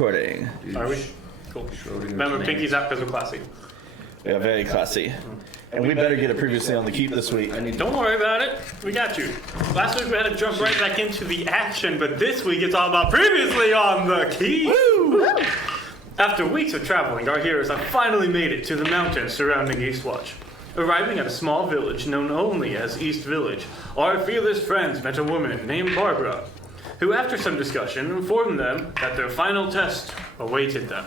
Recording. Are we? Cool. Remember, Pinky's out because we're classy. Yeah, very classy. And we better get it previously on the keep this week. Don't worry about it. We got you. Last week we had to jump right back into the action, but this week it's all about previously on the keep. Woo! After weeks of traveling, our heroes have finally made it to the mountains surrounding Eastwatch. Arriving at a small village known only as East Village, our fearless friends met a woman named Barbara, who after some discussion informed them that their final test awaited them.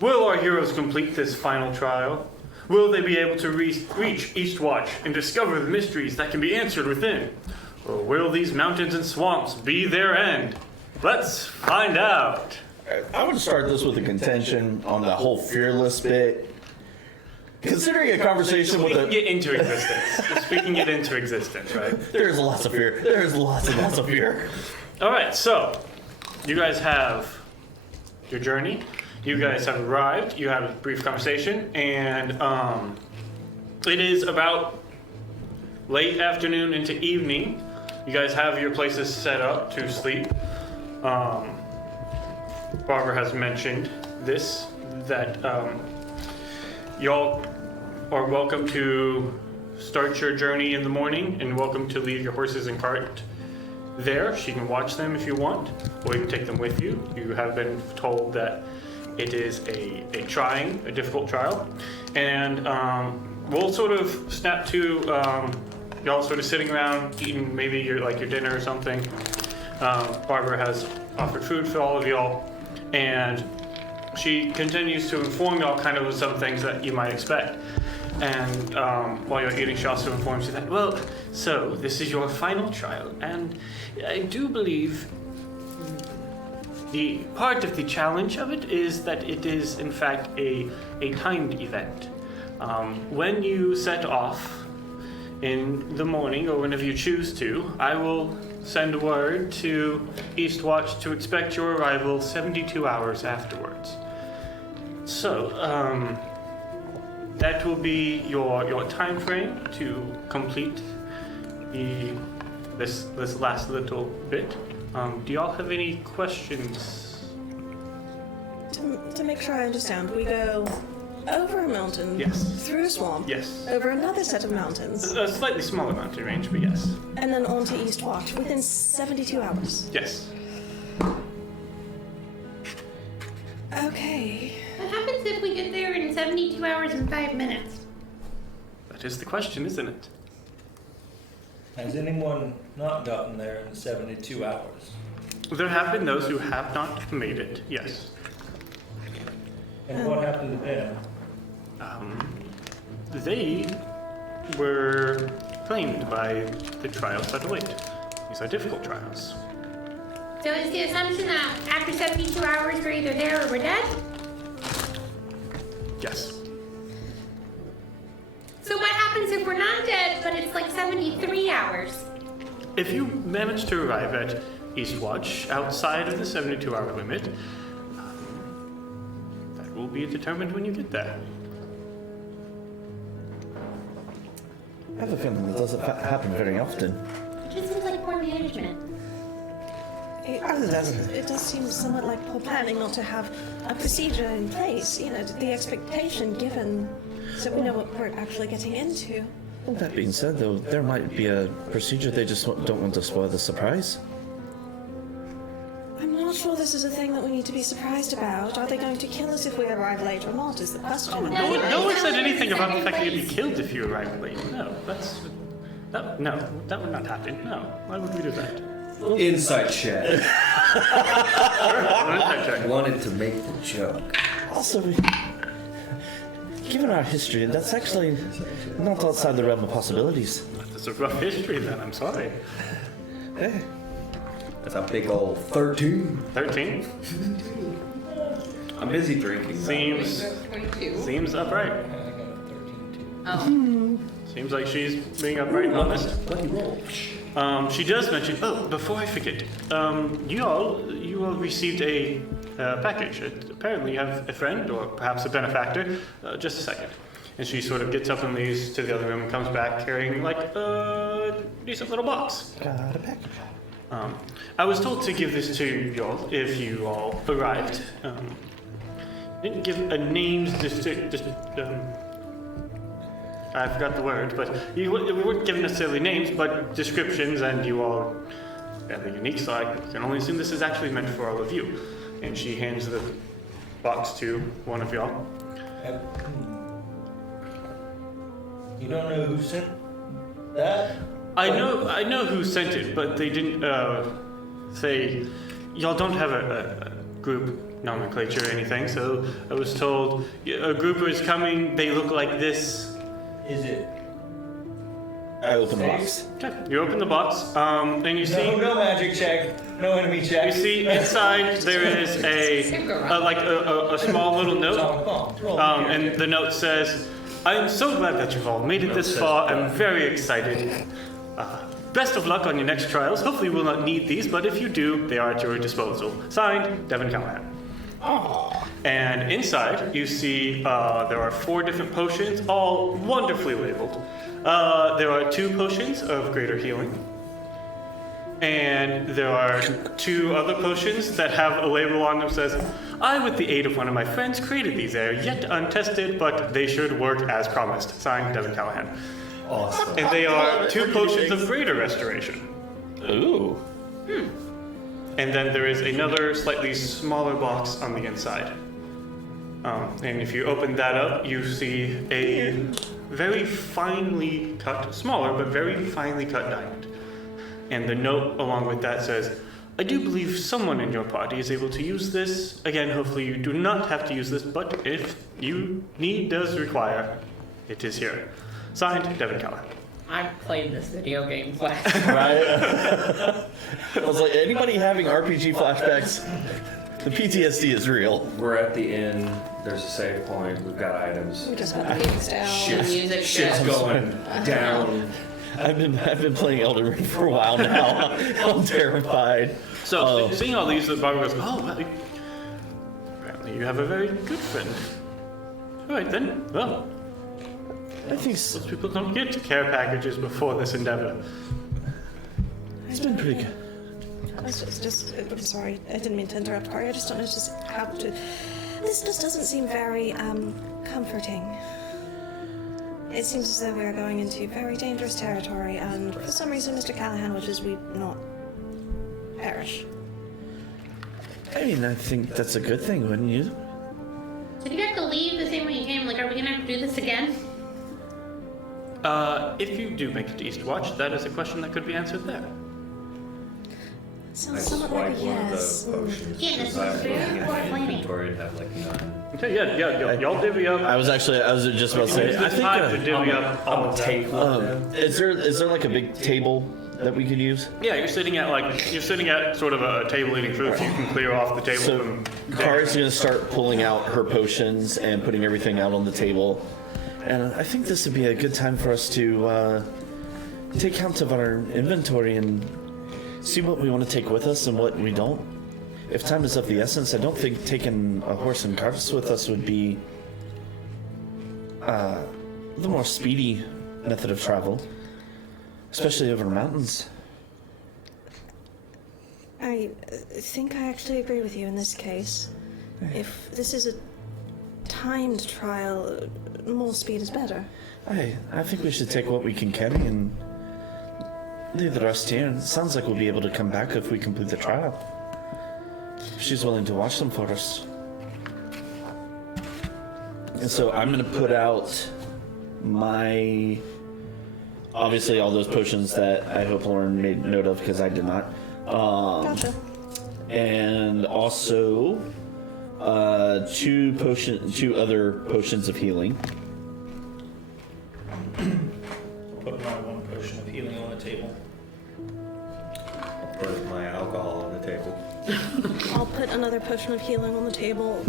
Will our heroes complete this final trial? Will they be able to reach Eastwatch and discover the mysteries that can be answered within? Or will these mountains and swamps be their end? Let's find out. I would start this with a contention on the whole fearless bit. Considering a conversation with a... Get into existence. We're speaking it into existence, right? There's lots of fear. There's lots and lots of fear. All right, so you guys have your journey. You guys have arrived. You have a brief conversation, and it is about late afternoon into evening. You guys have your places set up to sleep. Barbara has mentioned this, that y'all are welcome to start your journey in the morning and welcome to leave your horses and cart there. She can watch them if you want, or you can take them with you. You have been told that it is a difficult trial. And we'll sort of snap to y'all sort of sitting around eating maybe your dinner or something. Barbara has offered food for all of y'all, and she continues to inform y'all kind of some things that you might expect. And while you're eating, she also informs you that, well, so this is your final trial, and I do believe the part of the challenge of it is that it is, in fact, a timed event. When you set off in the morning, or whenever you choose to, I will send word to Eastwatch to expect your arrival 72 hours afterwards. So, that will be your time frame to complete this last little bit. Do y'all have any questions? To make sure I understand, we go over a mountain, Yes. through a swamp, Yes. over another set of mountains, A slightly smaller mountain range, but yes. and then on to Eastwatch within 72 hours. Yes. Okay. What happens if we get there in 72 hours and 5 minutes? That is the question, isn't it? Has anyone not gotten there in 72 hours? There have been those who have not made it, yes. And what happened to them? They were claimed by the trials that await. These are difficult trials. So is the assumption that after 72 hours we're either there or we're dead? Yes. So what happens if we're not dead, but it's like 73 hours? If you manage to arrive at Eastwatch outside of the 72-hour limit, that will be determined when you get there. I have a feeling that doesn't happen very often. It just seems like poor management. It does seem somewhat like poor planning not to have a procedure in place, the expectation given, so we know what we're actually getting into. Well, that being said, though, there might be a procedure they just don't want to spoil the surprise. I'm not sure this is a thing that we need to be surprised about. Are they going to kill us if we arrive late or not, is the question. No one said anything about the fact that you'd be killed if you arrive late. No, that would not happen. No, why would we do that? Inside chat. Sure. Wanted to make the joke. Also, given our history, that's actually not outside the realm of possibilities. That's a rough history then, I'm sorry. Hey, That's a big old 13. 13? I'm busy drinking. Seems upright. I got a 13 too. Oh. Seems like she's being upright and honest. Bloody roll. She does mention, before I forget, you all received a package. Apparently you have a friend, or perhaps a benefactor. Just a second. And she sort of gets up and leaves to the other room and comes back carrying, like, a decent little box. got a package. I was told to give this to y'all if you all arrived. Didn't give a names, I forgot the word, but we weren't given necessarily names, but descriptions, and you all have a unique, so I can only assume this is actually meant for all of you. And she hands the box to one of y'all. You don't know who sent that? I know who sent it, but they didn't say. Y'all don't have a group nomenclature or anything, so I was told a group is coming. They look like this. Is it? I open the box. Okay. You open the box, and you see. No magic check. No enemy check. You see inside there is a small little note, and the note says, "I am so glad that you've all made it this far. I'm very excited. Best of luck on your next trials. Hopefully you will not need these, but if you do, they are at your disposal. Signed, Devin Callahan." And inside, you see there are 4 different potions, all wonderfully labeled. There are 2 potions of greater healing. And there are 2 other potions that have a label on them that says, "I, with the aid of one of my friends, created these. They are yet untested, but they should work as promised." Signed, Devin Callahan. Awesome. And they are 2 potions of greater restoration. Ooh. And then there is another slightly smaller box on the inside. And if you open that up, you see a very finely cut, smaller, but very finely cut diamond. And the note along with that says, "I do believe someone in your party is able to use this. Again, hopefully you do not have to use this, but if you does require, it is here." Signed, Devin Callahan. I played this video game last. Right? I was like, anybody having RPG flashbacks? The PTSD is real. We're at the inn. There's a save point. We've got items. We just got the music down. Music Shit's shit. going down. I've been playing Elden Ring for a while now. I'm terrified. So, seeing all these, the barber goes, "Oh, well, apparently you have a very good friend. All right then, well, I think most people don't get care packages before this endeavor." it's been pretty good. I'm sorry, I didn't mean to interrupt, Corey. I just don't know just how to. This just doesn't seem very comforting. It seems as though we're going into very dangerous territory, and for some reason, Mr. Callahan wishes we not perish. I mean, I think that's a good thing, wouldn't you? Did you have to leave the same way you came? Like, are we gonna have to do this again? If you do make it to Eastwatch, that is a question that could be answered there. I Sounds just somewhat like swipe a one of yes. the potions. Yeah, that's because I'm very looking at my planning. inventory and have like 9. Okay, yeah, y'all divvy up. I was just about to say. Use I the time to think. divvy up all of that. Take one of them. Is there like a big table that we could use? Yeah, you're sitting at sort of a table eating food, so you can clear off the table So from. Kari's gonna start pulling out her potions and putting everything out on the table, and I think this would be a good time for us to take count of our inventory and see what we want to take with us and what we don't. If time is of the essence, I don't think taking a horse and carts with us would be the more speedy method of travel, especially over mountains. I think I actually agree with you in this case. If this is a timed trial, more speed is better. I think we should take what we can carry and leave the rest here. It sounds like we'll be able to come back if we complete the trial. If she's willing to watch them for us. And so I'm gonna put out my, obviously all those potions that I hope Lauren made note of because I did not. Gotcha. And also 2 other potions of healing. Put my 1 potion of healing on the table. I'll put my alcohol on the table. I'll put another potion of healing on the table,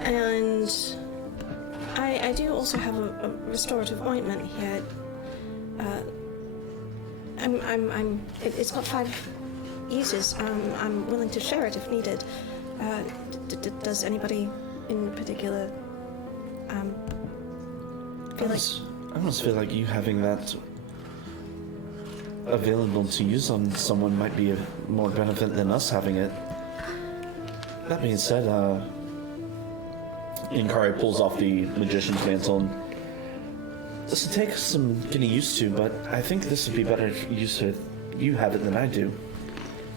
and I do also have a restorative ointment here. It's got 5 uses. I'm willing to share it if needed. Does anybody in particular feel like? I almost feel like you having that available to use on someone might be a more benefit than us having it. That being said, Inkari pulls off the magician's mantle, and this will take some getting used to, but I think this would be better used to you have it than I do.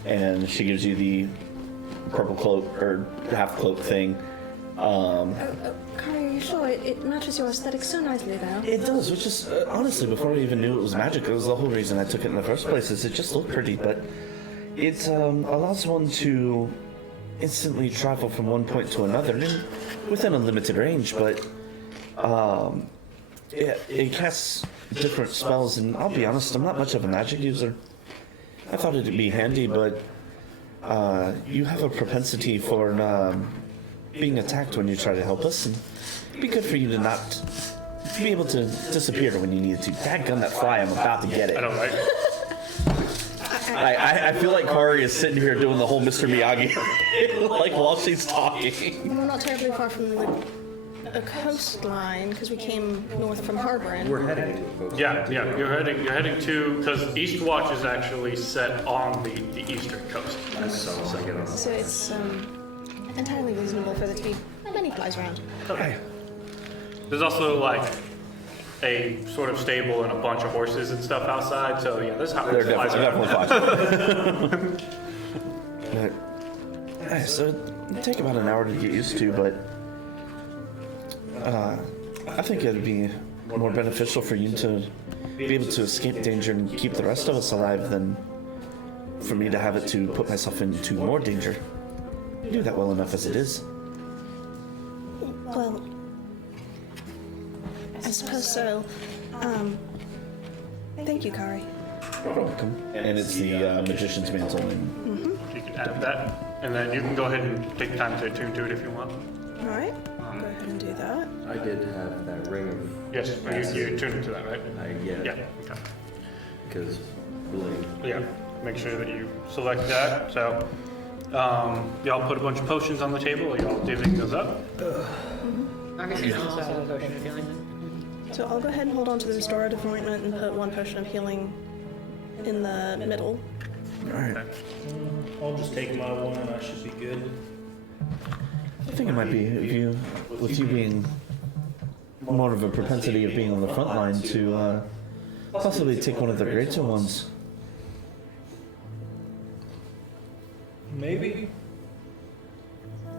And she gives you the purple cloak, or half cloak thing. Kari, are you sure? It matches your aesthetic so nicely, though. It does, which is, honestly, before I even knew it was magic, it was the whole reason I took it in the first place, is it just looked pretty, but it allows one to instantly travel from one point to another, and within a limited range, but it casts different spells, and I'll be honest, I'm not much of a magic user. I thought it'd be handy, but you have a propensity for being attacked when you try to help us, and it'd be good for you to not be able to disappear when you need to. Dadgum that fly, I'm about to get it. I don't like it. I feel like Kari is sitting here doing the whole Mr. Miyagi, like while she's talking. We're not terribly far from the coastline, because we came north from Harborin. We're heading to a coast. Yeah, you're heading to, because Eastwatch is actually set on the eastern coast. So I get on. So it's entirely reasonable for there to be many flies around. Okay. There's also like a sort of stable and a bunch of horses and stuff outside, so yeah, there's how They're flies definitely around. flies. So it'd take about an hour to get used to, but I think it'd be more beneficial for you to be able to escape danger and keep the rest of us alive than for me to have it to put myself into more danger. I do that well enough as it is. Well, I suppose so. Thank you, Kari. You're welcome. And it's the magician's mantle. You can add that, and then you can go ahead and take time to attune to it if you want. All right, go ahead and do that. I did have that ring of. Yes, you tuned into that, right? Yeah, okay. Because really. Yeah, make sure that you select that. So, y'all put a bunch of potions on the table. Are y'all divvying those up? Obviously, also have a potion of healing. So I'll go ahead and hold on to the restorative ointment and put one potion of healing in the middle. Alright. I'll just take my one and I should be good. I think it might be with you being more of a propensity of being on the front line to possibly take one of the greater ones. Maybe.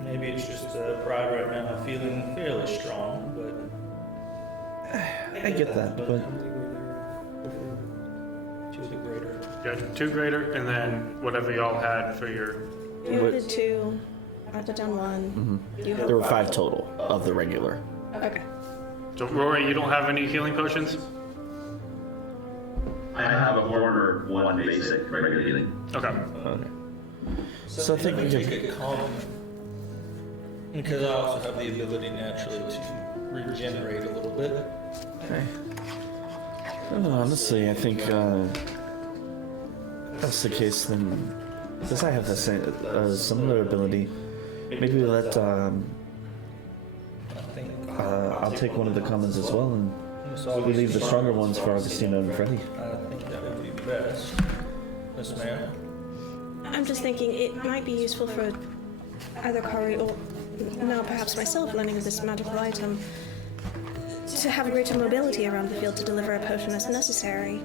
Maybe it's just pride right now. I'm feeling fairly strong, but I get that, but to the greater. Yeah, 2 greater, and then whatever y'all had for your. You did 2. I put down 1. You have there were 5 total of the regular. Okay. So Rory, you don't have any healing potions? I have a order 1 basic regular healing. Okay. Okay. So I think we Take could. a calm. Because I also have the ability naturally to regenerate a little bit. Okay. Honestly, I think that's the case. Then, since I have the same similar ability, maybe we let I think I'll take one of the commons as well, and we leave the stronger ones for Augustino and Freddy. I think that would be best. Yes, ma'am. I'm just thinking it might be useful for either Kari or now perhaps myself learning of this magical item to have greater mobility around the field to deliver a potion as necessary.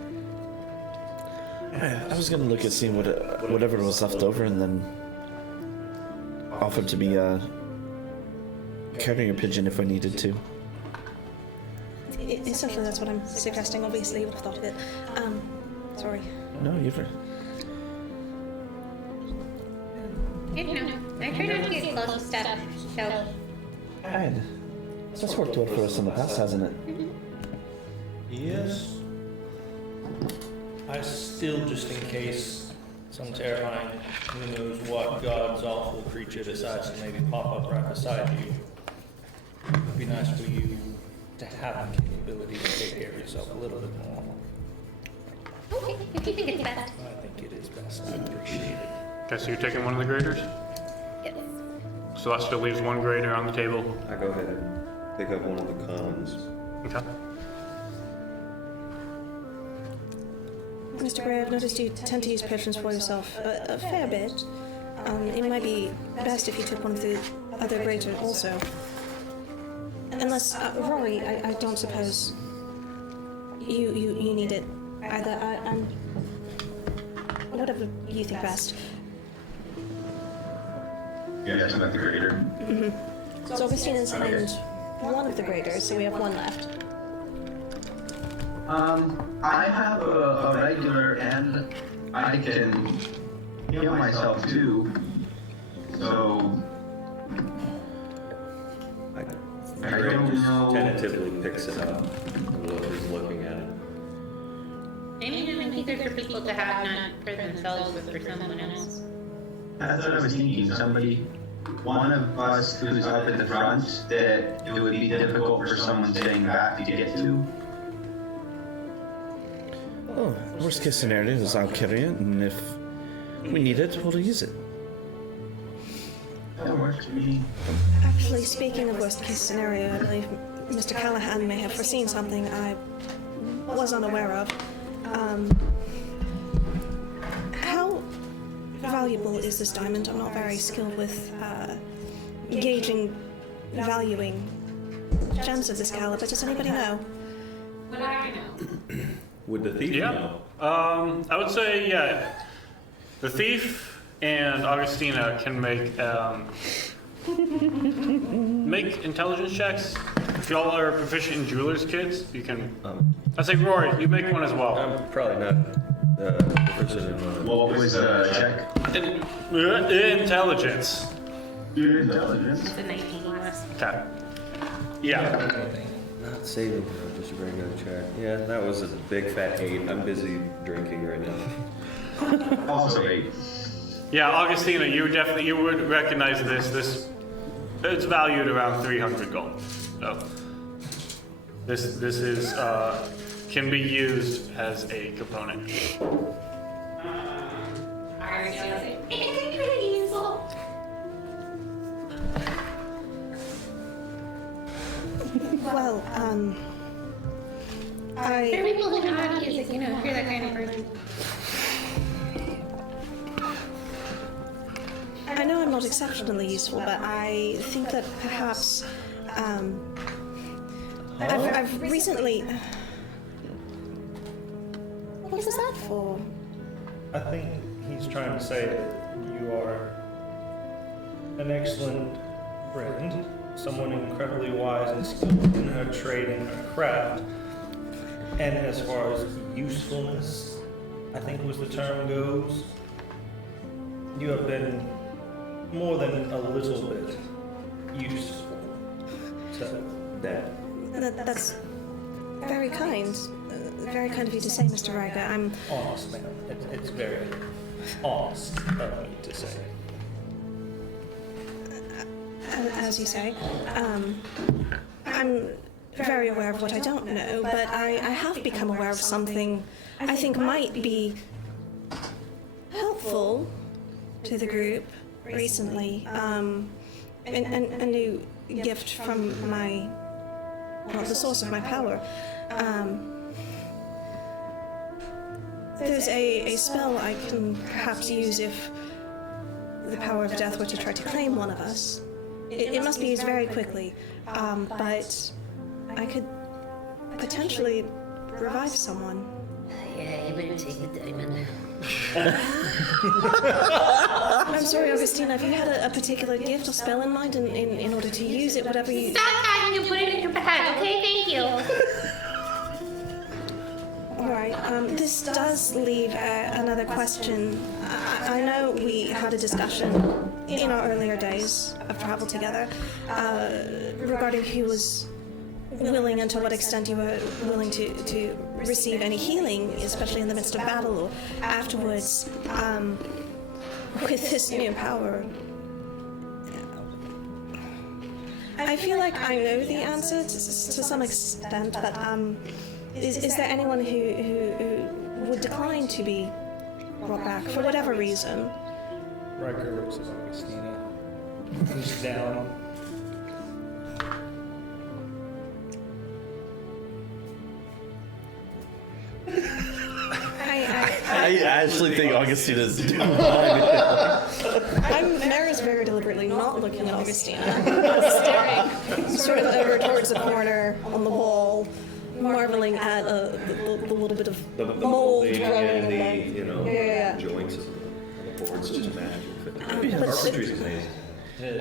I was gonna look at seeing whatever was left over, and then offer to be carrier pigeon if I needed to. Essentially, that's what I'm suggesting. Obviously, you would have thought of it. Sorry. No, you're. You know, I try not to get close to stuff, so. Ed, that's worked well for us in the past, hasn't it? Yes. I still, just in case some terrifying, who knows what God's awful creature decides to maybe pop up right beside you. It'd be nice for you to have the capability to take care of yourself a little bit more. Okay, if you think it's best. I think it is best. I appreciate it. Okay, so you're taking one of the graders? Yes. So that still leaves 1 grader on the table. I go ahead and pick up one of the commons. Okay. Mr. Gray, I've noticed you tend to use potions for yourself a fair bit. It might be best if you took one of the other greater also. Unless, Rory, I don't suppose you need it either. Whatever you think best. Yes, about the greater. Mm-hmm. So Augustine has named one of the graders, so we have one left. I have a regular and I can heal myself too. So I Greg don't just know. tentatively picks it up. He's looking at it. Maybe even keep it for people to have, not for themselves, but for someone else. That's what I was thinking. Somebody, one of us who's up at the front, that it would be difficult for someone staying back to get to. Oh, worst case scenario is I'll carry it, and if we need it, we'll use it. That works for me. Actually, speaking of worst case scenario, I believe Mr. Callahan may have foreseen something I was unaware of. How valuable is this diamond? I'm not very skilled with gauging, valuing gems of this caliber. Does anybody know? What I know. Would the thief know? I would say, yeah. The thief and Augustina can make intelligence checks. If y'all are proficient in jeweler's kits, you can. I say, Rory, you make one as well. I'm probably not proficient in one. What was the check? Intelligence. Your intelligence. It's a 19 last. Okay. Yeah. Not saving throw, just a regular check. Yeah, that was a big fat 8. I'm busy drinking right now. Also 8. Yeah, Augustina, you would recognize this. It's valued around 300 gold. So this is can be used as a component. It's pretty useful. Well, For people who know how to use it, if you're that kind of person. I know I'm not exceptionally useful, but I think that perhaps I've recently. What was that for? I think he's trying to say that you are an excellent friend, someone incredibly wise and skilled in her trade and her craft. And as far as usefulness, I think was the term goes, you have been more than a little bit useful. So That's very kind. Very kind of you to say, Mr. Riker. I'm honest, man. It's very honest of me to say. as you say. I'm very aware of what I don't know, but I have become aware of something I think might be helpful to the group recently. A new gift from the source of my power. There's a spell I can perhaps use if the power of death were to try to claim one of us. It must be used very quickly, but I could potentially revive someone. Yeah, you better take the diamond. I'm sorry, Augustina, have you had a particular gift or spell in mind in order to use it, whatever you... Stop talking and put it in your bag, okay? Thank you. Alright, this does leave another question. I know we had a discussion in our earlier days of travel together regarding who was willing and to what extent you were willing to receive any healing, especially in the midst of battle or afterwards, with this new power. I feel like I know the answer to some extent, but is there anyone who would decline to be brought back for whatever reason? Riker looks at Augustina. He's down. actually think Augustina's doing fine. Mary's very deliberately not looking at Augustina, staring sort of over towards the corner on the wall, marveling at the little bit of The mold molding growing and on the, the you know, Yeah. joints of the boards just match. But The carpentry's amazing.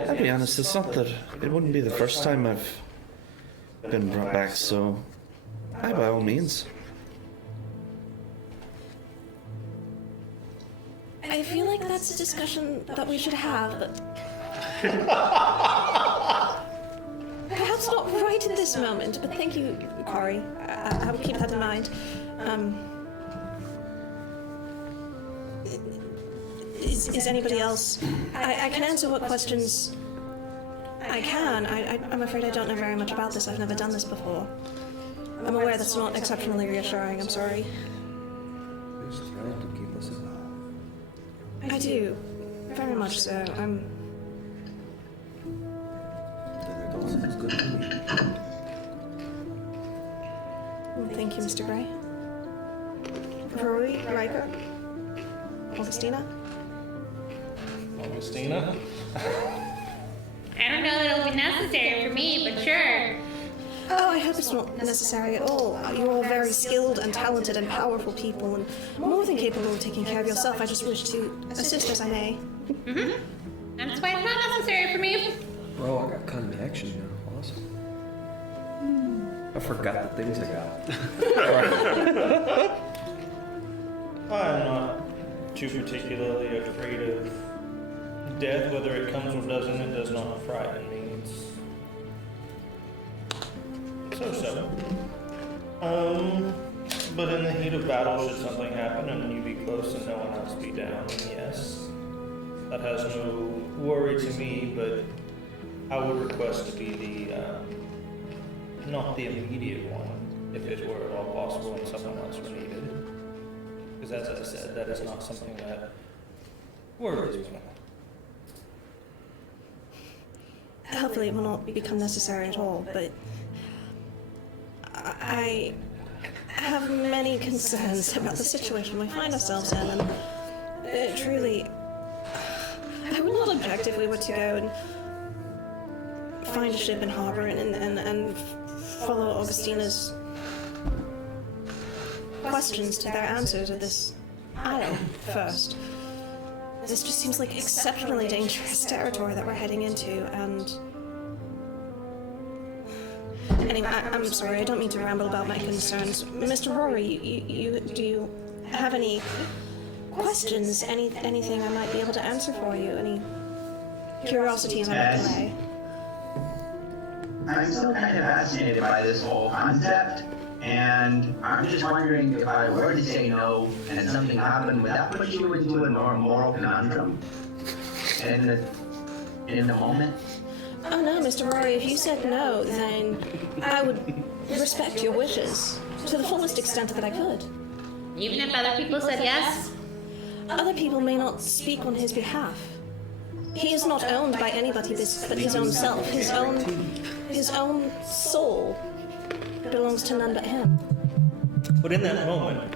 I'll be honest, it's not that it wouldn't be the first time I've been brought back, so by all means. I feel like that's a discussion that we should have, but perhaps not right at this moment. But thank you, Kari. I will keep that in mind. Is anybody else? I can answer what questions I can. I'm afraid I don't know very much about this. I've never done this before. I'm aware that's not exceptionally reassuring. I'm sorry. Who's trying to keep us alive? I do. Very much so. Then it all sounds good to me. Thank you, Mr. Gray. Rory, Riker, Augustina. Augustina? I don't know that it'll be necessary for me, but sure. Oh, I hope it's not necessary at all. You're all very skilled and talented and powerful people and more than capable of taking care of yourself. I just wish to assist as I may. That's why it's not necessary for me. Bro, I got connection now. Awesome. I forgot the things I got. I'm not too particularly afraid of death, whether it comes or doesn't, it does not frighten me. So. But in the heat of battle, should something happen and you be close and no one else be down, then yes. That has no worry to me, but I would request to be the, not the immediate one, if it were at all possible and someone else were needed. Because as I said, that is not something that worries me. Hopefully it will not become necessary at all, but I have many concerns about the situation we find ourselves in, and truly, I would not object if we were to go and find a ship in harbor and follow Augustina's questions to their answers at this island first. This just seems like exceptionally dangerous territory that we're heading into, and anyway, I'm sorry, I don't mean to ramble about my concerns. Mr. Rory, do you have any questions? Anything I might be able to answer for you? Any curiosities I might delay? I'm still kind of fascinated by this whole concept, and I'm just wondering if I were to say no and something happened, would that put you into a moral conundrum in the moment? Oh no, Mr. Rory, if you said no, then I would respect your wishes to the fullest extent that I could. Even if other people said yes? Other people may not speak on his behalf. He is not owned by anybody but his own self. His own soul belongs to none but him. But in that moment,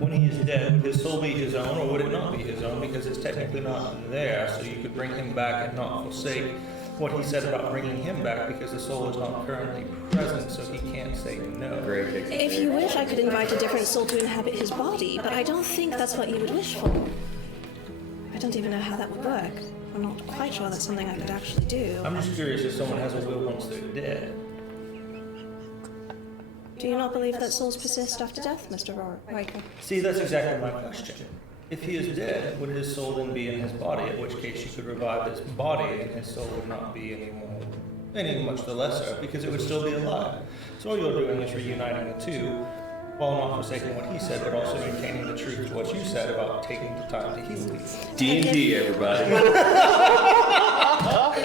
when he is dead, would his soul be his own or would it not be his own? Because it's technically not there, so you could bring him back and not forsake what he said about bringing him back because the soul is not currently present, so he can't say no. If you wish, I could invite a different soul to inhabit his body, but I don't think that's what you would wish for. I don't even know how that would work. I'm not quite sure that's something I could actually do. I'm just curious if someone has a will once they're dead. Do you not believe that souls persist after death, Mr. Riker? See, that's exactly my question. If he is dead, would his soul then be in his body, at which case you could revive his body and his soul would not be any much the lesser, because it would still be alive. So all you're doing is reuniting the two, while not forsaking what he said, but also maintaining the truth to what you said about taking the time to heal people. D&D, everybody.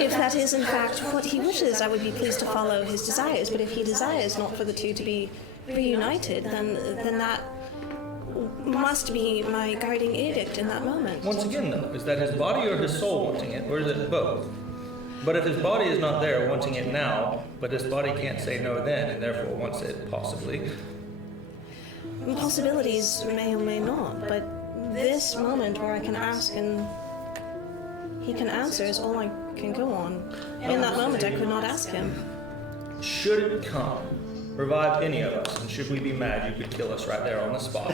If that is in fact what he wishes, I would be pleased to follow his desires, but if he desires not for the two to be reunited, then that must be my guiding edict in that moment. Once again, though, is that his body or his soul wanting it, or is it both? But if his body is not there wanting it now, but his body can't say no then, and therefore wants it possibly, Possibilities may or may not, but this moment where I can ask and he can answer is all I can go on. In that moment, I could not ask him. Should it come, revive any of us, and should we be mad, you could kill us right there on the spot.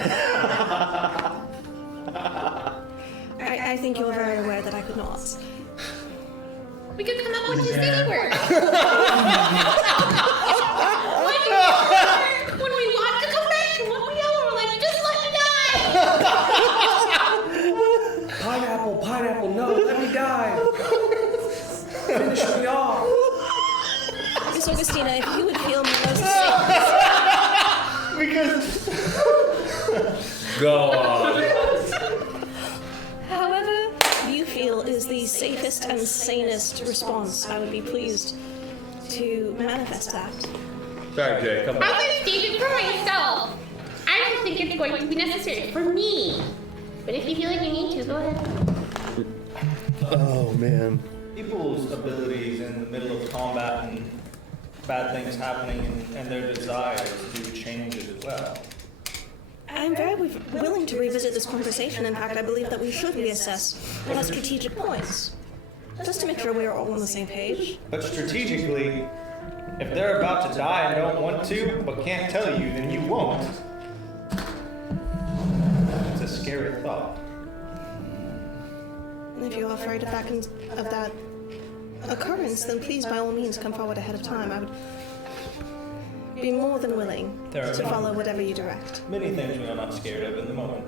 I think you're very aware that I could not. We could come up with his city word. When we want to come back and when we don't, we're like, just let me die. Pineapple, pineapple, no, let me die. Finish me off. Miss Augustina, if you would feel most Go on. however you feel is the safest and sanest response, I would be pleased to manifest that. Sorry, Jay, come on. I'll just state it for myself. I don't think it's going to be necessary for me. But if you feel like you need to, go ahead. Oh man. People's abilities in the middle of combat and bad things happening and their desires do change as well. I'm very willing to revisit this conversation. In fact, I believe that we should reassess what are strategic points, just to make sure we're all on the same page. But strategically, if they're about to die and don't want to, but can't tell you, then you won't. It's a scary thought. And if you're afraid of that occurrence, then please, by all means, come forward ahead of time. I would be more than willing to follow whatever you direct. Many things we are not scared of in the moment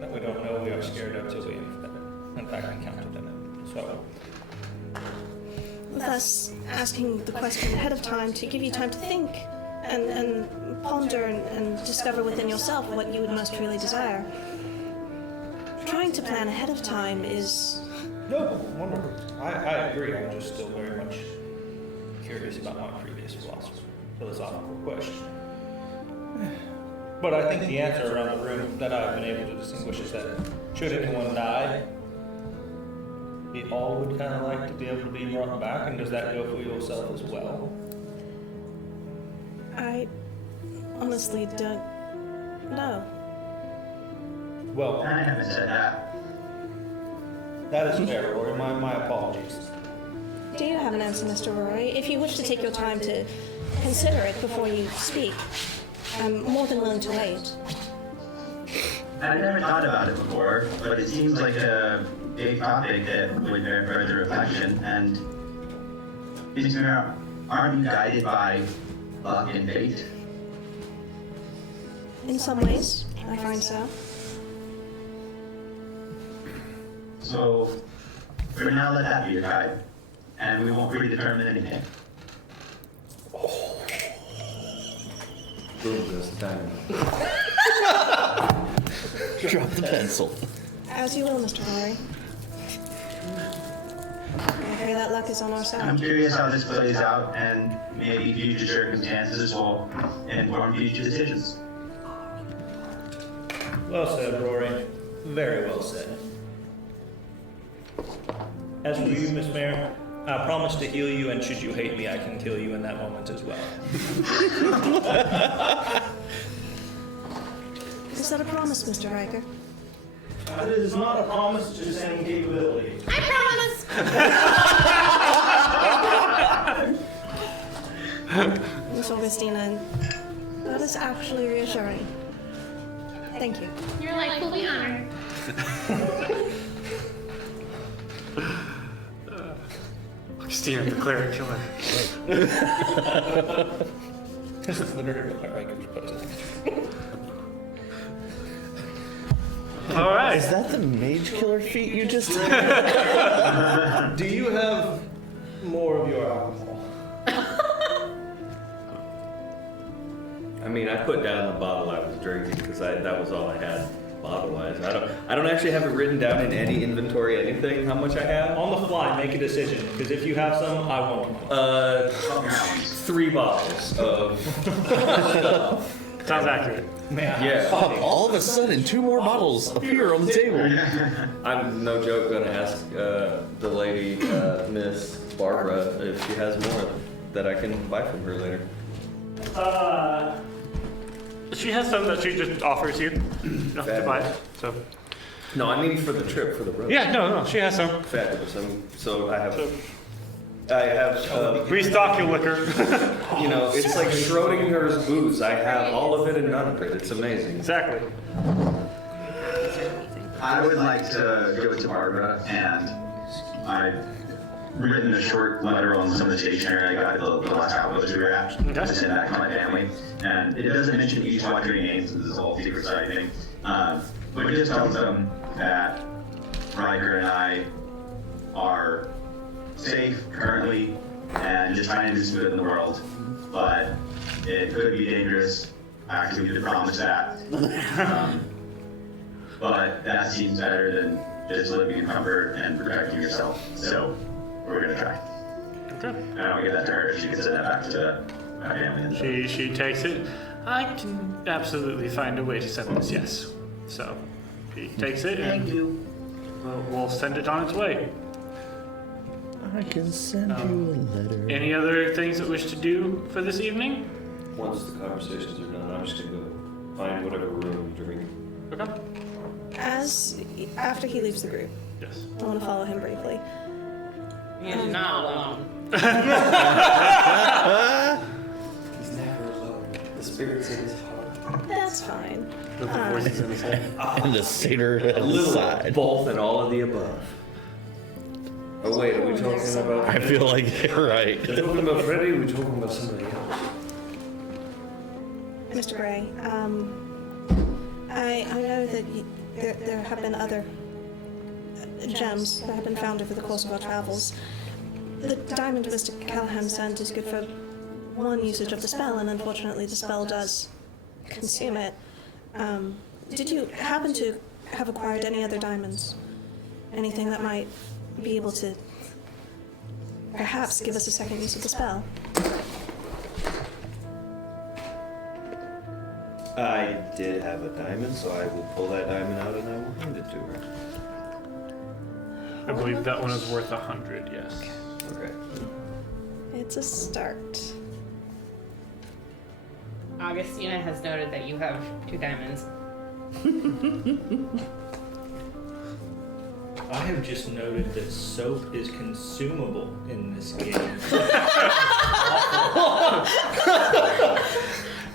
that we don't know we are scared of till we in fact encountered them. So, Thus, asking the question ahead of time to give you time to think and ponder and discover within yourself what you would most truly desire. Trying to plan ahead of time is... no, wonderful. I agree. I'm just still very much curious about my previous philosophical question. But I think the answer around the room that I've been able to distinguish is that should anyone die, we all would kind of like to be able to be brought back, and does that go for yourself as well? I honestly don't know. Well, I haven't said that. that is fair, Rory. My apologies. Do you have an answer, Mr. Rory? If you wish to take your time to consider it before you speak, I'm more than willing to wait. I've never thought about it before, but it seems like a big topic that would bear further reflection. And aren't you guided by luck and fate? In some ways, I find so. So, for now, let that be your guide, and we won't predetermine anything. Just time. Drop the pencil. As you will, Mr. Rory. I pray that luck is on our I'm side. curious how this plays out, and maybe future circumstances will inform future decisions. Well said, Rory. Very well said. As for you, Miss Mayor, I promise to heal you, and should you hate me, I can kill you in that moment as well. Is that a promise, Mr. Riker? It is not a promise, just an capability. I promise! Miss Augustina, that is actually reassuring. Thank you. You're like, we'll be honored. Christina, the cleric killer. This is literally what Riker proposed. All right. Is that the mage killer feat you just did? Do you have more of your alcohol? I mean, I put down the bottle I was drinking because that was all I had bottle-wise. I don't actually have it written down in any inventory, anything, how much I have. On the fly, make a decision, because if you have some, I want one. 3 bottles of stuff. Sounds accurate. Man, Yeah. All of a sudden, 2 more bottles appear on the table. I'm no joke gonna ask the lady, Miss Barbara, if she has more that I can buy from her later. She has some that she just offers you. You don't have to buy it. So, No, I mean for the trip, for the road. Yeah, no, she has some. Fabulous. So I have, Restock your liquor. you know, it's like Schrodinger's booze. I have all of it and none of it. It's amazing. Exactly. I would like to go to Barbara, and I've written a short letter on some of the stationery I got at the last outpost we were at, to send back to my family. And it doesn't mention each one of your names, this is all secret side thing. But it just tells them that Riker and I are safe currently and just trying to do some good in the world. But it could be dangerous. Actually, we did promise that. But that seems better than just living in comfort and protecting yourself. So we're gonna try. Okay. And I'll get that to her. She can send that back to my family. She takes it. I can absolutely find a way to send this, yes. So she takes it and you. we'll send it on its way. I can send you a letter. Any other things that wish to do for this evening? Once the conversations are done, I'm just gonna go find whatever room to drink. Okay. After he leaves the group, Yes. I want to follow him briefly. He is not alone. He's never alone. The spirit's in his heart. That's fine. The voices in his head. And the satyr at A the little side. both and all of the above. Oh wait, are we talking about? I feel like you're right. Are we talking about Freddy? Or are we talking about somebody else? Mr. Gray, I know that there have been other gems that have been found over the course of our travels. The diamond Mr. Callahan sent is good for one usage of the spell, and unfortunately the spell does consume it. Did you happen to have acquired any other diamonds? Anything that might be able to perhaps give us a second use of the spell? I did have a diamond, so I will pull that diamond out and I will hand it to her. I believe that one is worth 100, yes. Okay. It's a start. Augustina has noted that you have 2 diamonds. I have just noted that soap is consumable in this game.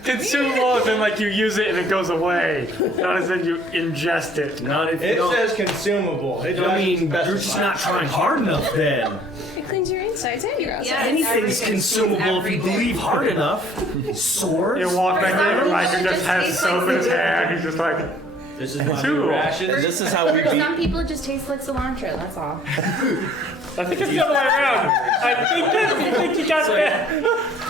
Consumable as in like you use it and it goes away. Not as in you ingest it. Not if you It don't. says consumable. It I mean, you're just not trying hard enough then. It cleans your insides and your outsides. Anything's consumable if you believe hard enough. Swords? You walk back in and Riker It just just has tastes soap in his hand. He's just like, This is my Two. new ration. This is how we beat. Some people it just taste like cilantro, that's all. I think it's the other way around. I think you got that.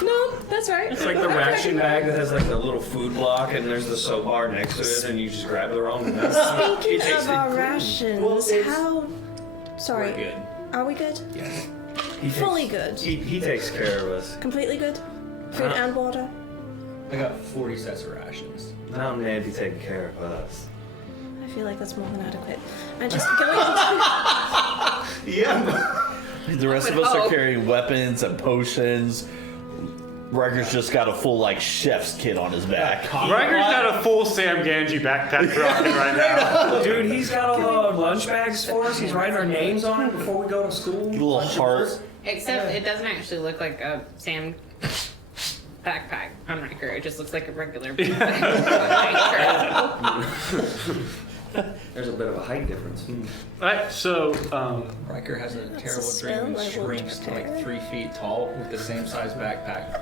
No, that's right. It's like the ration bag that has like the little food block and there's the soap bar next to it and you just grab the wrong one. Speaking It tastes of our like cream. rations, how... Sorry, We're good. are we good? He Fully takes- good? He takes care of us. Completely good? Food and water? I got 40 sets of rations. Now Ned be taking care of us. I feel like that's more than adequate. And just going into... Yeah. The rest of us are carrying weapons and potions. Riker's just got a full like chef's kit on his back. Riker's got a full Sam Ganji backpack rocking right now. Dude, he's got all the lunch bags for us. He's writing our names on it before we go to school. Little heart. Except it doesn't actually look like a Sam backpack on Riker. It just looks like a regular backpack. There's a bit of a height difference. Alright, so, Riker has a terrible spell dream I and will shrinks to like prepare. 3 feet tall with the same size backpack.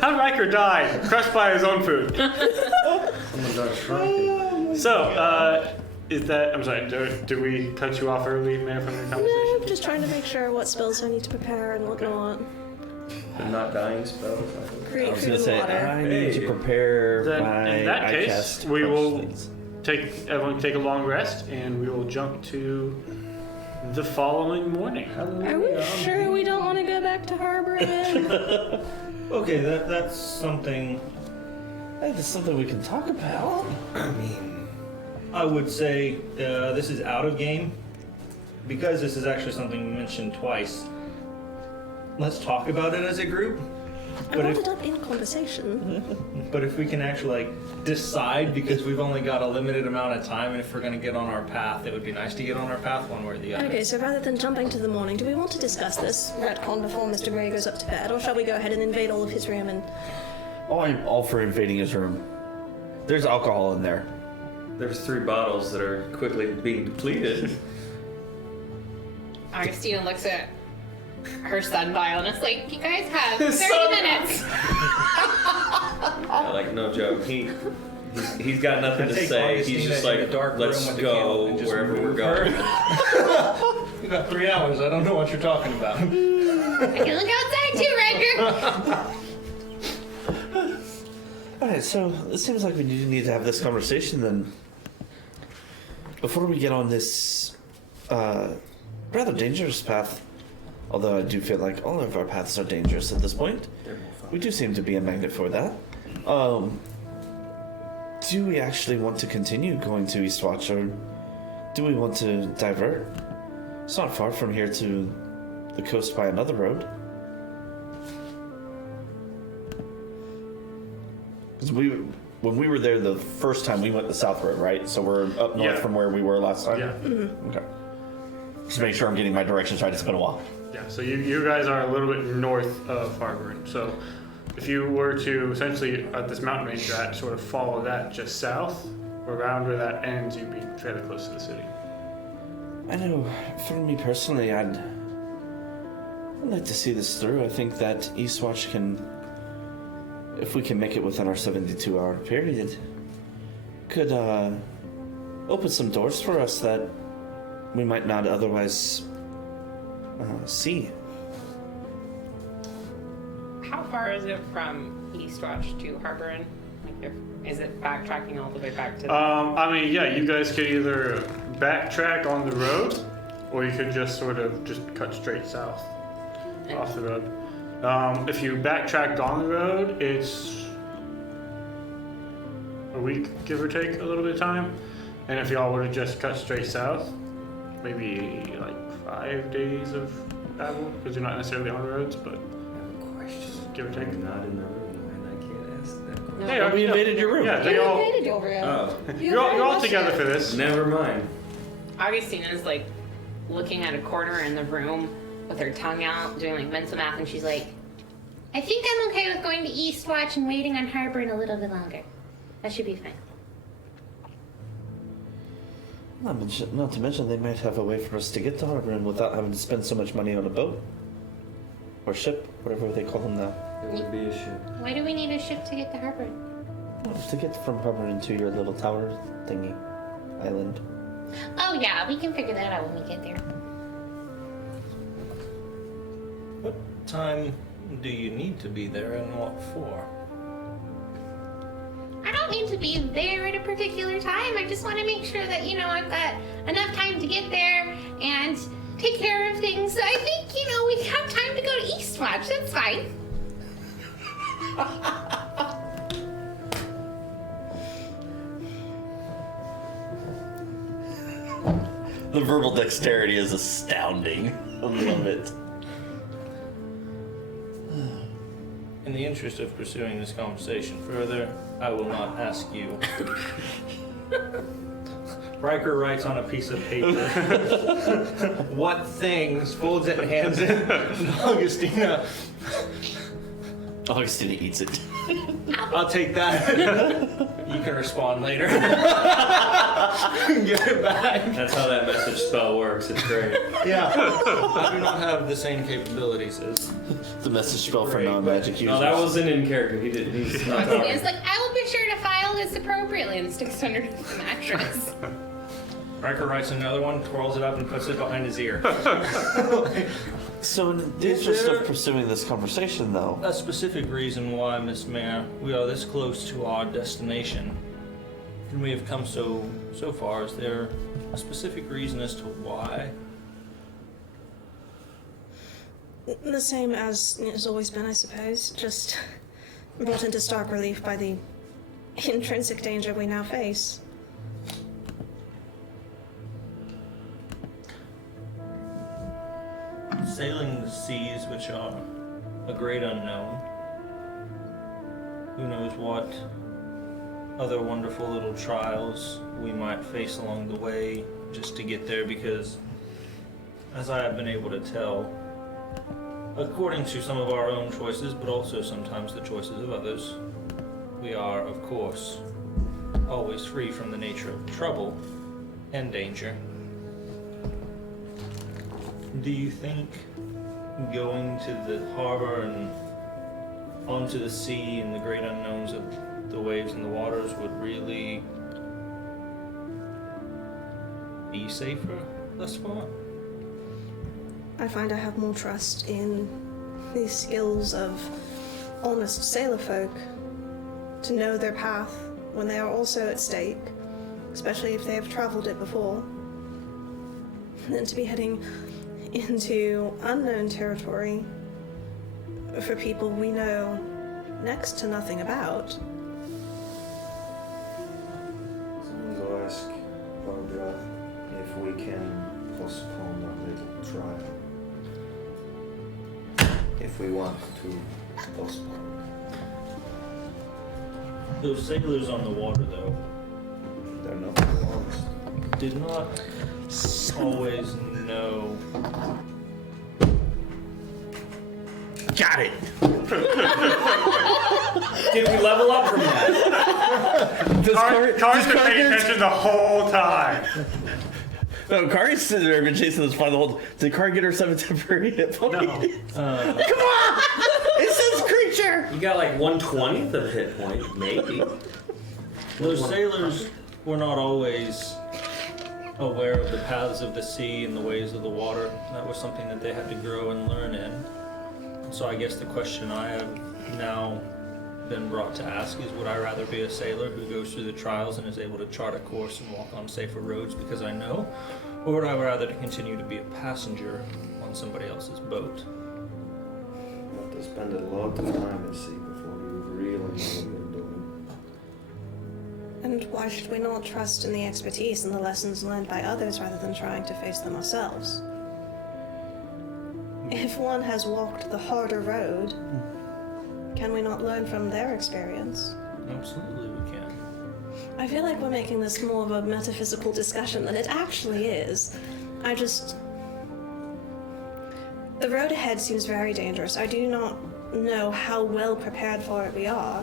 how Riker died? Crushed by his own food. Someone got shrunk. So, is that, I'm sorry, do we cut you off early, Mayor, from your No, conversation? I'm just trying to make sure what spells I need to prepare and whatnot. The not dying spells. I Create was food gonna and say water. I need to prepare Then, my in that case, cast we will things. everyone take a long rest, and we will jump to the following morning. Are we sure we don't want to go back to Harbor again? Okay, that's something Hey, that's something we can talk about. I mean, I would say this is out of game. Because this is actually something we mentioned twice. Let's talk about it as a group. I But brought if- it up in conversation. But if we can actually like decide, because we've only got a limited amount of time, and if we're gonna get on our path, it would be nice to get on our path one way or the other. Okay, so rather than jumping to the morning, do we want to discuss this retcon before Mr. Gray goes up to bed, or shall we go ahead and invade all of his room and... Oh, I'm all for invading his room. There's alcohol in there. There's 3 bottles that are quickly being depleted. Augustina looks at her sundial and it's like, you guys have 30 Sundial. minutes. Like, no joke. He's got nothing I to take say. Augustina He's just in a like, dark let's room with a candle go and just wherever we're move her. going. You got 3 hours. I don't know what you're talking about. I can look outside too, Riker. Alright, so it seems like we do need to have this conversation then. Before we get on this rather dangerous path, although I do feel like all of our paths are dangerous at this point, we do seem to be a magnet for that. Do we actually want to continue going to Eastwatch, or do we want to divert? It's not far from here to the coast by another road. 'Cause when we were there the first time, we went the south road, right? So we're up north Yeah. from where we were last time? Yeah. Okay. Just make sure I'm getting my directions right. It's been a while. Yeah, so you guys are a little bit north of Harborin. So if you were to essentially, at this mountain range you're at, sort of follow that just south, around where that ends, you'd be fairly close to the city. I know, for me personally, I'd like to see this through. I think that Eastwatch can, if we can make it within our 72-hour period, could open some doors for us that we might not otherwise see. How far is it from Eastwatch to Harborin? Like, is it backtracking all the way back to? I mean, yeah, you guys could either backtrack on the road, or you could just sort of just cut straight south off the road. If you backtracked on the road, it's a week, give or take, a little bit of time. And if y'all were to just cut straight south, maybe like 5 days of travel, because you're not necessarily on roads, but give or take. I'm not in the room, and I can't ask that question. Hey, we invaded your room. Yeah, they all, your room. Oh, you're all together for this. never mind. Augustina's like looking at a corner in the room with her tongue out, doing like mental math, and she's like, I think I'm okay with going to Eastwatch and waiting on Harborin a little bit longer. That should be fine. Not to mention, they might have a way for us to get to Harborin without having to spend so much money on a boat. Or ship, whatever they call them now. It would be a ship. Why do we need a ship to get to Harborin? To get from Harborin to your little tower thingy island. Oh yeah, we can figure that out when we get there. What time do you need to be there, and what for? I don't need to be there at a particular time. I just want to make sure that, you know, I've got enough time to get there and take care of things. So I think, you know, we have time to go to Eastwatch. That's fine. The verbal dexterity is astounding. I love it. In the interest of pursuing this conversation further, I will not ask you. Riker writes on a piece of paper what things, folds it and hands it to Augustina. Augustina eats it. I'll take that. You can respond later. Give it back. That's how that message spell works. It's great. Yeah. I do not have the same capabilities as. The message spell for Great, non-magic users. No, that wasn't in character. He's not It's talking. like, I will be sure to file this appropriately and sticks underneath the mattress. Riker writes another one, twirls it up, and puts it behind his ear. So in the Is interest there- of pursuing this conversation, though, A specific reason why, Miss Mayor, we are this close to our destination, and we have come so far. Is there a specific reason as to why? The same as it's always been, I suppose. Just brought into stark relief by the intrinsic danger we now face. Sailing the seas, which are a great unknown, who knows what other wonderful little trials we might face along the way just to get there, because as I have been able to tell, according to some of our own choices, but also sometimes the choices of others, we are, of course, always free from the nature of trouble and danger. Do you think going to the harbor and onto the sea and the great unknowns of the waves and the waters would really be safer thus far? I find I have more trust in the skills of honest sailor folk to know their path when they are also at stake, especially if they have traveled it before, than to be heading into unknown territory for people we know next to nothing about. Someone's asked Barbara if we can postpone our little trial. If we want to postpone. Those sailors on the water, though, They're not honest. did not always know. Got it. Did we level up from that? Car's been paying attention the whole time. No, Kari's sitting there and chasing this by the whole. Did Kari get her 7 temporary hit points? No. Come on! It says creature! You got like 1/20th of a hit point, maybe. Those sailors were not always aware of the paths of the sea and the ways of the water. That was something that they had to grow and learn in. So I guess the question I have now been brought to ask is, would I rather be a sailor who goes through the trials and is able to chart a course and walk on safer roads because I know, or would I rather to continue to be a passenger on somebody else's boat? You have to spend a lot of time at sea before you really know what you're doing. And why should we not trust in the expertise and the lessons learned by others rather than trying to face them ourselves? If one has walked the harder road, can we not learn from their experience? Absolutely we can. I feel like we're making this more of a metaphysical discussion than it actually is. The road ahead seems very dangerous. I do not know how well prepared for it we are.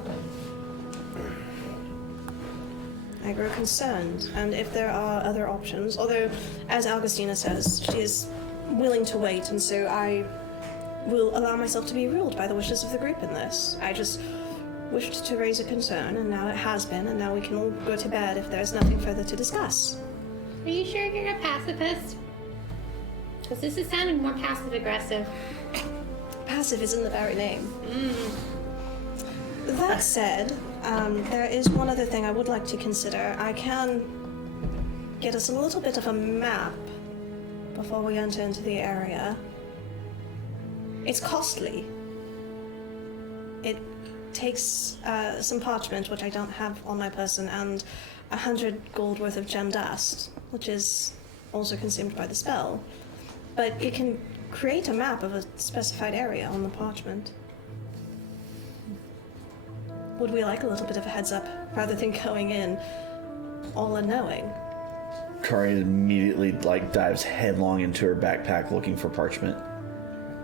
I grow concerned, and if there are other options, although, as Augustina says, she is willing to wait, and so I will allow myself to be ruled by the wishes of the group in this. I just wished to raise a concern, and now it has been, and now we can all go to bed if there's nothing further to discuss. Are you sure you're a pacifist? Because this is sounding more passive-aggressive. Passive is in the very name. That said, there is one other thing I would like to consider. I can get us a little bit of a map before we enter into the area. It's costly. It takes some parchment, which I don't have on my person, and 100 gold worth of gem dust, which is also consumed by the spell. But you can create a map of a specified area on the parchment. Would we like a little bit of a heads up rather than going in all unknowing? Kari immediately dives headlong into her backpack looking for parchment.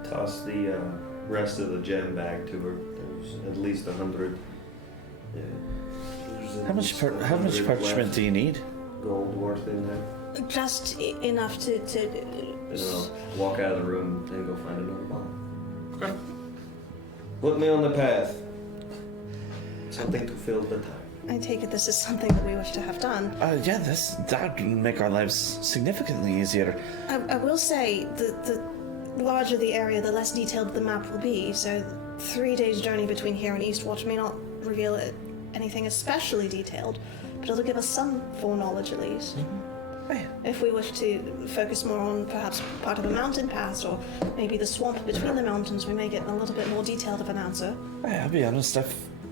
Toss the rest of the gem bag to her. There's at least 100. Yeah. There's How much 100 parchment left do you need? Gold worth in there. Just enough to And I'll walk out of the room and go find another bottle. Okay. Put me on the path. Something to fill the time. I take it this is something that we wish to have done. Yeah, that would make our lives significantly easier. I will say, the larger the area, the less detailed the map will be, so 3 days' journey between here and Eastwatch may not reveal anything especially detailed, but it'll give us some foreknowledge at least. If we wish to focus more on perhaps part of a mountain pass, or maybe the swamp between the mountains, we may get a little bit more detailed of an answer. I'll be honest,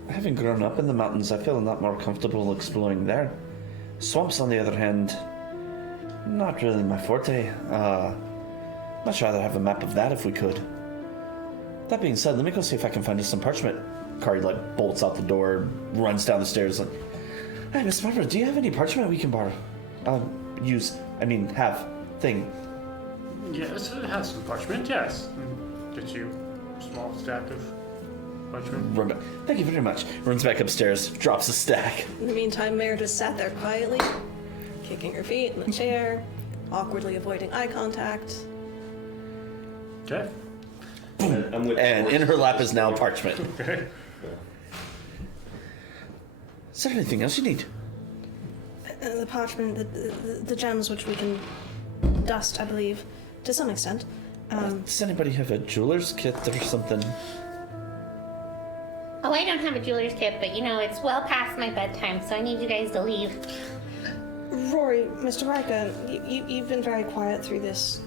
having grown up in the mountains, I feel a lot more comfortable exploring there. Swamps, on the other hand, not really my forte. Much rather have a map of that if we could. That being said, let me go see if I can find us some parchment. Kari like bolts out the door, runs down the stairs like, "Hey, Miss Barbara, do you have any parchment we can borrow? Have thing." Yes, it has some parchment, yes. Get you a small stack of parchment. Thank you very much. Runs back upstairs, drops a stack. In the meantime, Meredith sat there quietly, kicking her feet in the chair, awkwardly avoiding eye contact. Okay. And in her lap is now parchment. Okay. Is there anything else you need? The parchment, the gems which we can dust, I believe, to some extent. Does anybody have a jeweler's kit or something? Oh, I don't have a jeweler's kit, but it's well past my bedtime, so I need you guys to leave. Rory, Mr. Riker, you've been very quiet through this.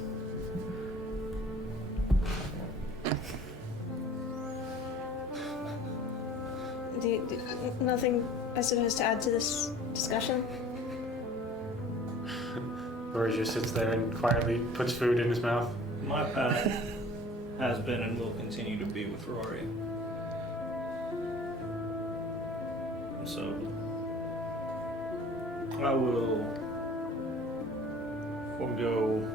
Nothing, I suppose, to add to this discussion? Rory just sits there and quietly puts food in his mouth. My path has been and will continue to be with Rory. So, I will forego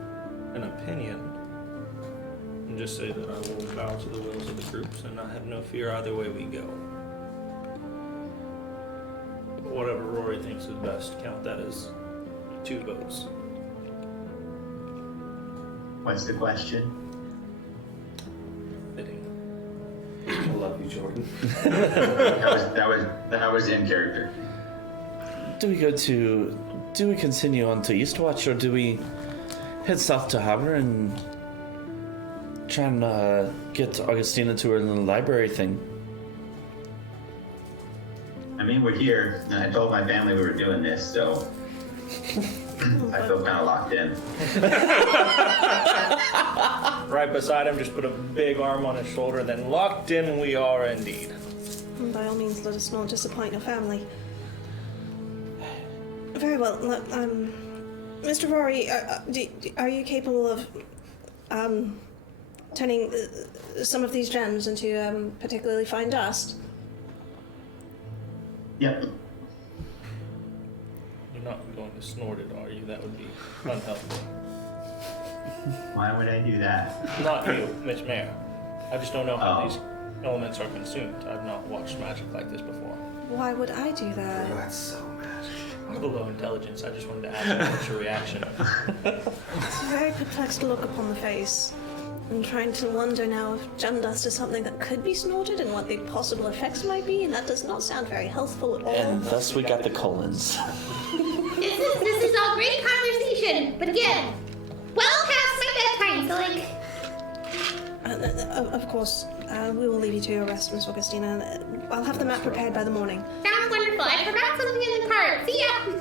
an opinion and just say that I will bow to the wills of the groups and I have no fear either way we go. But whatever Rory thinks is best, count that as 2 votes. What's the question? Fitting. I love you, Jordan. That was in character. Do we continue on to Eastwatch, or do we head south to Harbor and try and get Augustina to her little library thing? I mean, we're here, and I told my family we were doing this, so I feel kind of locked in. Right beside him, just put a big arm on his shoulder, then locked in we are indeed. By all means, let us not disappoint your family. Very well. Mr. Rory, are you capable of turning some of these gems into particularly fine dust? Yep. You're not going to snort it, are you? That would be unhealthy. Why would I do that? Not you, Miss Mayor. I just don't know how Oh. these elements are consumed. I've not watched magic like this before. Why would I do that? That's so magic. I'm a low intelligence. I just wanted to ask what's your reaction. It's a very perplexed look upon the face. I'm trying to wonder now if gem dust is something that could be snorted and what the possible effects might be, and that does not sound very healthful at all. And thus we got the Cullens. This is all great conversation, but again, well past my bedtime, so Of course, we will leave you to your rest, Miss Augustina. I'll have the map prepared by the morning. sounds wonderful. I forgot something in the cart. See ya!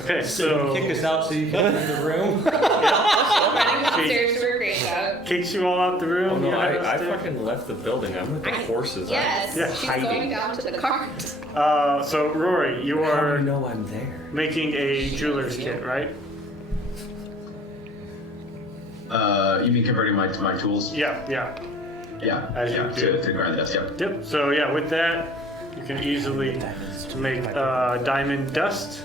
Okay, so Kick us out so you can leave the room. Running upstairs to her grave out. kicks you all out the room. Oh no, you head I upstairs. fucking left the building. I'm with the horses. Yes, Yeah, she's hiding. going down to the cart. So Rory, you How do are you know I'm there? making a jeweler's kit, right? You mean converting my tools? Yeah. Yeah. As you do. to grind dust. Yep. Yep. So yeah, with that, you can easily make diamond dust.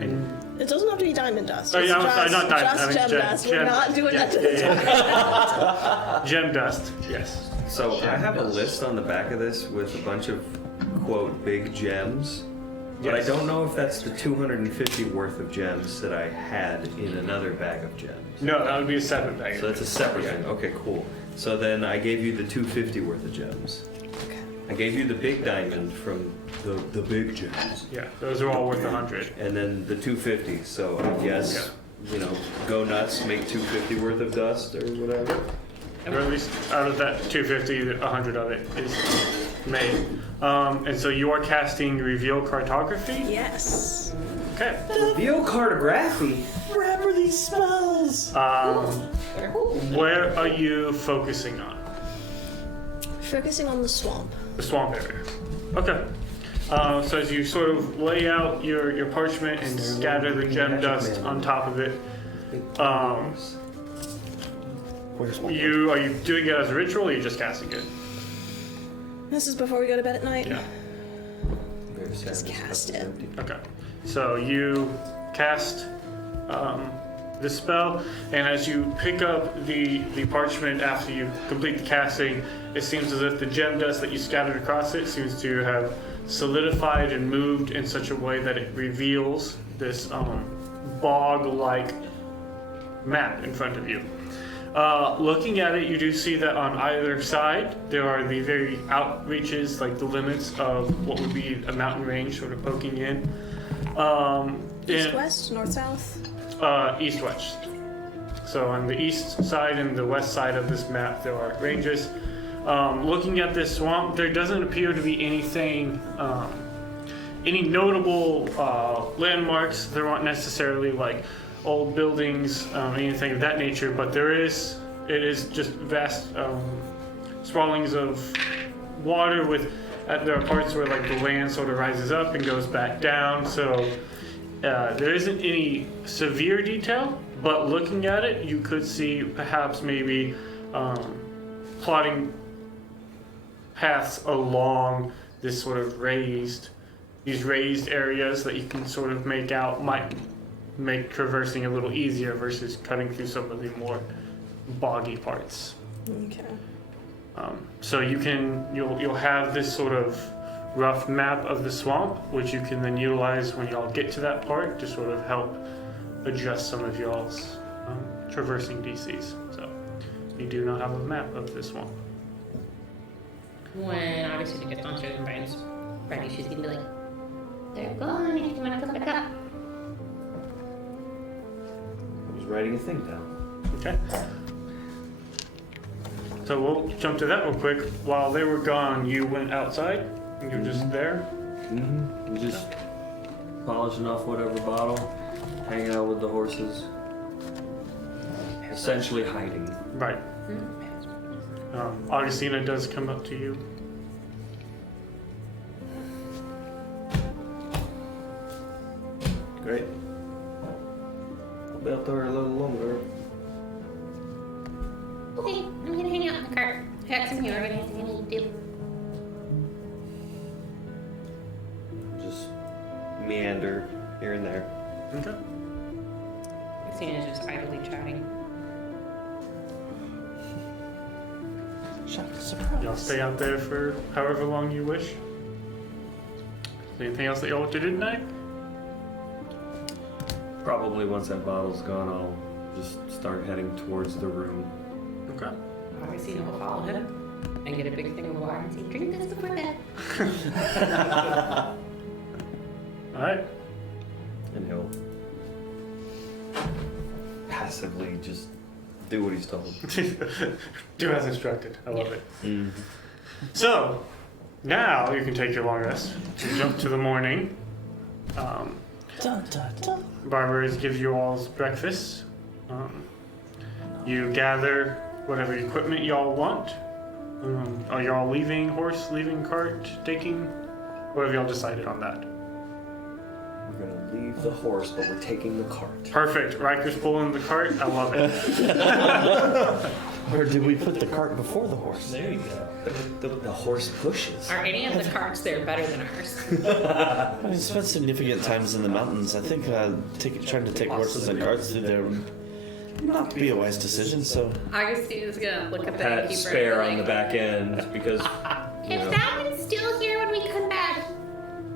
And It doesn't have to be diamond dust. oh It's yeah, I'm sorry, just, not diamond. just I mean gem dust. We're not doing yeah, that to the yeah. Gem dust. Yes. So I have a list on the back of this with a bunch of quote big gems. But Yes. I don't know if that's the 250 worth of gems that I had in another bag of gems. No, that would be a separate bag. So that's a separate thing. Okay, cool. So then I gave you the 250 worth of gems. I gave you the big diamond from the big gems. Yeah, those are all worth 100. And then the 250. So I guess, go nuts, make 250 worth of dust or whatever. Or at least out of that 250, 100 of it is made. And so you are casting reveal cartography. Yes. Okay. Reveal cartography? Remember these spells! Where are you focusing on? Focusing on the swamp. The swamp area. Okay. So as you sort of lay out your parchment and scatter the gem dust on top of it, Where's my are you doing it as a ritual or are you just casting it? This is before we go to bed at night. Yeah. Very sad. Just this cup cast is it. empty. Okay. So you cast the spell, and as you pick up the parchment after you complete the casting, it seems as if the gem dust that you scattered across it seems to have solidified and moved in such a way that it reveals this bog-like map in front of you. Looking at it, you do see that on either side there are the very outreaches, like the limits of what would be a mountain range, sort of poking in. East, west, north, south. East, west. So on the east side and the west side of this map, there are ranges. Looking at this swamp, there doesn't appear to be anything, any notable landmarks. There aren't necessarily like old buildings, anything of that nature, but it is just vast sprawlings of water with, there are parts where like the land sort of rises up and goes back down, so there isn't any severe detail, but looking at it, you could see perhaps maybe plotting paths along this sort of these raised areas that you can sort of make out might make traversing a little easier versus cutting through some of the more boggy parts. Okay. So you'll have this sort of rough map of the swamp, which you can then utilize when y'all get to that part to sort of help adjust some of y'all's traversing DCs. So you do now have a map of the swamp. When obviously she gets downstairs and Brian's ready, she's gonna be like, they're gone if you wanna come back up. I was writing a thing down. Okay. So we'll jump to that real quick. While they were gone, you went outside and you're just there. Mm-hmm. Just polishing off whatever bottle, hanging out with the horses, essentially hiding. Right. Augustina does come up to you. Great. I'll be out there a little longer. Okay, I'm gonna hang out in the cart. I got some more organizing I need to do. Just meander here and there. Okay. Christina's just idly chatting. Shock, surprise. Y'all stay out there for however long you wish. Anything else that y'all want to do tonight? Probably once that bottle's gone, I'll just start heading towards the room. Okay. Augustina will follow him and get a big thing of water and say, drink this before bed. All right. And he'll passively just do what he's told. Do as instructed. I love it. Mm. So, now you can take your long rest. Jump to the morning. Dun, dun, dun. Barbara gives you all breakfast. You gather whatever equipment y'all want. Are y'all leaving horse, leaving cart, taking? What have y'all decided on that? We're gonna leave the horse, but we're taking the cart. Perfect. Riker's pulling the cart. I love it. Or did we put the cart before the horse? There you go. The horse pushes. Are any of the carts there better than ours? I spent significant times in the mountains. I think trying to take horses and carts through there would not be a wise decision, so... Augustina's gonna look at the Had innkeeper spare and on be the like, back end because, you If know. that one's still here when we come back,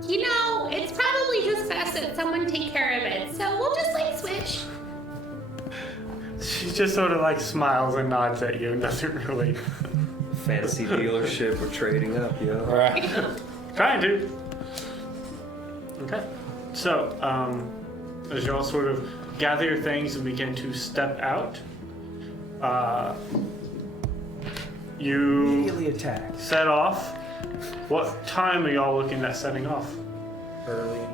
you know, it's probably just best that someone take care of it. So we'll just like switch. She just sort of like smiles and nods at you and doesn't really Fancy dealership, we're trading up, yo. Alright. trying to. Okay. So, as you all sort of gather your things and begin to step out, you Immediately attack. set off. What time are y'all looking at setting off? Early.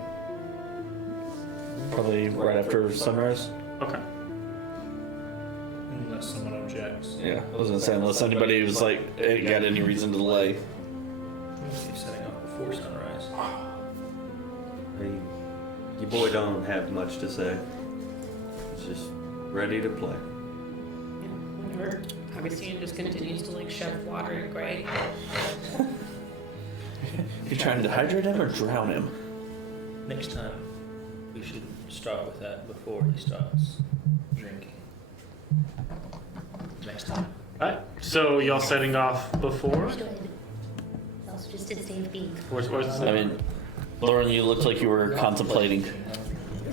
Probably right after sunrise. Okay. Unless someone objects. Yeah, I was gonna say, unless anybody was like, ain't got any reason to delay. Keep setting up before sunrise. I mean, your boy don't have much to say. He's just ready to play. whenever Augustina just continues to like shove water in Gray. You trying to dehydrate him or drown him? Next time, we should start with that before he starts drinking. Next time. Alright, so y'all setting off before? Good. Also just did safety. Where's I mean, Lauren, you looked like you were contemplating.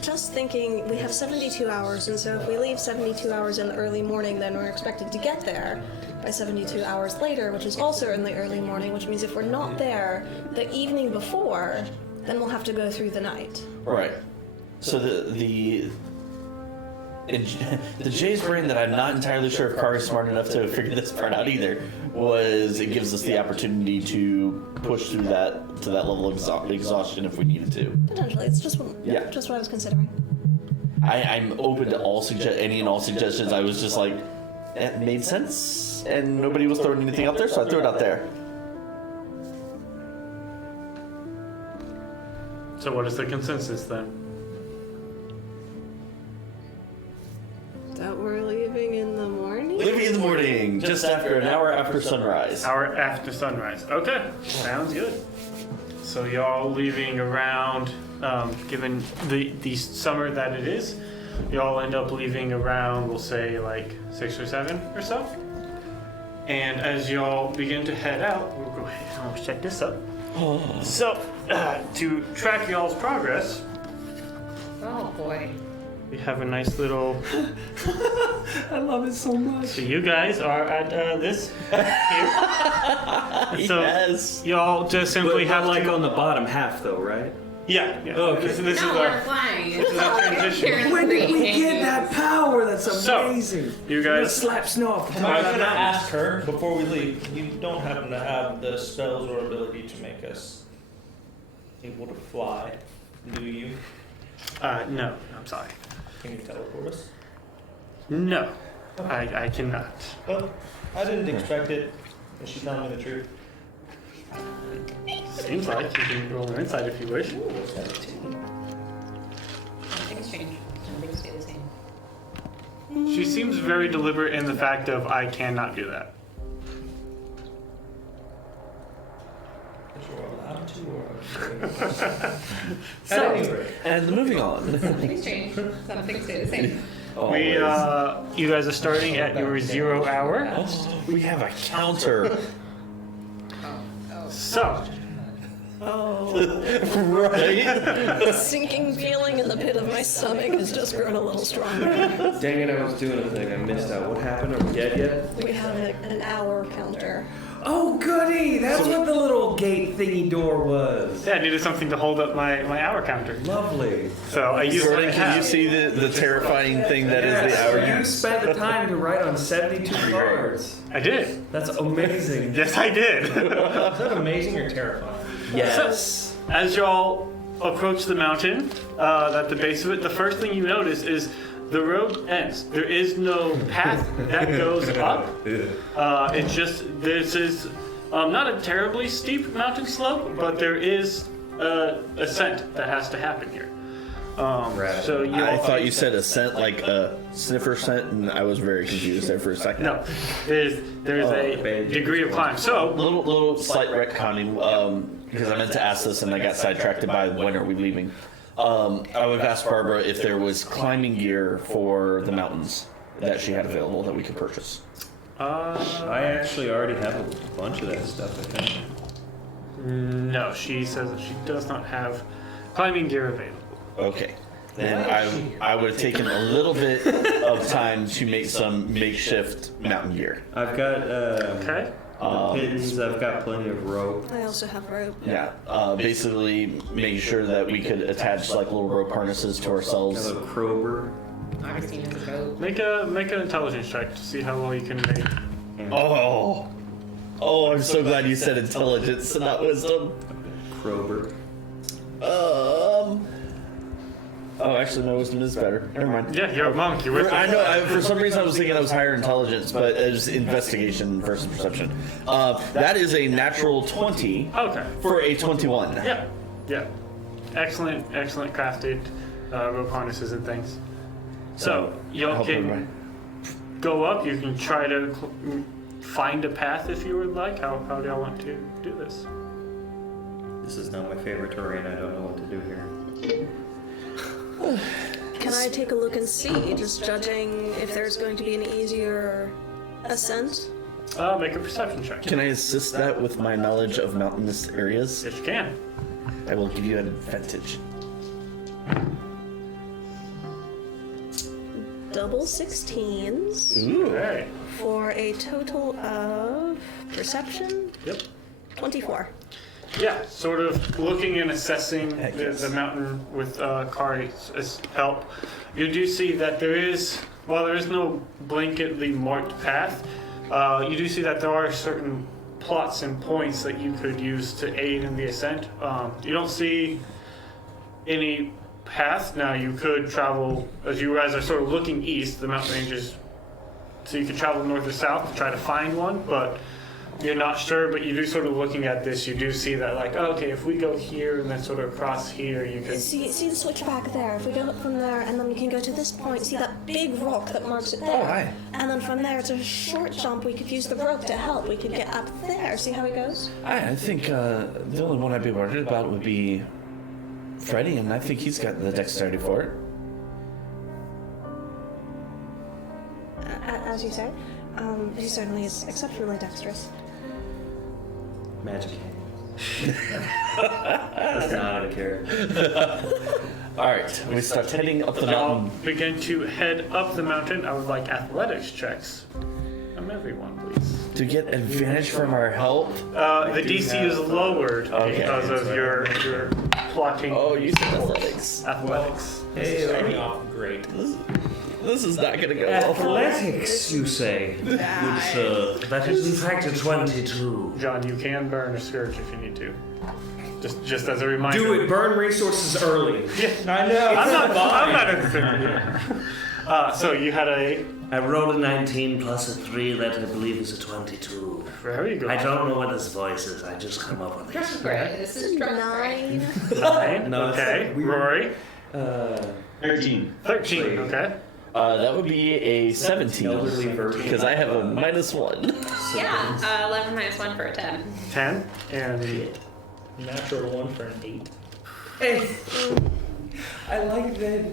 Just thinking, we have 72 hours, and so if we leave 72 hours in the early morning, then we're expected to get there by 72 hours later, which is also in the early morning, which means if we're not there the evening before, then we'll have to go through the night. Right. So in Jay's brain that I'm not entirely sure if Kara is smart enough to figure this part out either, was it gives us the opportunity to push through that to that level of exhaustion if we needed to. Potentially, it's just what I was considering. I'm open to any and all suggestions. I was just like, it made sense, and nobody was throwing anything out there, so I threw it out there. So what is the consensus then? That we're leaving in the morning? Leaving in the morning, just after an hour after sunrise. Hour after sunrise. Okay, sounds good. So y'all leaving around, given the summer that it is, y'all end up leaving around, we'll say like 6 or 7 or so. And as y'all begin to head out, we'll go ahead and check this up. So, to track y'all's progress, Oh boy. we have a nice little. I love it so much. So you guys are at this here. So Yes. y'all just simply But have like to. on the bottom half though, right? Yeah. Oh, okay. This No, is we're our. flying. This is our transition. When did we get that power? That's So, amazing. you I'm gonna guys. slap snow off the I top was of that gonna mountain. ask her before we leave. You don't happen to have the spells or ability to make us able to fly, do you? No, I'm sorry. Can you teleport us? No, I cannot. Well, I didn't expect it. And she's telling me the truth. Seems like you can roll an insight if you wish. Things change. Things stay the same. She seems very deliberate in the fact of I cannot do that. If you're allowed to, or So, at any rate. And moving on. Some things change. Some things stay the same. you guys are starting at your 0 hour. We have a counter. So, Right? The sinking feeling in the pit of my stomach has just grown a little stronger. Dang it, I was doing a thing. I missed out. What happened? Are we dead yet? We have an hour counter. Oh, goody! That's what the little gate thingy door was. yeah, I needed something to hold up my hour counter. Lovely. So I used Jordan, what I can you have. see the terrifying thing that is the hour? You spent the time to write on 72 cards. I did. That's amazing. Yes, I did. Is that amazing or terrifying? Yes. As y'all approach the mountain, at the base of it, the first thing you notice is the road ends. There is no path that goes up. It's just, this is not a terribly steep mountain slope, but there is ascent that has to happen here. So you I all thought you said a scent like a sniffer scent, and I was very confused there for a second. no, there's a degree of climb. So Little slight retconning, because I meant to ask this and I got sidetracked by when are we leaving. I would have asked Barbara if there was climbing gear for the mountains that she had available that we could purchase. I actually already have a bunch of that stuff, I think. no, she says that she does not have climbing gear available. Okay. Then I would have taken a little bit of time to make some makeshift mountain gear. I've got Okay. the pins, I've got plenty of rope. I also have rope. Yeah, basically making sure that we could attach like little rope harnesses to I have ourselves. a crowbar. Augustine has a boat. Make an intelligence check to see how well you can make. Oh, I'm so glad you said intelligence and not wisdom. Crowbar. Oh, actually, my wisdom is better. Never mind. Yeah, you're a monk. You're with I us. know. For some reason, I was thinking I was higher intelligence, but it was investigation versus perception. That is a natural 20 Okay. for a 21. Yeah. Excellent crafted rope harnesses and things. So y'all Help can everybody. go up. You can try to find a path if you would like. How do y'all want to do this? This is not my favorite terrain. I don't know what to do here. Can I take a look and see, just judging if there's going to be an easier ascent? Make a perception check. Can I assist that with my knowledge of mountainous areas? Yes, you can. I will give you an advantage. Double 16s Ooh. Okay. for a total of perception Yep. 24. Yeah, sort of looking and assessing Heck the, yes. the mountain with Kari's help. You do see that there is, while there is no blanketly marked path, you do see that there are certain plots and points that you could use to aid in the ascent. You don't see any path. Now you could travel, as you guys are sort of looking east, the mountain ranges, so you could travel north or south to try to find one, but you're not sure. But you do sort of looking at this, you do see that like, okay, if we go here and then sort of across here, you could. See the switchback there? If we go up from there and then we can go to this point, see that big rock that marks it there? Oh, hi. And then from there, it's a short jump. We could use the rope to help. We could get up there. See how it goes? I think the only one I'd be worried about would be Freddy, and I think he's got the dexterity for it. As you say, he certainly is exceptionally dexterous. Magic hands. That's not a carrot. All right, we start heading up the Y'all mountain. begin to head up the mountain. I would like athletics checks from everyone, please. To get advantage from our help. The DC is lowered Okay. because of your plotting. Oh, you said athletics. Athletics. Starting off great. This is not gonna go well for us. Athletics, you say? Good sir. That is in fact a 22. John, you can burn a scourge if you need to. Just as a reminder. Do it. Burn resources early. Yeah. I know. I'm not interfering here. So you had a I rolled a 19 plus a 3, that I believe is a 22. very good I don't know what this voice is, I just come up with Drunk this. Gray. This is Drunk Gray. 9. 9. No, it's Okay. weird. Rory. 13. 13. Okay. That would be a 17 Elderly virgin. because I have a -1. Yeah, 11 minus 1 for a 10. 10. And Natural 1 for an 8. Hey, I like that.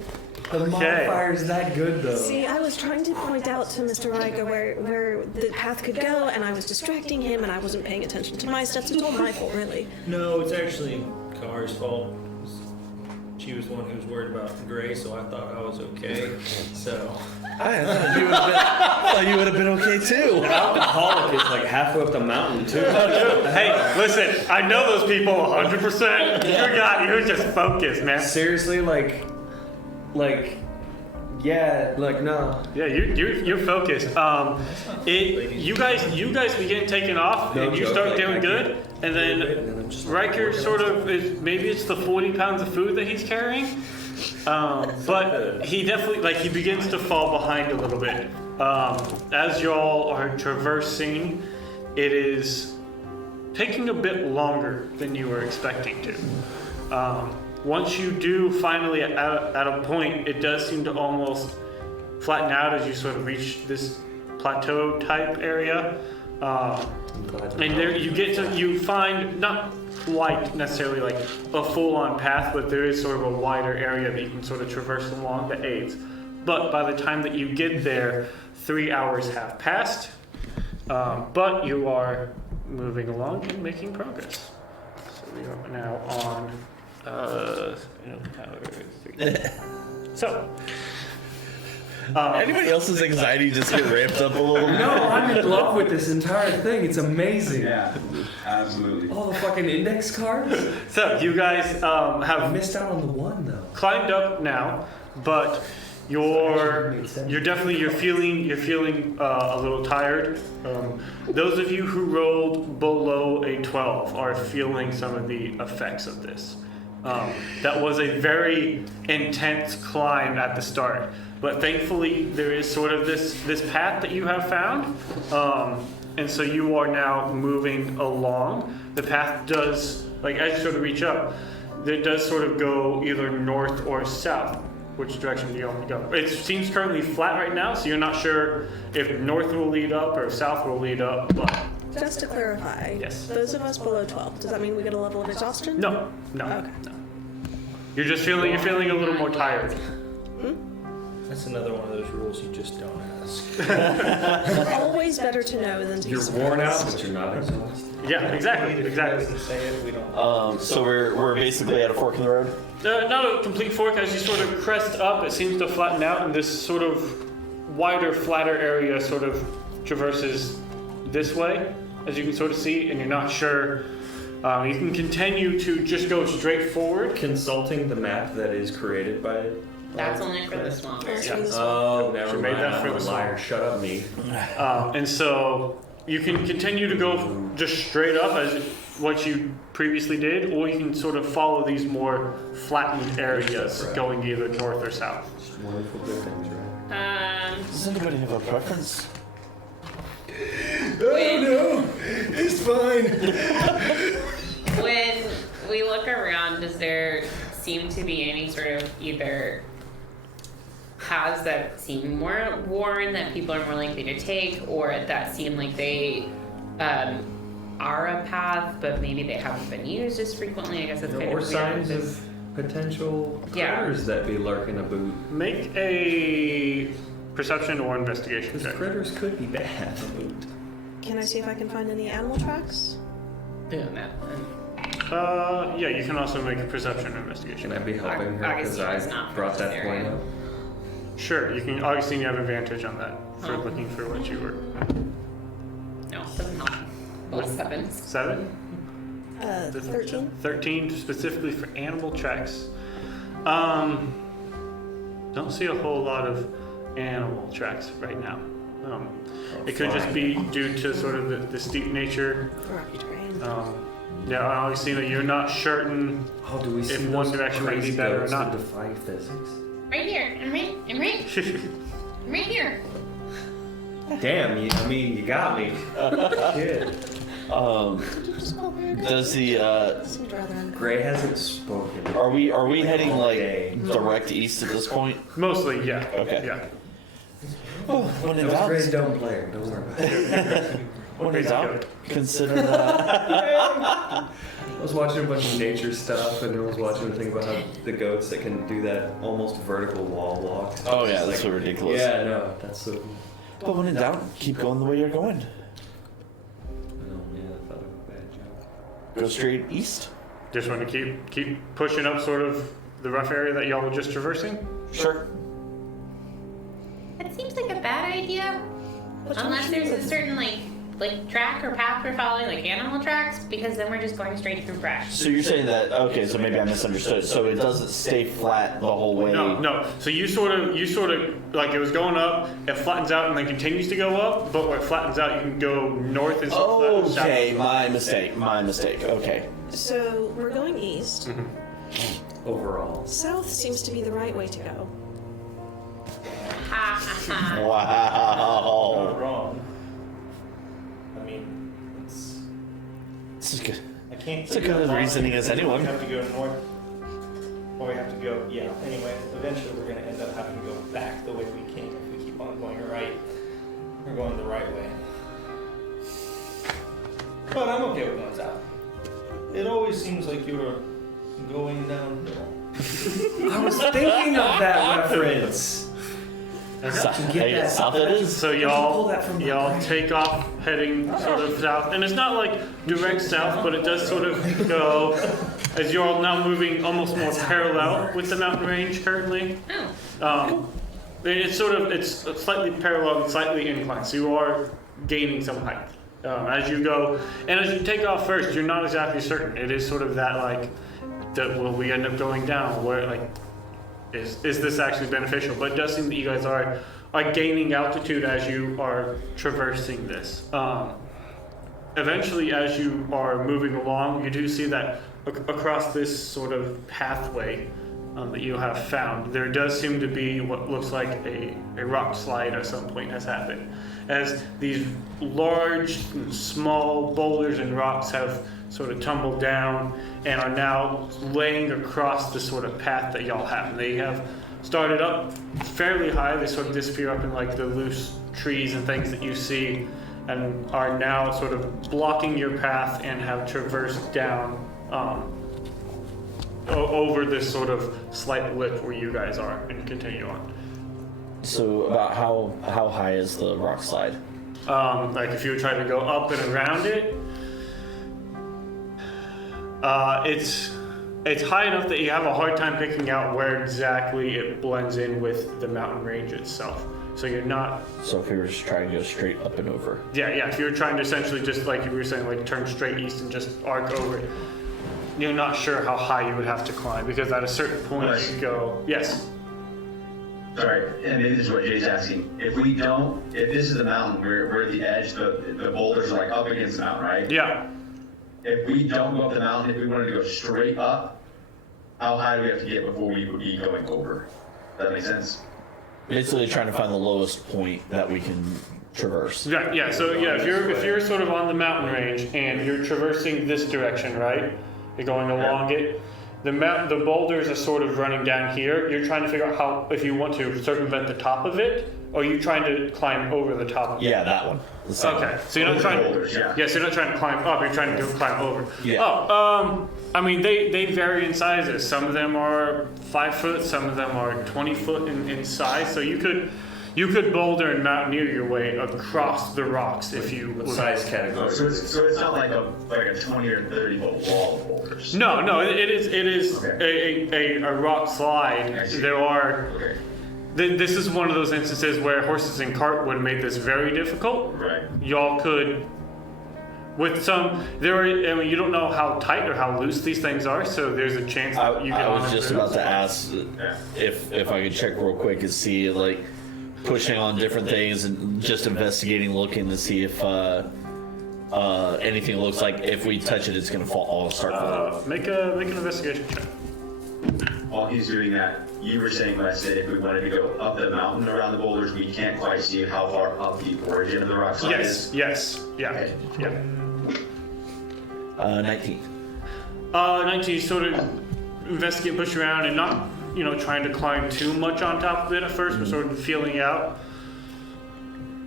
The Okay. modifier is that good though. See, I was trying to point out to Mr. Riker where the path could go, and I was distracting him, and I wasn't paying attention to my steps. It's all my fault, really. No, it's actually Car's fault. She was the one who was worried about Gray, so I thought I was okay. So, I thought you would have been okay too. Alcoholic is like halfway up the mountain too. hey, listen, I know those people 100%. You're just focused, man. Seriously, no. Yeah, you're focused. You guys begin taking off, No and you joke, start like, doing I good, and then I'm just Riker sort of is, maybe it's the 40 pounds of food that he's carrying, but he definitely he begins to fall behind a little bit. As y'all are traversing, it is taking a bit longer than you were expecting to. Once you do finally at a point, it does seem to almost flatten out as you sort of reach this plateau type area. And there you find not quite necessarily like a full-on path, but there is sort of a wider area that you can sort of traverse along that aids. But by the time that you get there, 3 hours have passed. But you are moving along and making progress. So we are now on so Anybody else's anxiety just get ramped up a little? No, I'm in love with this entire thing. It's amazing. Yeah, absolutely. All the fucking index cards. so you guys I have missed out on the one though. climbed up now, but you're feeling a little tired. Those of you who rolled below a 12 are feeling some of the effects of this. That was a very intense climb at the start, but thankfully there is sort of this path that you have found, and so you are now moving along. The path does, as you sort of reach up, it does sort of go either north or south. Which direction do you want to go? It seems currently flat right now, so you're not sure if north will lead up or if south will lead up, but just to clarify, Yes. those of us below 12, does that mean we get a level of exhaustion? No. Okay. You're just feeling a little more tired. That's another one of those rules you just don't ask. Always better to know than to be You're surprised. worn out, but you're not exhausted. Yeah, exactly. If he doesn't say it, we don't. So we're basically at a fork in the road. Not a complete fork. As you sort of crest up, it seems to flatten out, and this sort of wider, flatter area sort of traverses this way, as you can sort of see, and you're not sure. You can continue to just go straight forward. Consulting the map that is created by it. That's only for this one. Oh, never She mind. made that for I'm a the liar. Shut up, me. And so you can continue to go just straight up as what you previously did, or you can sort of follow these more flattened areas going either north or south. Just wonderful good things, right? Does anybody have a preference? No, it's fine. When we look around, does there seem to be any sort of either paths that seem more worn that people are more likely to take, or that seem like they are a path, but maybe they haven't been used as frequently? I guess that's kind Or of signs weird. of potential Yeah. critters that be lurking about. Make a perception or investigation Because check. critters could be bad. Can I see if I can find any animal tracks? Yeah. Yeah, you can also make a perception or investigation. Can I be helping her because Augustine I is not from brought this that point area. up? Sure, you can. Augustine, you have advantage on that for Oh. looking for what you were. No, doesn't help. Plus 7. 7? 13? 13 specifically for animal tracks. Don't see a whole lot of animal tracks right now. It could just be due to sort of the steep nature. Rocky terrain. Yeah, Augustina, you're not certain Oh, do we see if one those direction might be crazy better or goats not. that defy physics? Right here. I'm right here. Damn, you got me. Kid. Does the Seemed rather Gray hasn't spoken. are we heading all like day. direct east at this point? Mostly, yeah. Okay. Yeah. When in That was doubt, Gray's dumb player. Don't worry about it. when in doubt, consider that. I was watching a bunch of nature stuff, and I was watching a thing about how the goats that can do that almost vertical wall walk. Oh yeah, It's that's so ridiculous. Yeah, no, that's so. But when in doubt, keep going the way you're going. Oh man, I thought of a bad joke. Go straight east. Just want to keep pushing up sort of the rough area that y'all were just traversing. Sure. That seems like a bad idea. Unless there's a certain like track or path we're following, like animal tracks, because then we're just going straight through brush. So you're saying that, okay, so maybe I misunderstood. So it doesn't stay flat the whole way. No. So you sort of like it was going up, it flattens out and then continues to go up, but where it flattens out, you can go north and south. Okay, my mistake. Okay. So we're going east. Overall. South seems to be the right way to go. Ha ha ha. Not Wow. wrong. I mean, it's. This is good. I can't. It's a good reasoning as anyone. We have to go north, or we have to go. Yeah. Anyway, eventually we're going to end up having to go back the way we came if we keep on going right. We're going the right way. But I'm okay with going south. It always seems like you're going downhill. I was thinking of that reference. South it is. So y'all take off heading sort of south, and it's not like direct south, but it does sort of go as you're all now moving almost more parallel with the mountain range currently. It's slightly parallel and slightly inclined, so you are gaining some height as you go. And as you take off first, you're not exactly certain. It is sort of that like, will we end up going down? Where like, is this actually beneficial? But it does seem that you guys are gaining altitude as you are traversing this. Eventually, as you are moving along, you do see that across this sort of pathway that you have found, there does seem to be what looks like a rock slide at some point has happened. As these large, small boulders and rocks have sort of tumbled down and are now laying across the sort of path that y'all have. They have started up fairly high. They sort of disappear up in like the loose trees and things that you see. and are now sort of blocking your path and have traversed down over this sort of slight lip where you guys are, and continue on. So about how high is the rock slide? Like if you were trying to go up and around it, it's high enough that you have a hard time picking out where exactly it blends in with the mountain range itself. So you're not. So if we were just trying to go straight up and over. Yeah. If you were trying to essentially just like you were saying, like turn straight east and just arc over it, you're not sure how high you would have to climb because at a certain point you go. Yes. Sorry, and maybe this is what Jay's asking. If this is the mountain, we're at the edge, the boulders are like up against the mountain, right? Yeah. If we don't go up the mountain, if we wanted to go straight up, how high do we have to get before we would be going over? Does that make sense? Basically trying to find the lowest point that we can traverse. Yeah. So yeah, if you're sort of on the mountain range and you're traversing this direction, right? You're going along it. The boulders are sort of running down here. You're trying to figure out how, if you want to circumvent the top of it, or are you trying to climb over the top of it? Yeah, that one. Okay, so you're not trying. Boulders, yeah. Yes, you're not trying to climb up. You're trying to climb over. Yeah. Oh, I mean, they vary in sizes. Some of them are 5 foot. Some of them are 20 foot in size. So you could boulder and mountaineer your way across the rocks if you. What size category? So it's not like a 20 or 30 foot wall of boulders. No, it is Okay. a rock slide. I see. There are. Okay. This is one of those instances where horses and cart would make this very difficult. Right. Y'all could, with some, you don't know how tight or how loose these things are, so there's a chance that you can. I was just about to ask Yeah. if I could check real quick and see like pushing on different things and just investigating, looking to see if anything looks like if we touch it, it's gonna fall all start falling. Make an investigation check. While he's doing that, you were saying, Wes, that if we wanted to go up the mountain around the boulders, we can't quite see how far up the origin of the rock slide is. Yes, yeah. Okay. 19. 19, sort of investigate, push around, and not, trying to climb too much on top of it at first, but sort of feeling out.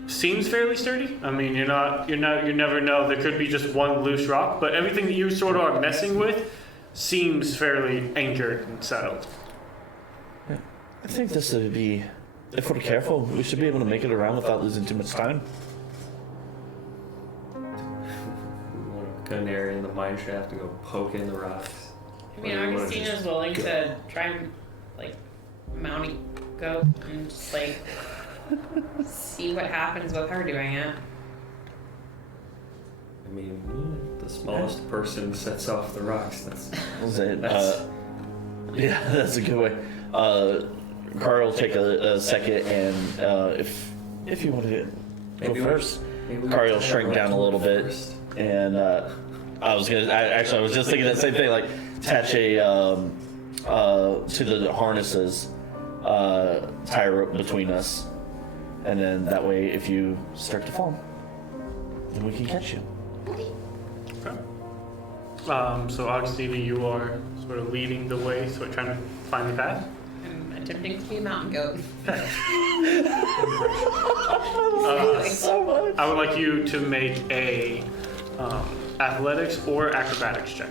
Seems fairly sturdy. I mean, you never know. There could be just one loose rock, but everything that you sort of are messing with seems fairly anchored and settled. I think this would be, if we're careful, we should be able to make it around without losing too much time. We want a canary in the mine shaft to go poke in the rocks. I mean, Or we wanna Augustina's just willing go. to try and, mount a goat and just, see what happens with her doing it. I mean, the smallest person sets off the rocks. Was it? That's- Yeah, that's a good way. Carl will take a second, and if you want to go Maybe we- first, maybe we Carl will can shrink go down a little bit, first. and I was just thinking that same thing, like attach a to the harnesses, tie a rope between us, and then that way, if you start to fall, then we can catch you. Okay. So Augustina, you are sort of leading the way, sort of trying to find the path. I'm attempting to be a mountain goat. So much. I would like you to make a athletics or acrobatics check.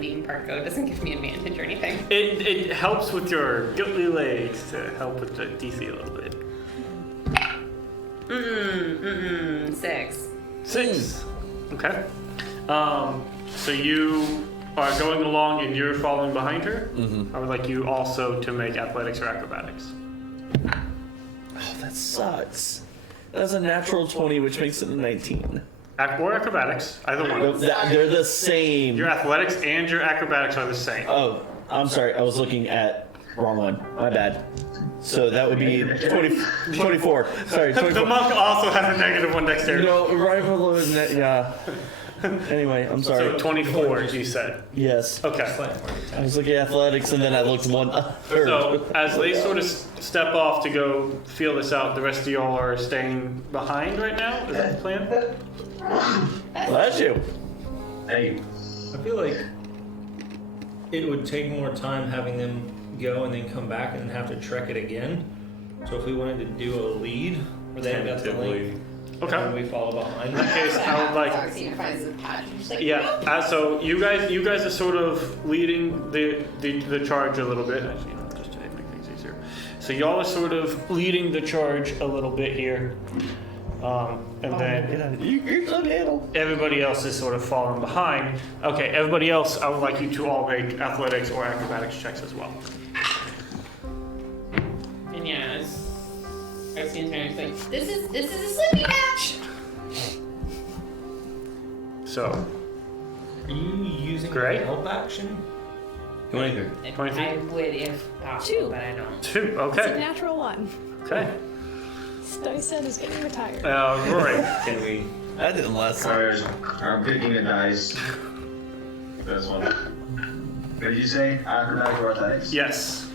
Being part goat doesn't give me advantage or anything. It helps with your goatly legs to help with the DC a little bit. 6. 6. Okay. So you are going along and you're following behind her. Mm-hmm. I would like you also to make athletics or acrobatics. Oh, that sucks. That's a natural 20, which makes it a 19. Or acrobatics, either one. They're the same. Your athletics and your acrobatics are the same. Oh, I'm sorry. I was looking at wrong one. My bad. So that would be 24. Sorry, 24. The monk also has a -1 dexterity. No, right below the net. Yeah. Anyway, I'm sorry. So 24, you said. Yes. Okay. I was looking at athletics and then I looked one up. So as they sort of step off to go feel this out, the rest of y'all are staying behind right now? Is that the plan? Well, that's you. Hey, I feel like it would take more time having them go and then come back and have to trek it again. So if we wanted to do a lead, where they got the link. Okay. And we follow behind. In that case, I would like. Sorry, signifies the patch. She's like, Yeah. So you guys are sort of leading the charge a little bit. Actually, just to make things easier. So y'all are sort of leading the charge a little bit here, and then You're so little. everybody else is sort of falling behind. Okay, everybody else, I would like you to all make athletics or acrobatics checks as well. and yeah, I see his like, this is a slippy patch. So, Are you using Great. the help action? 23. 23? I would if possible, Two. but I don't. 2. It's a Okay. natural 1. Okay. Dyson is getting retired. Rory. Can we? I didn't last time. I'm picking a dice. This one. What did you say? Acrobatic or athletics? Yes.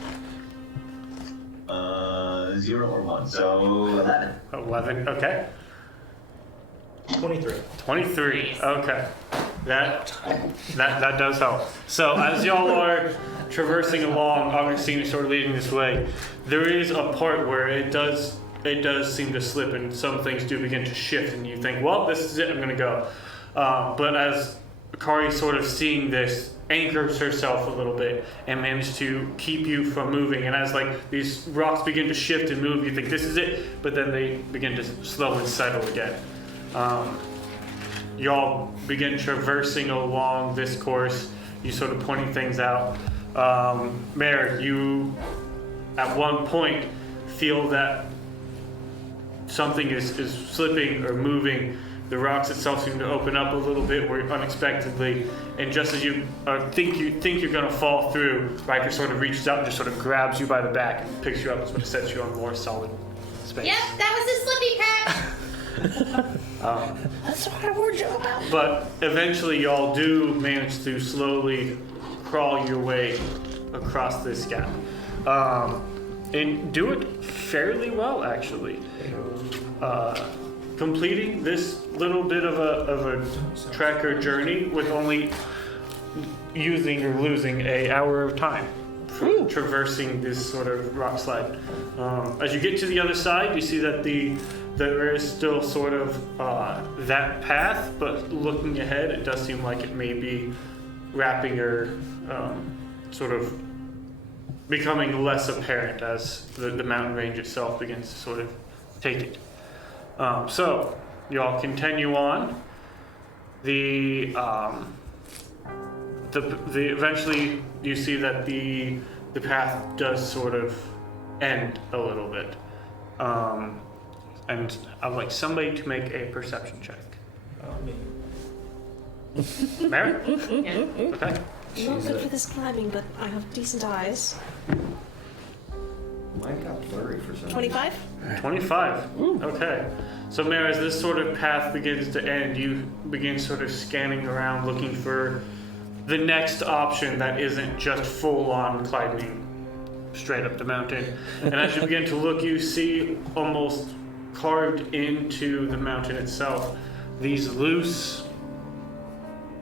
0 or 1. So 11. 11. Okay. 23. 23. Okay. That does help. So as y'all are traversing along, Augustine is sort of leading this way. There is a part where it does seem to slip, and some things do begin to shift, and you think, well, this is it. I'm gonna go. But as Kari sort of seeing this, anchors herself a little bit and manages to keep you from moving. And as like these rocks begin to shift and move, you think this is it, but then they begin to slow and settle again. Y'all begin traversing along this course. You sort of pointing things out. Mare, you at one point feel that something is slipping or moving. The rocks itself seem to open up a little bit unexpectedly, and just as you think you're gonna fall through, Riker sort of reaches out and just sort of grabs you by the back and picks you up and sort of sets you on more solid space. Yep, that was a slippy patch. That's what I warned you about. But eventually, y'all do manage to slowly crawl your way across this gap, and do it fairly well, actually. Completing this little bit of a trekker journey with only using or losing an hour of time for traversing this sort of rock slide. As you get to the other side, you see that there is still sort of that path, but looking ahead, it does seem like it may be wrapping or sort of becoming less apparent as the mountain range itself begins to sort of take it. So y'all continue on. The eventually you see that the path does sort of end a little bit, and I'd like somebody to make a perception check. Mary? Yeah. Okay. I'm not good for this climbing, but I have decent eyes. Mine got blurry for some reason. 25? 25. Okay. So, Mary, as this sort of path begins to end, you begin sort of scanning around looking for the next option that isn't just full-on climbing straight up the mountain. And as you begin to look, you see almost carved into the mountain itself these loose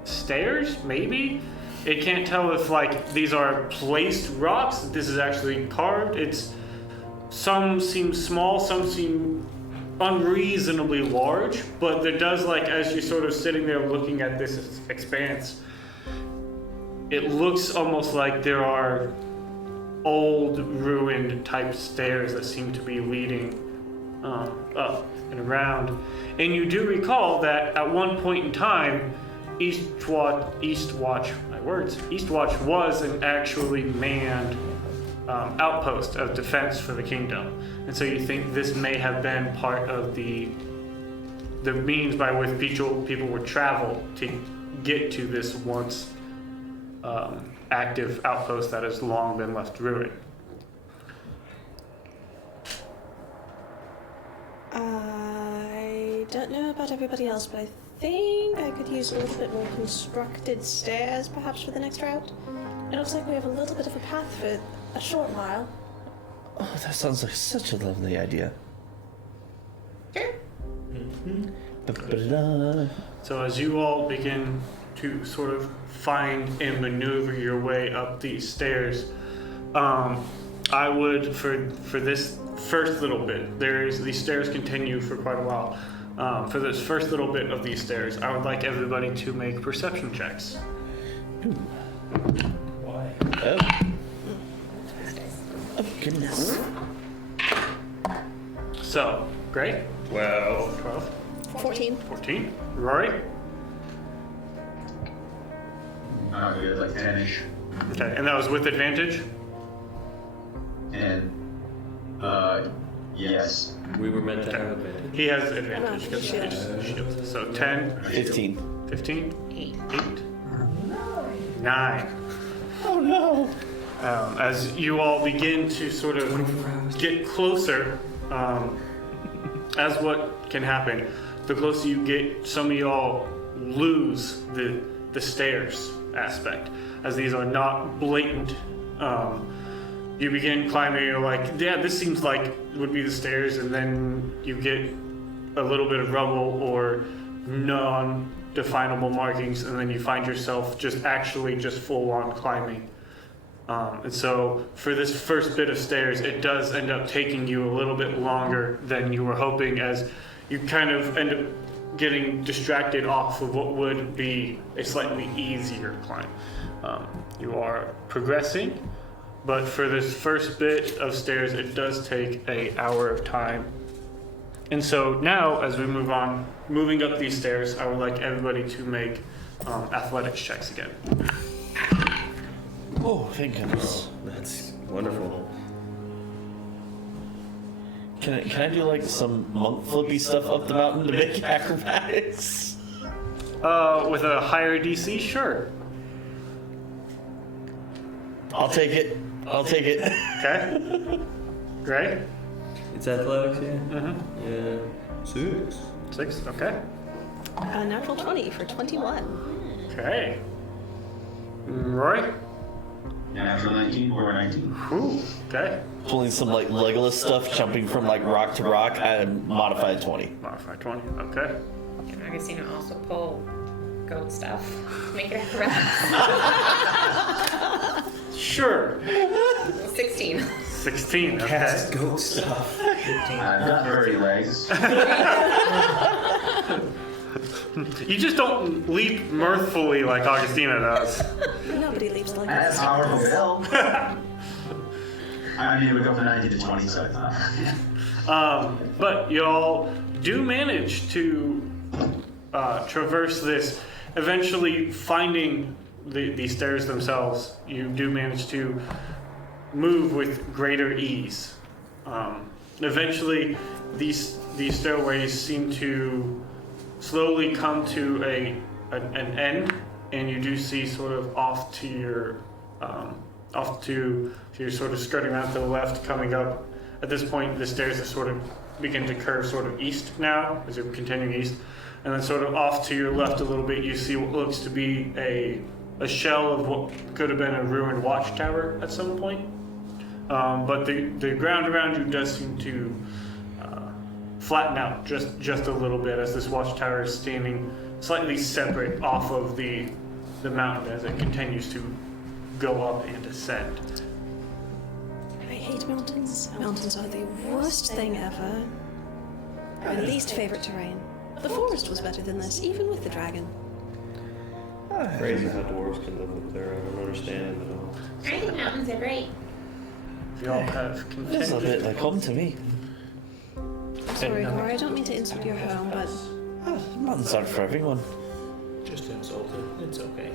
stairs, maybe? It can't tell if like these are placed rocks. This is actually carved. Some seem small, some seem unreasonably large, but there does, like, as you're sort of sitting there looking at this expanse, it looks almost like there are old ruined type stairs that seem to be leading up and around. And you do recall that at one point in time, Eastwatch was an actually manned outpost of defense for the kingdom, and so you think this may have been part of the means by which people would travel to get to this once active outpost that has long been left ruined. I don't know about everybody else, but I think I could use a little bit more constructed stairs perhaps for the next route. It looks like we have a little bit of a path for a short while. Oh, that sounds like such a lovely idea. Sure. Ba-ba-da. So as you all begin to sort of find and maneuver your way up these stairs, I would, for this first little bit, these stairs continue for quite a while. For this first little bit of these stairs, I would like everybody to make perception checks. Why? Oh goodness. So, great. 12. 14. 14. Rory? Not good, like 10-ish. Okay, and that was with advantage? And, yes. We were meant to have advantage. He has advantage because Shield. it's shield. So 10, 15. 15, 8. 9. Oh no. As you all begin to sort of get closer, as what can happen, the closer you get, some of y'all lose the stairs aspect, as these are not blatant. You begin climbing, you're like, yeah, this seems like would be the stairs, and then you get a little bit of rubble or non-definable markings, and then you find yourself just full-on climbing. And so for this first bit of stairs, it does end up taking you a little bit longer than you were hoping, as you kind of end up getting distracted off of what would be a slightly easier climb. You are progressing, but for this first bit of stairs, it does take an hour of time. And so now, as we moving up these stairs, I would like everybody to make athletics checks again. Oh, thank goodness. That's wonderful. Can I do like some monk flippy stuff up the mountain to make acrobatics? With a higher DC, sure. I'll take it. Okay. Great. It's athletics, yeah? Mm-hmm. Yeah. 6, okay. Natural 20 for 21. Okay. Roy? Natural 19 or 19. Ooh, okay. Pulling some like Legolas stuff, jumping from like rock to rock at a modified 20. Modified 20, okay. Can Augustina also pull goat stuff to make it Sure. 16. 16, okay. Goat stuff. I've got furry legs. You just don't leap mirthfully like Augustina does. Nobody leaves like That's this. powerful Bill. I mean, we go from 19 to 20, so. But y'all do manage to traverse this, eventually finding the stairs themselves. You do manage to move with greater ease. Eventually, these stairways seem to slowly come to an end, and you do see sort of off to your sort of skirting around to the left, coming up. At this point, the stairs are sort of begin to curve sort of east now as you're continuing east, and then sort of off to your left a little bit, you see what looks to be a shell of what could have been a ruined watchtower at some point. But the ground around you does seem to flatten out just a little bit, as this watchtower is standing slightly separate off of the mountain as it continues to go up and ascend. I hate mountains. Mountains are the worst thing ever. My least favorite terrain. The forest was better than this, even with the dragon. Crazy how dwarves can live up there. I don't understand at all. I think mountains are great. You all have It's a continued. bit like home to me. I'm sorry, Cora, I don't mean to insult your home, but Mountains aren't for everyone. Just insulted. It's okay.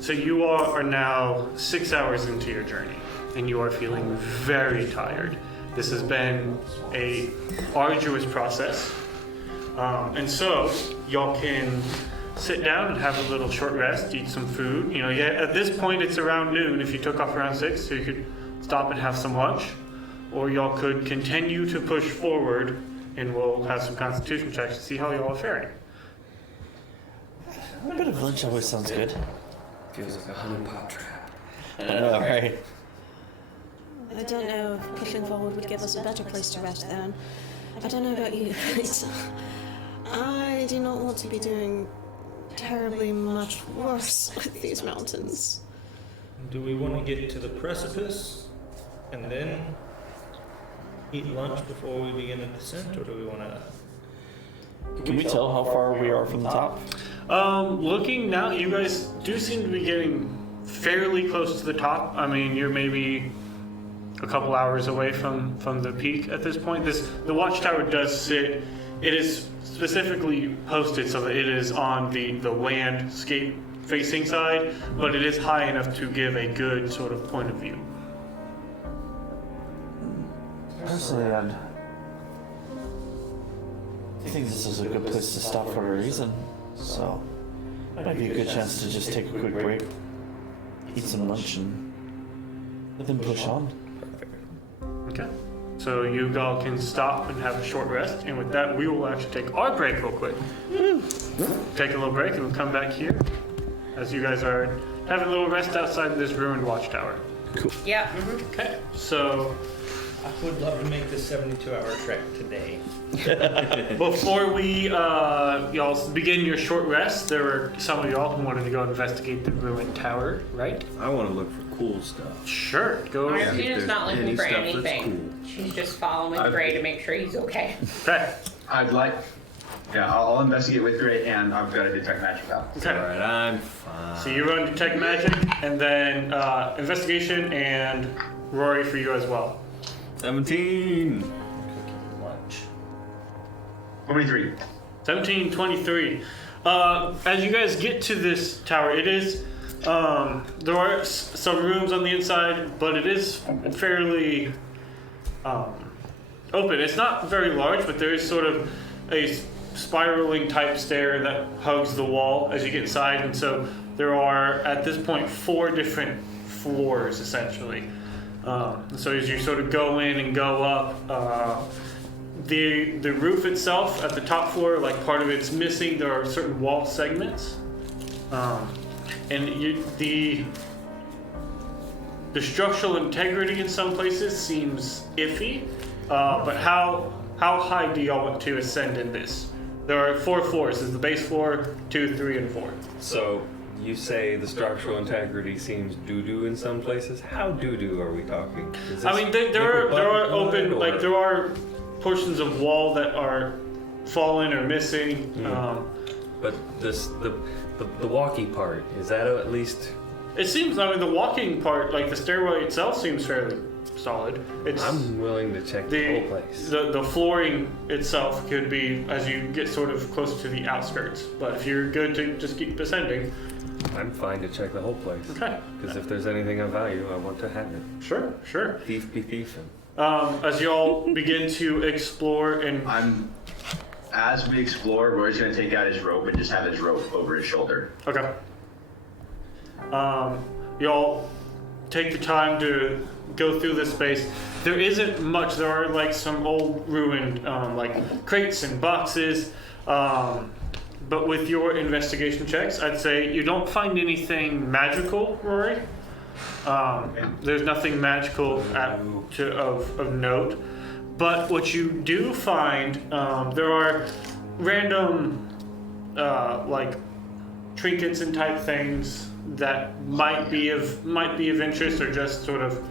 So you all are now 6 hours into your journey, and you are feeling very tired. This has been a arduous process, and so y'all can sit down and have a little short rest, eat some food. You know, yeah, at this point it's around noon. If you took off around 6, so you could stop and have some lunch, or y'all could continue to push forward, and we'll have some constitution checks to see how y'all are faring. A bit of lunch always sounds good. Feels like a honey pot trap. I know, right? I don't know if pushing forward would give us a better place to rest then. I don't know about you, but I do not want to be doing terribly much worse with these mountains. Do we want to get to the precipice and then eat lunch before we begin a descent, or do we want to Can we tell how far we are from the top? Looking now, you guys do seem to be getting fairly close to the top. I mean, you're maybe a couple hours away from the peak at this point. The watchtower does sit. It is specifically posted so that it is on the landscape facing side, but it is high enough to give a good sort of point of view. Personally, I think this is a good place to stop for a reason. So, might be a good chance to just take a quick break, eat some lunch, and then push on. Okay. So you all can stop and have a short rest, and with that, we will actually take our break real quick. Take a little break, and we'll come back here as you guys are having a little rest outside of this ruined watchtower. Cool. Yeah. Okay. So I would love to make this 72-hour trek today. before we y'all begin your short rest, there were some of y'all who wanted to go investigate the ruined tower, right? I want to look for cool stuff. Sure. Go. Martina's not looking any for stuff that's anything. She's just following Gray to make sure he's okay. Okay. I'd like. Yeah, I'll investigate with Gray, and I've got to detect magic out. Okay. All right, I'm fine. So you run detect magic, and then investigation, and Rory for you as well. 17. Lunch. 23. 1723. As you guys get to this tower, it is there are some rooms on the inside, but it is fairly open. It's not very large, but there is sort of a spiraling type stair that hugs the wall as you get inside, and so there are at this point 4 different floors essentially. So as you sort of go in and go up, the roof itself at the top floor, like part of it's missing. There are certain wall segments, and the structural integrity in some places seems iffy. But how high do y'all want to ascend in this? There are 4 floors. There's the base floor, 2, 3, and 4. So you say the structural integrity seems doo-doo in some places. How doo-doo are we talking? I mean, there are open, like there are portions of wall that are fallen or missing. But the walkie part, is that at least? It seems, I mean, the walking part, like the stairway itself, seems fairly solid. I'm willing to check the whole place. The flooring itself could be as you get sort of close to the outskirts. But if you're good to just keep ascending, I'm fine to check the whole place. Okay. Because if there's anything of value, I want to have it. Sure. Thief be thiefing. As y'all begin to explore and As we explore, Roy's going to take out his rope and just have his rope over his shoulder. Okay. Y'all take the time to go through this space. There isn't much. There are like some old ruined like crates and boxes. But with your investigation checks, I'd say you don't find anything magical, Rory. There's nothing magical of note. But what you do find, there are random like trinkets and type things that might be of interest or just sort of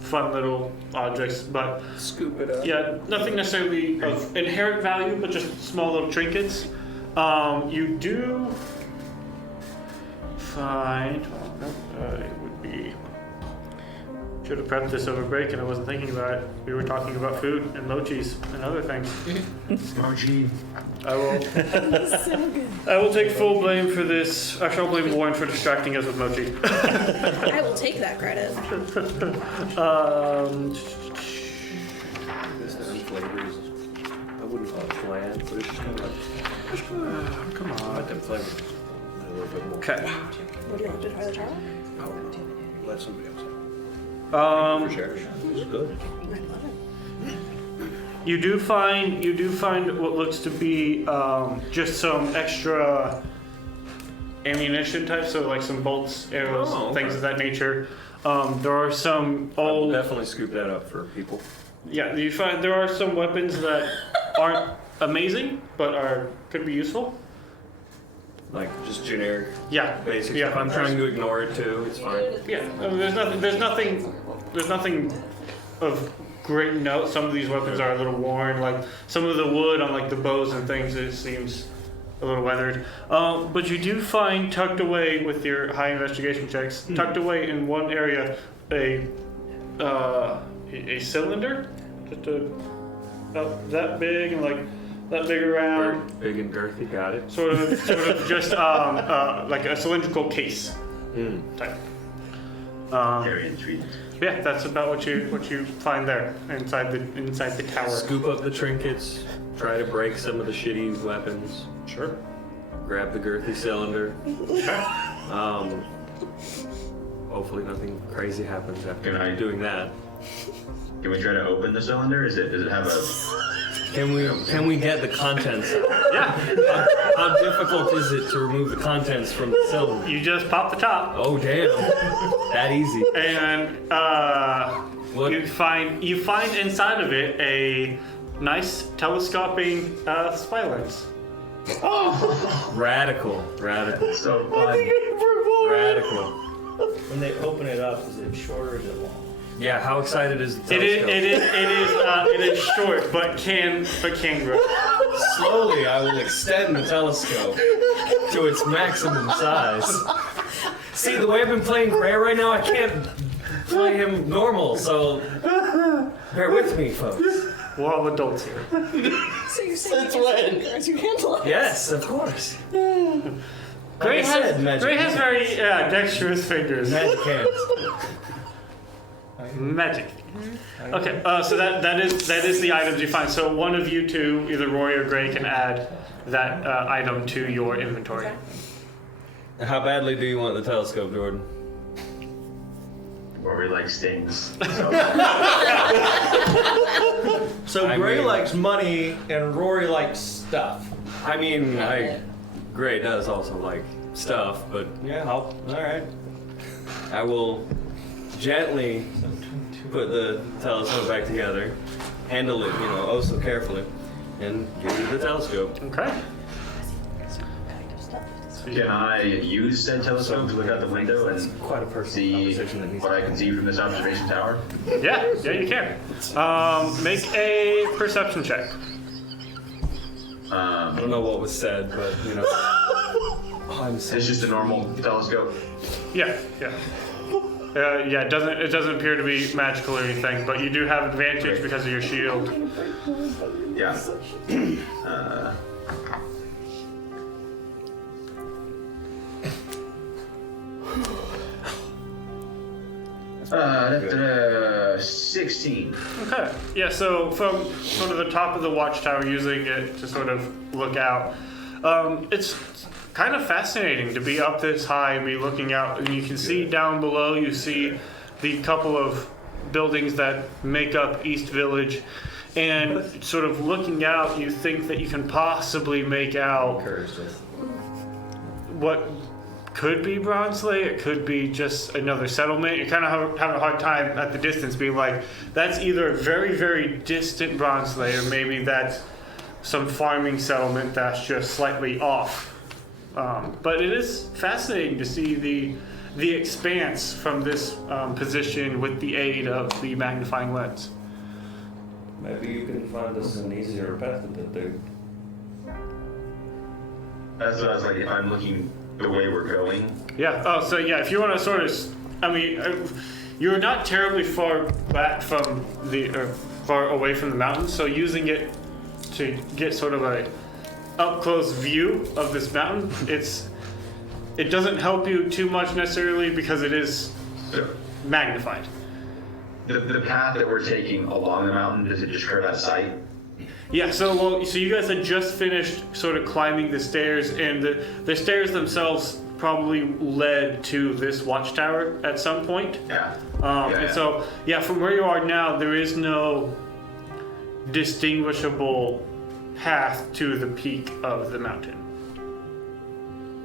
fun little objects, but scoop it up. Yeah, nothing necessarily of inherent value, but just small little trinkets. You do find it would be. Should have prepped this over break, and I wasn't thinking about it. We were talking about food and mochis and other things. Mochi. I will take full blame for this. Actually, I'll blame Warren for distracting us with mochi. I will take that credit. This flavors. I wouldn't call it bland, but it's just kind of like. Come on. I like them flavors. A little bit more. Okay. Would you like to try the char? Let somebody else. For sure. It's good. I love it. You do find what looks to be just some extra ammunition type, so like some bolts, arrows, things of that nature. There are some I'll old. definitely scoop that up for people. Yeah, you find there are some weapons that aren't amazing, but could be useful. Like just generic, Yeah, basic yeah. stuff. I'm trying to ignore it too. It's fine. Yeah, there's nothing of great note. Some of these weapons are a little worn, like some of the wood on like the bows and things, it seems a little weathered. But you do find tucked away with your high investigation checks, tucked away in one area, a cylinder, just about that big and like that big around, Big and girthy, got it. sort of just like a cylindrical case type. Very intriguing. Yeah, that's about what you find there inside the tower. Scoop up the trinkets, try to break some of the shitty weapons. Sure. Grab the girthy cylinder. Hopefully nothing crazy happens after doing that. Can we try to open the cylinder? Does it have a... Can we get the contents out? Yeah. How difficult is it to remove the contents from the cylinder? You just pop the top. Oh damn. That easy. And What? you find inside of it a nice telescoping spy lens. Radical. So fun. Radical. When they open it up, is it short or is it long? Yeah, how excited is the It telescope? is short, but can grow. Slowly, I will extend the telescope to its maximum size. See, the way I've been playing Gray right now, I can't play him normal, so bear with me, folks. We're all adults here. So you're saying you handle it? Yes, of course. Gray said, magic has hands. very dexterous fingers. Magic hands. Magic. Okay, so that is the items you find. So one of you two, either Roy or Gray, can add that item to your inventory. How badly do you want the telescope, Jordan? Rory likes things. So I Gray mean- likes money and Rory likes stuff. I mean, Gray does also like stuff, but yeah, all right. I will gently put the telescope back together, handle it, oh so carefully, and give you the telescope. Okay. Can I use said telescope to look out the window and Quite a personal see conversation that needs what I can see from this observation tower? Yeah, you can. Make a perception check. I don't know what was said, but I'm so It's just a normal telescope. Yeah. It doesn't appear to be magical or anything, but you do have advantage because of your shield. Yeah. Uh, 16. Okay. Yeah, so from sort of the top of the watchtower, using it to sort of look out, it's kind of fascinating to be up this high and be looking out, and you can see down below, you see the couple of buildings that make up East Village, and sort of looking out, you think that you can possibly make out what could be Bronzeley, it could be just another settlement. You're kind of having a hard time at the distance being like, that's either a very, very distant Bronzeley, or maybe that's some farming settlement that's just slightly off. But it is fascinating to see the expanse from this position with the aid of the magnifying lens. Maybe you can find us an easier path to get there. That's what I was like, if I'm looking the way we're going. Yeah. Oh, so yeah, if you want to sort of, you're not terribly far back from far away from the mountains, so using it to get sort of a up close view of this mountain, it doesn't help you too much necessarily because it is magnified. The path that we're taking along the mountain, does it just curve out of sight? Yeah, so you guys had just finished sort of climbing the stairs, and the stairs themselves probably led to this watchtower at some point. Yeah. And so, from where you are now, there is no distinguishable path to the peak of the mountain.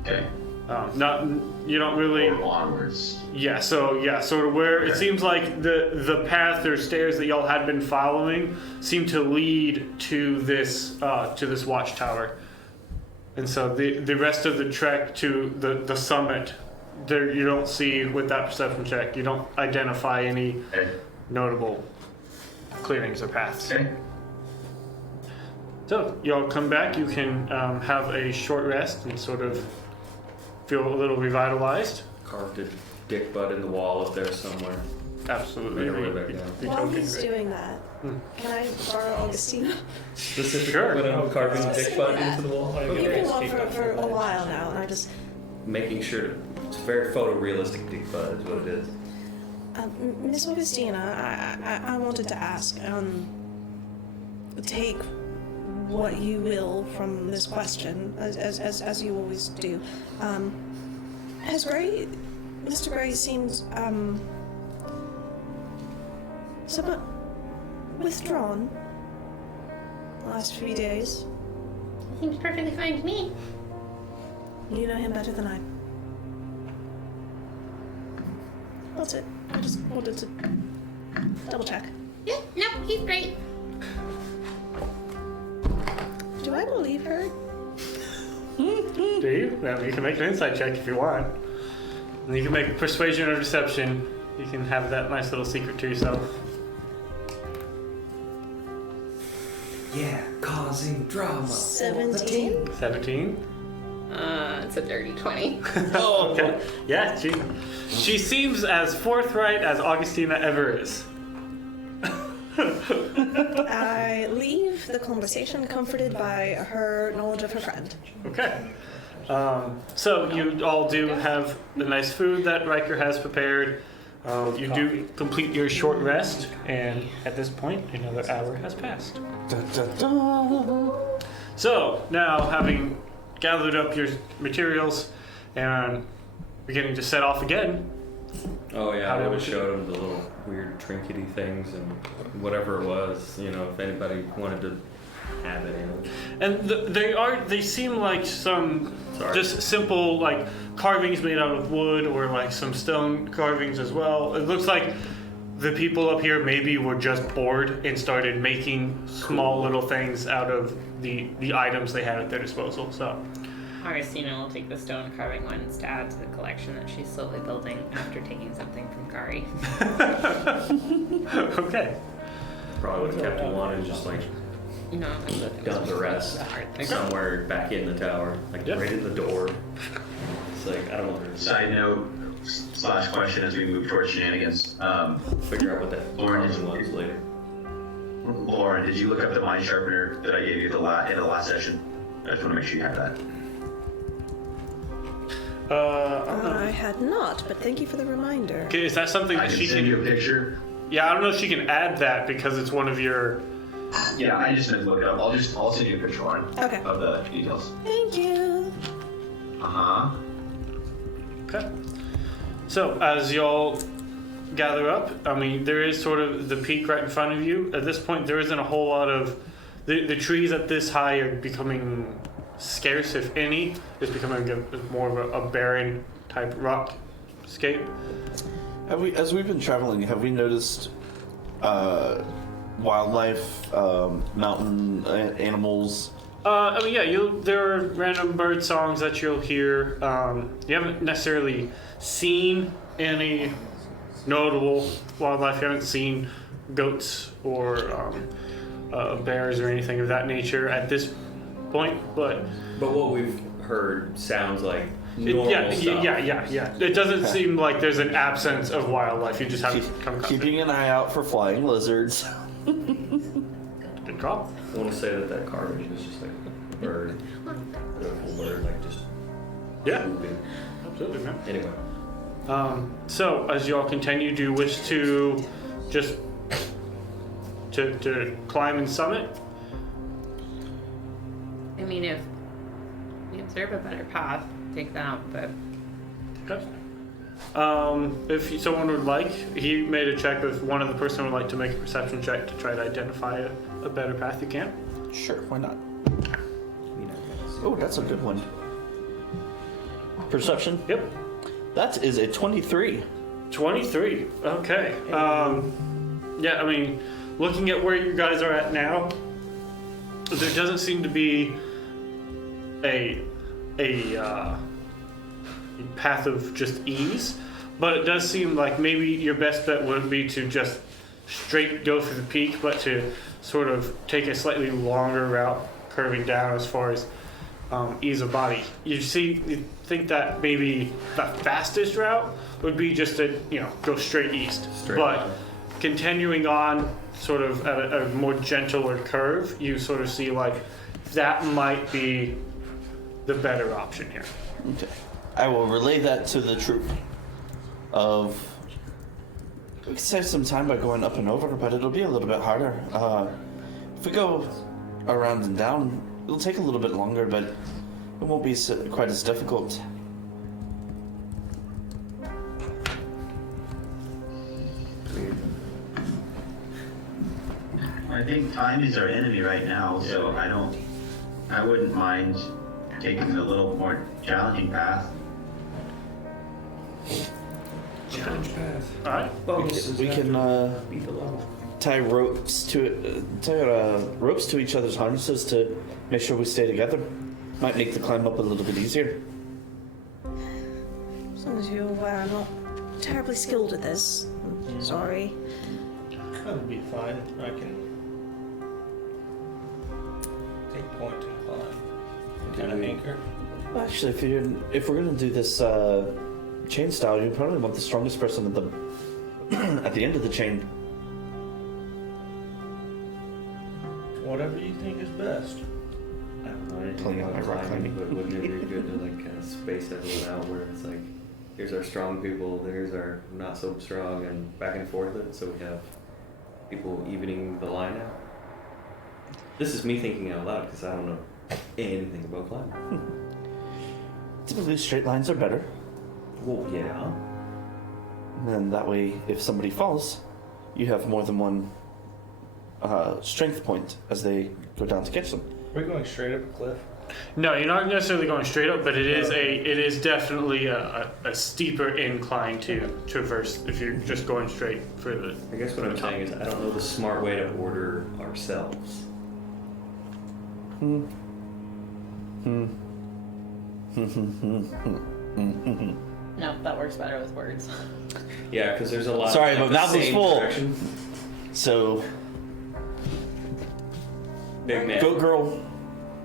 Okay. You don't really. Or onwards. Yeah, sort of where it seems like the path or stairs that y'all had been following seem to lead to this watchtower, and so the rest of the trek to the summit, there you don't see with that perception check, you don't identify any notable clearings or paths. Okay. So, y'all come back. You can have a short rest and sort of feel a little revitalized. Carved a dick butt in the wall up there somewhere. Absolutely. Made our way back down. While he's doing that, can I borrow Augustina? Specifically, Sure. when I'm carving a dick butt Yeah. into the wall. You've been one for a while now, and I just... Making sure to, it's a very photorealistic dick butt is what it is. Miss Augustina, I wanted to ask, take what you will from this question, as you always do. Has Mr. Gray seemed, somewhat withdrawn the last few days? Seems perfectly fine to me. You know him better than I. That's it. I just wanted to double check. Yeah, no, he's great. Do I believe her? Do you? Well, you can make an insight check if you want. And you can make persuasion or deception. You can have that nice little secret to yourself. Yeah, causing drama. 17. 17. It's a dirty 20. Oh, okay. Yeah, she seems as forthright as Augustina ever is. I leave the conversation comforted by her knowledge of her friend. Okay. So you all do have the nice food that Riker has prepared. You do complete your short rest, and at this point, another hour has passed. So now, having gathered up your materials and beginning to set off again. Oh yeah, How I do would have we- showed him the little weird trinkety things and whatever it was, if anybody wanted to have it. And they seem like some Sorry. just simple like carvings made out of wood or like some stone carvings as well. It looks like the people up here maybe were just bored and started making small little things out of the items they had at their disposal. So Augustina will take the stone carving ones to add to the collection that she's slowly building after taking something from Kari. okay. Probably would have kept one and just like No, dump the rest somewhere back in the tower, like Yeah. right in the door. It's like I don't know. Side note / question as we move towards shenanigans. Figure out what that Lauren, carving was later. Lauren, did you look up the mind sharpener that I gave you in the last session? I just want to make sure you have that. I had not, but thank you for the reminder. Okay, is that something I that can she send can? you a picture. Yeah, I don't know if she can add that because it's one of your. Yeah, I just meant to look it up. I'll send you a picture, Lauren, Okay. of the details. Thank you. Okay. So as y'all gather up, I mean, there is sort of the peak right in front of you. At this point, there isn't a whole lot of the trees at this high are becoming scarce, if any. It's becoming more of a barren type rock scape. As we've been traveling, have we noticed wildlife, mountain animals? I mean, yeah, there are random bird songs that you'll hear. You haven't necessarily seen any notable wildlife. You haven't seen goats or bears or anything of that nature at this point, but what we've heard sounds like normal yeah. stuff. It doesn't seem like there's an absence of wildlife. You just haven't come across it. Keeping an eye out for flying lizards. Good call. I want to say that carving is just like a bird, a beautiful bird, like just Yeah, moving. absolutely, man. Anyway, So as you all continue, do you wish to just to climb and summit? I mean, if we observe a better path, take that, but Okay. If someone would like, he made a check. If one of the person would like to make a perception check to try to identify a better path, you can. Sure, why not? Oh, that's a good one. Perception? Yep. That is a 23. 23. Okay. Yeah, I mean, looking at where you guys are at now, there doesn't seem to be a path of just ease, but it does seem like maybe your best bet would be to just straight go through the peak, but to sort of take a slightly longer route, curving down as far as ease of body. You think that maybe the fastest route would be just to go straight east, but continuing on sort of at a more gentler curve, you sort of see like that might be the better option here. Okay. I will relay that to the troop we can save some time by going up and over, but it'll be a little bit harder. If we go around and down, it'll take a little bit longer, but it won't be quite as difficult. I think time is our enemy right now, so I wouldn't mind taking a little more challenging path. All right. We can tie ropes to each other's harnesses to make sure we stay together. Might make the climb up a little bit easier. As long as you're aware, I'm not terribly skilled at this. I'm sorry. That'll be fine. I can take point and climb. Kind of anchor. Well, actually, if we're gonna do this chain style, you probably want the strongest person at the end of the chain. Whatever you think is best. I don't know anything Pulling out about my rock climbing, climbing. but wouldn't it be good to like kind of space everyone out where it's like, here's our strong people, here's our not so strong, and back and forth it, so we have people evening the line out. This is me thinking out loud because I don't know anything about climbing. Typically, straight lines are better. Well, yeah. And then that way, if somebody falls, you have more than one strength point as they go down to catch them. We're going straight up a cliff. No, you're not necessarily going straight up, but it is definitely a steeper incline to traverse if you're just going straight for the. I guess what I'm saying is I don't know the smart way to order ourselves. No, that works better with words. Yeah, because there's a lot. Sorry, of, my like, mouth the was same full. direction. So, Big man. Goat Girl,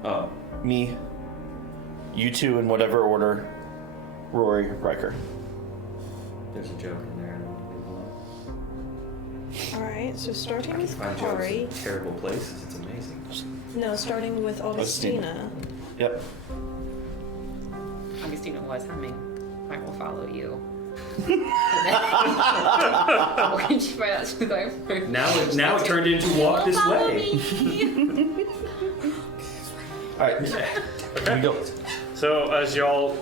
Oh, me, you two in whatever order, Rory, Riker. there's a joke in there. Alright, so starting I can with find jokes Kari. in terrible places. It's amazing. No, starting with Augustina. Yep. Augustina was humming. I will follow you. Now it turned into walk this way. Alright. Here we go. So as y'all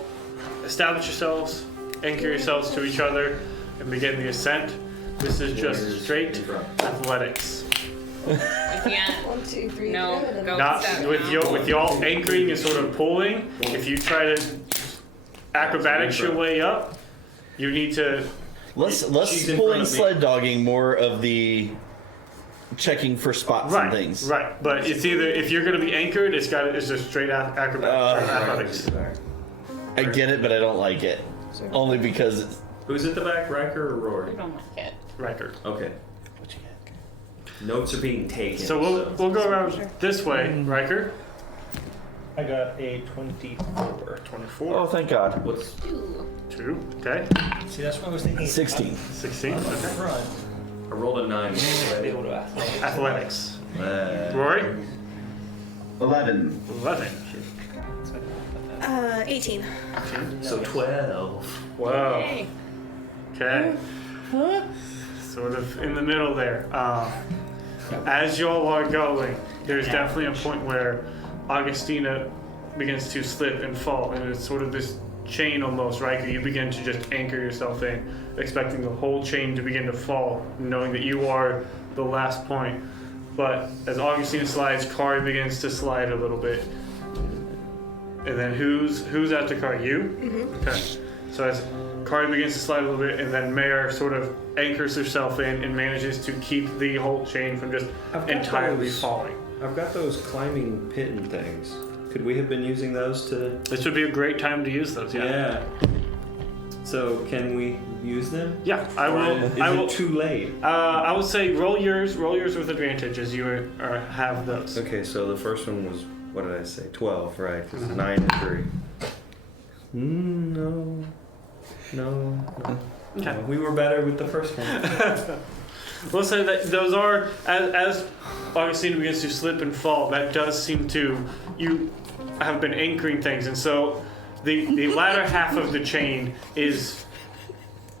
establish yourselves, anchor yourselves to each other, and begin the ascent, this is just straight athletics. We can't. 1, 2, 3. No, go Not step with now. y'all anchoring and sort of pulling. If you try to acrobatics your way up, you need to. Less She's in pulling front of me. sled dogging, more of the checking for spots and things. Right. But it's either if you're going to be anchored, it's just straight athletics. I get it, but I don't like it. Only because it's... Who's at the back, Riker or I Rory? don't like it. Record. Okay. Notes are being taken. So we'll go around this way, Riker. I got a 24. 24. Oh, thank God. What's 2. Okay. See, that's what I was thinking. 16. 16. Up Okay. front. I rolled a 9. Be able to athletics. Athletics. Rory. 11. 11. 18. So 12. Whoa. Hey. Okay. Sort of in the middle there. As y'all are going, there's definitely a point where Augustina begins to slip and fall, and it's sort of this chain almost, right? You begin to just anchor yourself in, expecting the whole chain to begin to fall, knowing that you are the last point. But as Augustina slides, Kari begins to slide a little bit. And then who's after Kari? You? Mm-hmm. Okay. So as Kari begins to slide a little bit, and then Mare sort of anchors herself in and manages to keep the whole chain from just I've got entirely those. falling. I've got those climbing pitten things. Could we have been using those to... This would be a great time to use those, yeah. Yeah. So can we use them? Yeah, I will. Is I it will. too late? I would say roll yours with advantage as you have those. Okay, so the first one was, what did I say? 12, right? 'Cause 9 and 3. No. Okay. We were better with the first one. We'll say that those are, as Augustine begins to slip and fall, that does seem to, you have been anchoring things, and so the latter half of the chain is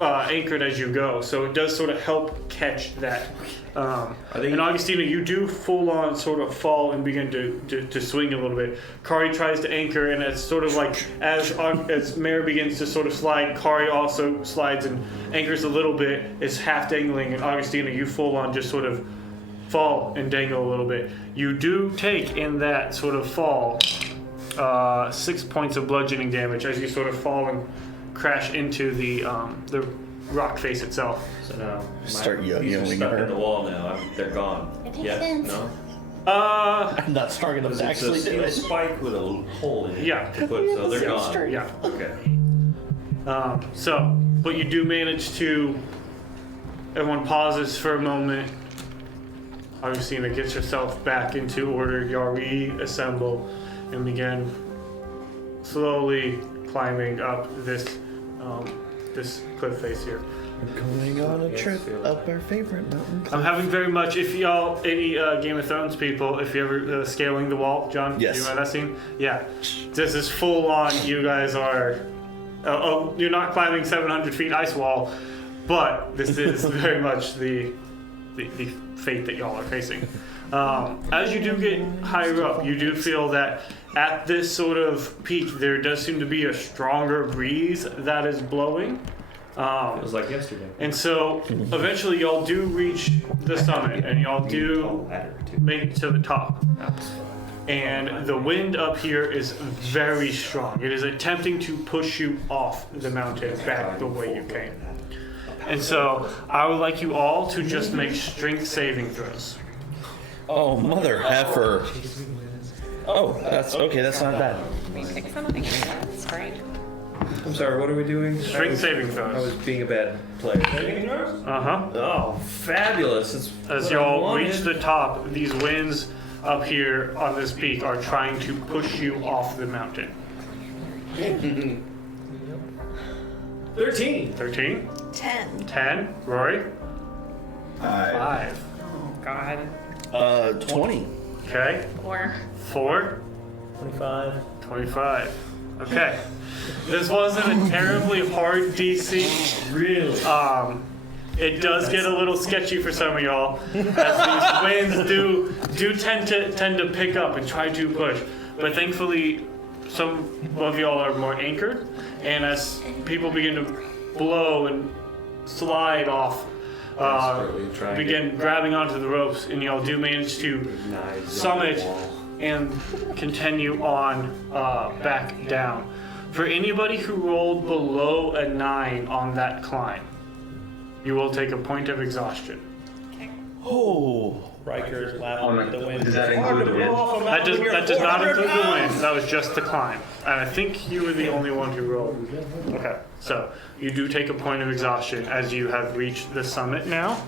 anchored as you go, so it does sort of help catch that. And Augustina, you do full on sort of fall and begin to swing a little bit. Kari tries to anchor, and it's sort of like as Mare begins to sort of slide, Kari also slides and anchors a little bit. It's half dangling, and Augustina, you full on just sort of fall and dangle a little bit. You do take in that sort of fall 6 points of bludgeoning damage as you sort of fall and crash into the rock face itself. So now Start these are yo-yoing stuck her. in the wall now. They're gone. It makes Yes? sense. No? I'm not strong enough It's to a actually do steel it. spike with a hole in it. Yeah. To put, so they're gone. Yeah. Okay. But you do manage to. Everyone pauses for a moment. Augustina gets herself back into order. Y'all reassemble and begin slowly climbing up this cliff face here. Going on a trip up our favorite mountain. I'm having very much. If y'all, any Game of Thrones people, if you ever scaling the wall, John, Yes. you remember that scene? Yeah, this is full on. You guys are. You're not climbing 700 feet ice wall, but this is very much the fate that y'all are facing. As you do get higher up, you do feel that at this sort of peak, there does seem to be a stronger breeze that is blowing. Feels like yesterday. And so eventually y'all do reach the summit and y'all do make it to the top. And the wind up here is very strong. It is attempting to push you off the mountain back the way you came. And so I would like you all to just make strength saving throws. Oh, mother heifer. Oh, that's okay. That's not bad. We pick something. That's great. I'm sorry, what are we doing? Strength saving I was throws. being a bad player. Uh-huh. Oh, fabulous. It's As what I y'all wanted. reach the top, these winds up here on this peak are trying to push you off the mountain. 13. 13, 10. 10, Rory, 5. God. 20. Okay, Or 4, 25. 25. Okay. This wasn't a terribly hard DC. Really? It does get a little sketchy for some of y'all, as these winds do tend to pick up and try to push. But thankfully, some of y'all are more anchored, and as people begin to blow and slide off, begin grabbing onto the ropes, and y'all do manage to summit and continue on back down. For anybody who rolled below a 9 on that climb, you will take a point of exhaustion. Oh. Riker's laughing at the wind. Does that include the wind? That does not include the wind. That was just the climb. And I think you were the only one who rolled. Okay. So you do take a point of exhaustion as you have reached the summit now.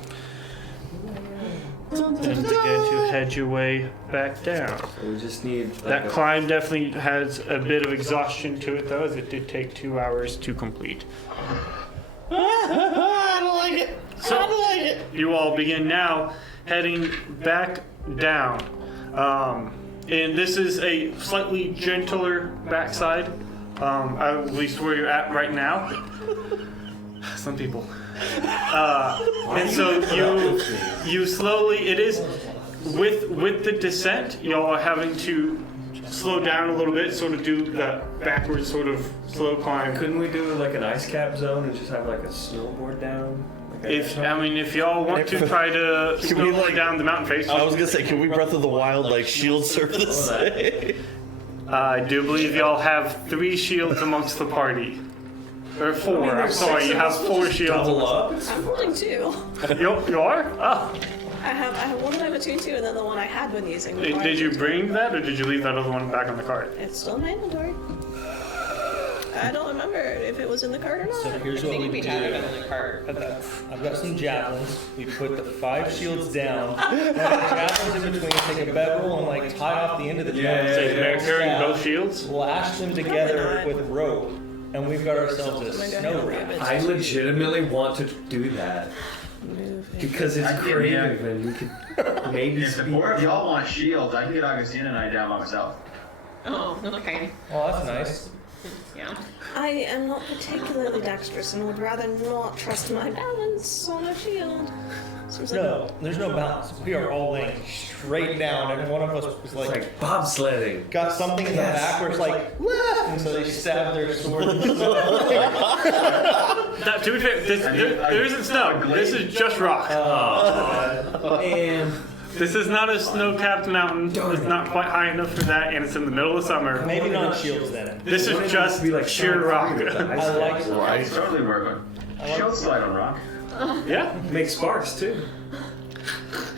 And begin to head your way back down. We just need That climb definitely has a bit of exhaustion to it, though, as it did take 2 hours to complete. I don't like it. So, I don't like it. you all begin now heading back down. And this is a slightly gentler backside, at least where you're at right now. Some people. And so you slowly, it is, with the descent, y'all are having to slow down a little bit, sort of do the backwards sort of slow climb. Couldn't we do like an ice cap zone and just have like a snowboard down? If y'all want to try to Can we, snowboard like- down the mountain face, I was gonna say, can we Breath of the Wild like shield surface? I do believe y'all have 3 shields amongst the party. Or 4, I'm sorry, you have 4 shields. Double up? I'm holding 2. You are? Oh. I have one that I'm between 2 and then the one I had been using. before I Did you changed bring that, or did you leave that other one back on the cart? it. It's still in my inventory. I don't remember if it was in the cart or So not. here's what we do. I've got some javelins. We put the 5 shields down. Put the javelins in between. Take a bevel and like tie off the end of the javelin. Say they're carrying both shields. Lash them together with rope, and we've got ourselves a snow rabbit. I legitimately want to do that. Because it's creative and we could maybe If the 4 of y'all want shields, I can get Augustine and I down by myself. Oh, okay. Oh, that's nice. Yeah. I am not particularly dexterous and would rather not trust my balance on a shield. Seems like No, there's no balance. We are all laying straight down, and one of us was it's like like bobsledding. got something in the back where it's like left, and so they stab their sword. That, to be fair, there isn't snow. This is just rock. And This is not a snow-capped mountain. It's not quite high enough for that, and it's in the middle of summer. Maybe not shields then. This is just sheer rock. I like Right. Totally working. Shield slide on rock. Yeah. make sparks too.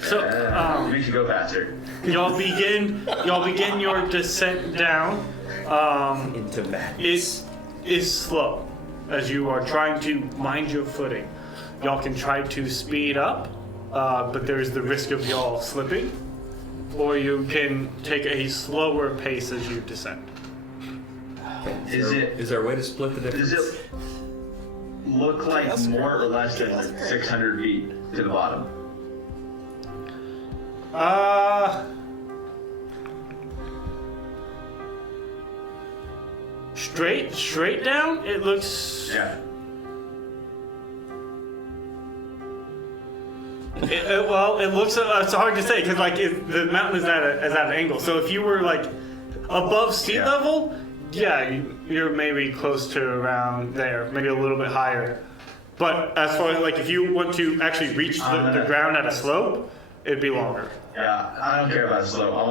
So, Makes you go faster. y'all begin your descent down. Into madness. It is slow as you are trying to mind your footing. Y'all can try to speed up, but there's the risk of y'all slipping, or you can take a slower pace as you descend. Is there a way to split the difference? Does it look like more or less than 600 feet to the bottom? Straight down, it looks. Yeah. It looks. It's hard to say because the mountain is at an angle. So if you were like above sea level, yeah, you're maybe close to around there, maybe a little bit higher. But as far as like if you want to actually reach the ground at a slope, it'd be longer. Yeah, I don't care about slope. I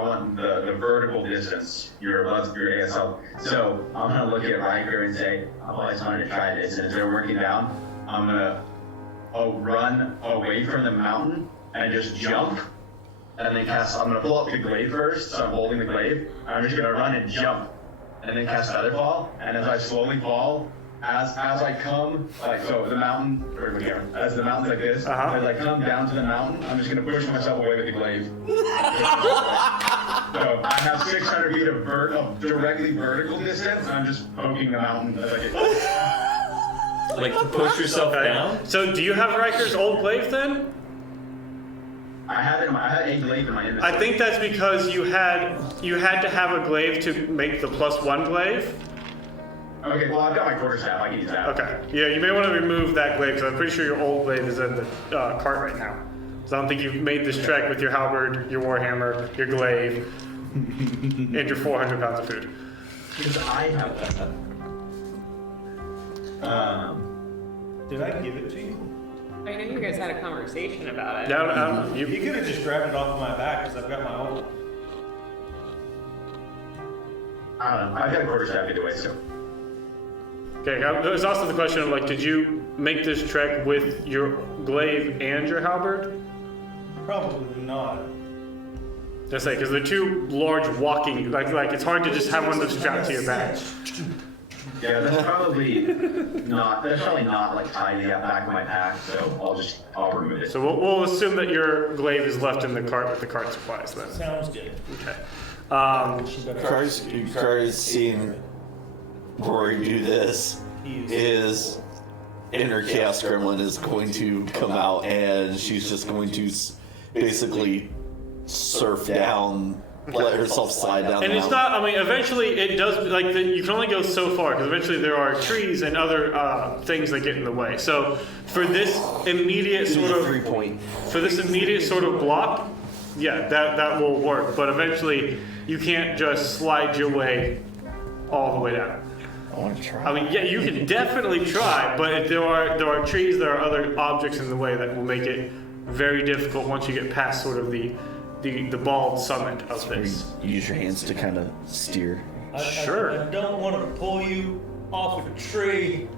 want the vertical distance. You're above your ASL. So I'm gonna look at Riker and say, I've always wanted to try this. And as they're working down, I'm gonna run away from the mountain and just jump. And then I'm gonna pull up the glaive first, so I'm holding the glaive. I'm just gonna run and jump. And then cast Featherfall. And as I slowly fall, as I come, like so the mountain, as the mountain's like this, as I come down to the mountain, I'm just gonna push myself away with the glaive. So I have 600 feet of directly vertical distance, and I'm just poking the mountain as I get. Like to push yourself down? So do you have Riker's old glaive then? I had a glaive in my inventory. I think that's because you had to have a glaive to make the +1 glaive. Okay, well I've got my quarterstaff. I can use that. Okay. Yeah, you may want to remove that glaive because I'm pretty sure your old glaive is in the cart right now. So I don't think you've made this trek with your halberd, your warhammer, your glaive, and your 400 pounds of food. Because I have that. Did I give it to you? I know you guys had a conversation about it. No, You could have just grabbed it off of my back because I've got my own. I don't know. I've got a quarterstaff either way, so. Okay, there's also the question of like, did you make this trek with your glaive and your halberd? Probably not. Just say, because they're two large walking, like it's hard to just have one that's strapped to your back. Yeah, that's probably not like tied to the back of my pack, so I'll remove it. So we'll assume that your glaive is left in the cart with the cart supplies then. Sounds good. Okay. Carter's seeing Rory do this. His inner chaos gremlin is going to come out, and she's just going to basically surf down, let herself slide down. And the it's mountain. not. I mean, eventually it does. Like you can only go so far because eventually there are trees and other things that get in the way. So for this immediate sort of 3 point. for this immediate sort of block, yeah, that will work. But eventually you can't just slide your way all the way down. I want to try. I mean, yeah, you can definitely try, but if there are trees, there are other objects in the way that will make it very difficult once you get past sort of the bald summit of this. Use your hands to kind of steer. Sure. I don't want to pull you off a tree.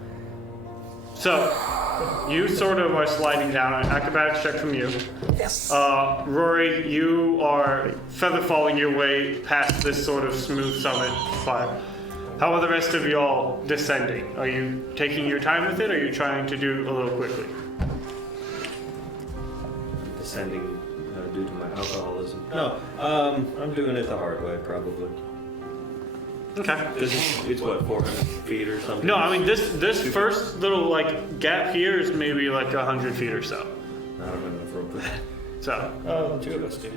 So, you sort of are sliding down. An acrobatics check from you. Yes. Rory, you are feather falling your way past this sort of smooth summit. But How are the rest of y'all descending? Are you taking your time with it, or are you trying to do a little quickly? Descending due to my alcoholism. No, I'm doing it the hard way, probably. Okay. It's what, 400 feet or something? No, I mean this first little like gap here is maybe like 100 feet or so. I don't have enough rope for that. So Two of us do.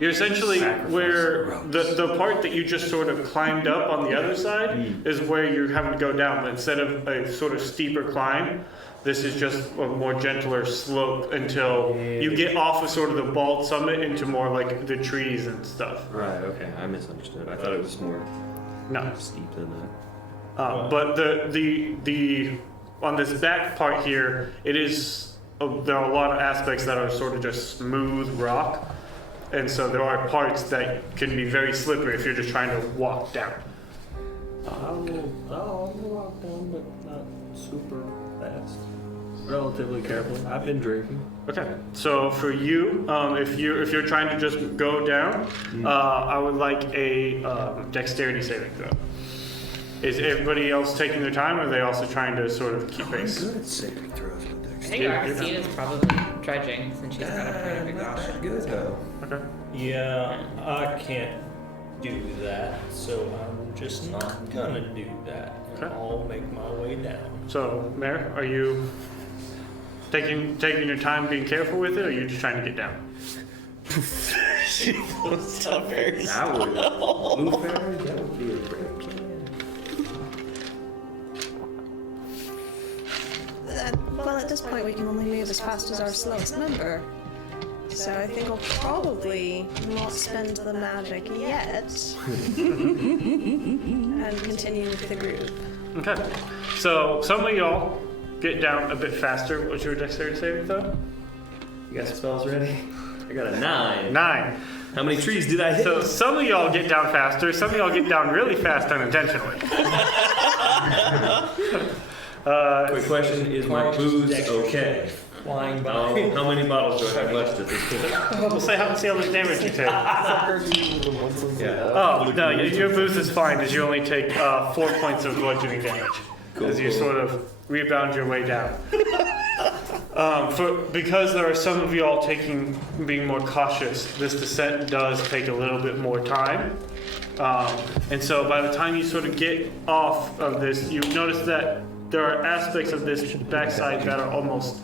you're essentially Sacrifice where ropes. the part that you just sort of climbed up on the other side is where you're having to go down. But instead of a sort of steeper climb, this is just a more gentler slope until you get off of sort of the bald summit into more like the trees and stuff. Right, okay, I misunderstood. I thought it was more No. steep than that. But the on this back part here, it is there are a lot of aspects that are sort of just smooth rock, and so there are parts that can be very slippery if you're just trying to walk down. I'll walk down, but not super fast. Relatively careful. I've been drinking. Okay, so for you, if you're trying to just go down, I would like a dexterity saving throw. Is everybody else taking their time, or are they also trying to sort of keep pace? Good saving throws with I dexterity. think Arcina's probably trudging since she's got a point of exhaustion. Good though. Okay. Yeah, I can't do that, so I'm just not gonna do that. And Okay. I'll make my way down. So, Mayor, are you taking your time, being careful with it, or are you just trying to get down? She floats down very That would move fairy, that would be a great plan. Well, at this point, we can only move as fast as our slowest member. So I think I'll probably not spend the magic yet and continue with the group. Okay. So some of y'all get down a bit faster. What's your dexterity saving throw? You got spells ready? I got a 9. 9. How many trees did I hit? So some of y'all get down faster. Some of y'all get down really fast unintentionally. Quick question, is my booze okay? Flying by. How many bottles do I have left at this point? We'll see how much damage you take. Yeah. Oh, no, your boost is fine, as you only take 4 points of bludgeoning damage. As you sort of rebound your way down. Because there are some of y'all being more cautious, this descent does take a little bit more time. And so by the time you sort of get off of this, you notice that there are aspects of this backside that are almost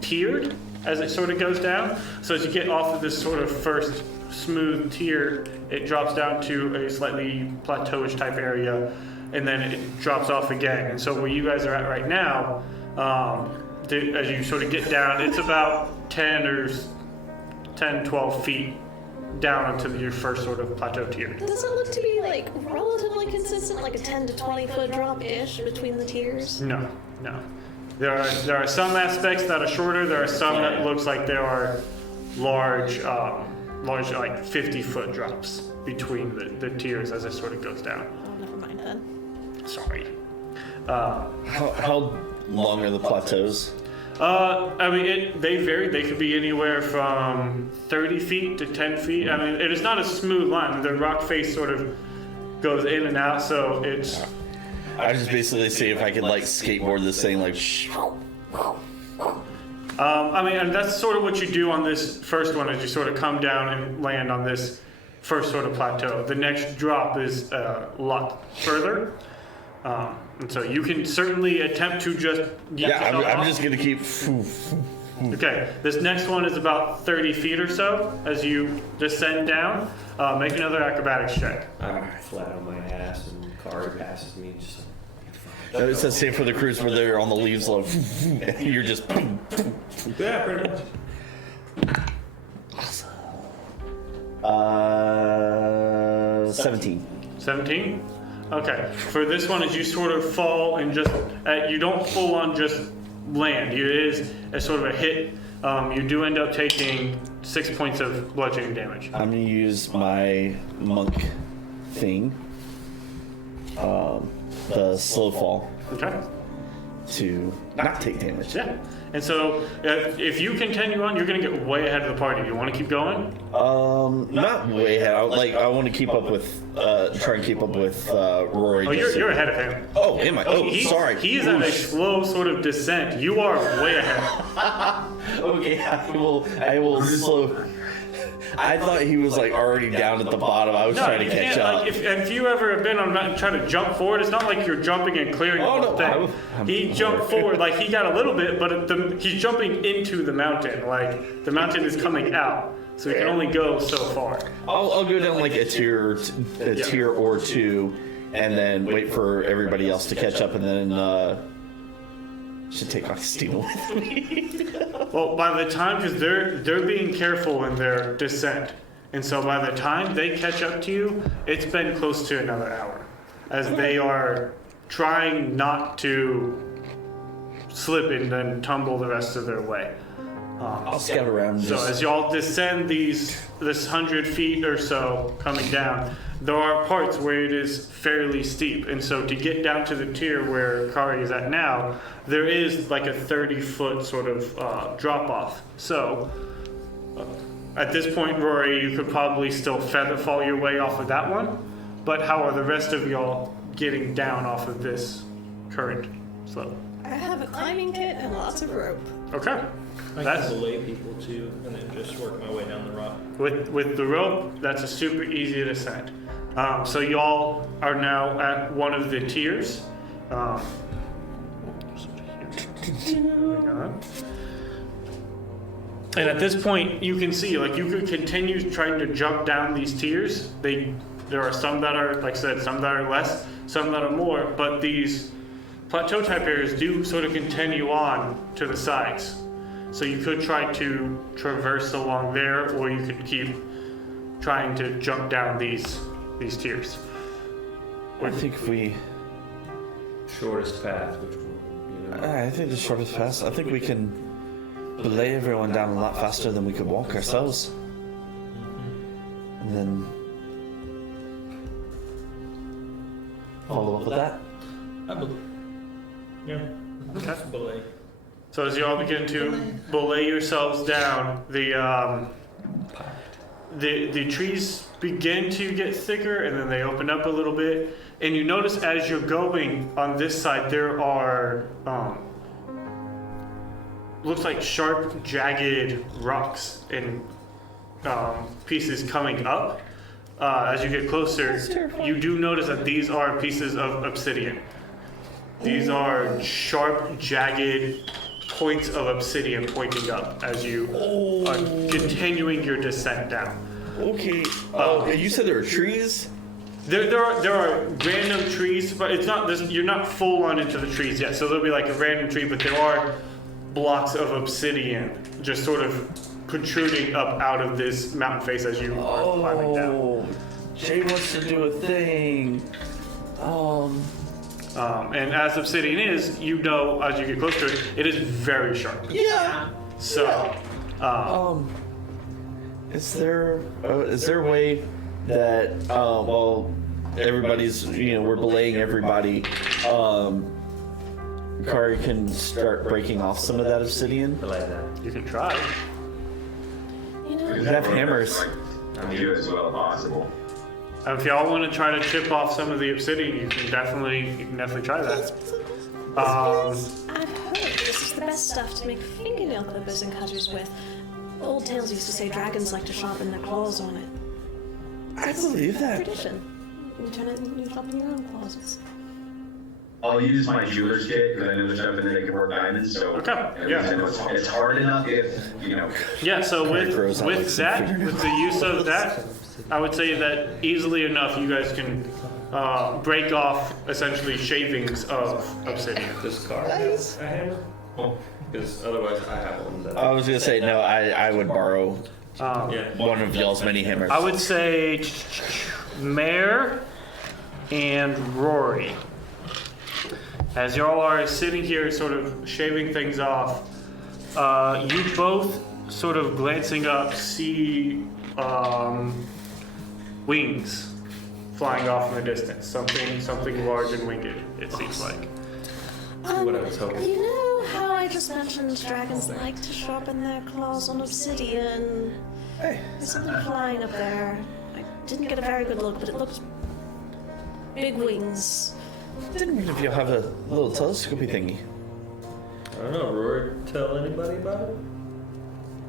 tiered as it sort of goes down. So as you get off of this sort of first smooth tier, it drops down to a slightly plateauish type area, and then it drops off again. And so where you guys are at right now, as you sort of get down, it's about 10, 12 feet down into your first sort of plateau tier. Does it look to be like relatively consistent, like a 10 to 20 foot drop-ish between the tiers? No. There are some aspects that are shorter. There are some that looks like there are large like 50-foot drops between the tiers as it sort of goes down. Oh, never mind then. Sorry. How long are the plateaus? I mean, they vary. They could be anywhere from 30 feet to 10 feet. I mean, it is not a smooth line. The rock face sort of goes in and out, so it's... I just basically see if I could like skateboard this thing like I mean, and that's sort of what you do on this first one, as you sort of come down and land on this first sort of plateau. The next drop is a lot further. And so you can certainly attempt to just... I'm just gonna keep... Okay, this next one is about 30 feet or so as you descend down. Make another acrobatics check. I'm flat on my ass and Kari passes me just... It's the same for the cruise where they're on the leaves like, you're just... Yeah, pretty much. 17. 17? Okay, for this one, as you sort of fall and just... you don't full on just land. It is a sort of a hit. You do end up taking 6 points of bludgeoning damage. I'm gonna use my monk thing. The slow fall. Okay. to not take damage. Yeah. And so if you continue on, you're going to get way ahead of the party. Do you want to keep going? Not way ahead. I want to keep up with, try and keep up with Rory. Oh, you're ahead of him. Oh, am I? Oh, sorry. He is at a slow sort of descent. You are way ahead. Okay, I will slow. I thought he was like already down at the bottom. I was trying to catch up. Like, if you ever have been on a mountain trying to jump forward, it's not like you're jumping and clearing the whole thing. He jumped forward, like he got a little bit, but he's jumping into the mountain. Like the mountain is coming out, so he can only go so far. I'll go down like a tier or two, and then wait for everybody else to catch up, and then should take my steam with me. Well, by the time, because they're being careful in their descent, and so by the time they catch up to you, it's been close to another hour, as they are trying not to slip and then tumble the rest of their way. I'll scout around. So as y'all descend this 100 feet or so coming down, there are parts where it is fairly steep, and so to get down to the tier where Kari is at now, there is like a 30-foot sort of drop off. So at this point, Rory, you could probably still feather fall your way off of that one, but how are the rest of y'all getting down off of this current slope? I have a climbing kit and lots of rope. Okay. I can belay people too, and then just work my way down the rock. With the rope, that's a super easy descent. So y'all are now at one of the tiers. And at this point, you can see, like, you could continue trying to jump down these tiers. There are some that are, like I said, some that are less, some that are more, but these plateau type areas do sort of continue on to the sides. So you could try to traverse along there, or you could keep trying to jump down these tiers. I think if we... Shortest path, which will, I think the shortest path. I think we can belay everyone down a lot faster than we could walk ourselves. And then follow up with that. Yeah. Okay. Belay. So as you all begin to belay yourselves down, the trees begin to get thicker, and then they open up a little bit. And you notice as you're going on this side, there are looks like sharp, jagged rocks and pieces coming up. As you get closer, you do notice that these are pieces of obsidian. These are sharp, jagged points of obsidian pointing up as you are continuing your descent down. Okay. You said there were trees? There are random trees, but it's not this. You're not full on into the trees yet, so there'll be like a random tree, but there are blocks of obsidian just sort of protruding up out of this mountain face as you are climbing down. Jay wants to do a thing. And as obsidian is, you know, as you get close to it, it is very sharp. Yeah. So, is there a way that while everybody's, we're belaying everybody, Kari can start breaking off some of that obsidian? I like that. you can try. We have hammers. Do as well as possible. If y'all want to try to chip off some of the obsidian, you can definitely try that. I've heard this is the best stuff to make fingernail clippers and cutters with. Old tales used to say dragons like to sharpen their claws on it. I believe that. Tradition. You turn it and you sharpen your own claws. I'll use my jeweler's kit because I know there's something that can work diamonds. So Okay, yeah. it's hard enough if Yeah, so with throws out like some the use of that, I would say that easily enough you guys can break off essentially shavings of obsidian. Does Car have a hammer? Because otherwise I have one that I was gonna say no. I would borrow yeah. one of y'all's many hammers. I would say Mare and Rory. As y'all are sitting here sort of shaving things off, you both sort of glancing up see wings flying off in the distance. Something large and winged, it seems like. what I was hoping. You know how I just mentioned dragons like to sharpen their claws on obsidian? Hey. There's something flying up there. I didn't get a very good look, but it looked big wings. Didn't mean if you have a little telescopy thingy. I don't know, Rory, tell anybody about it?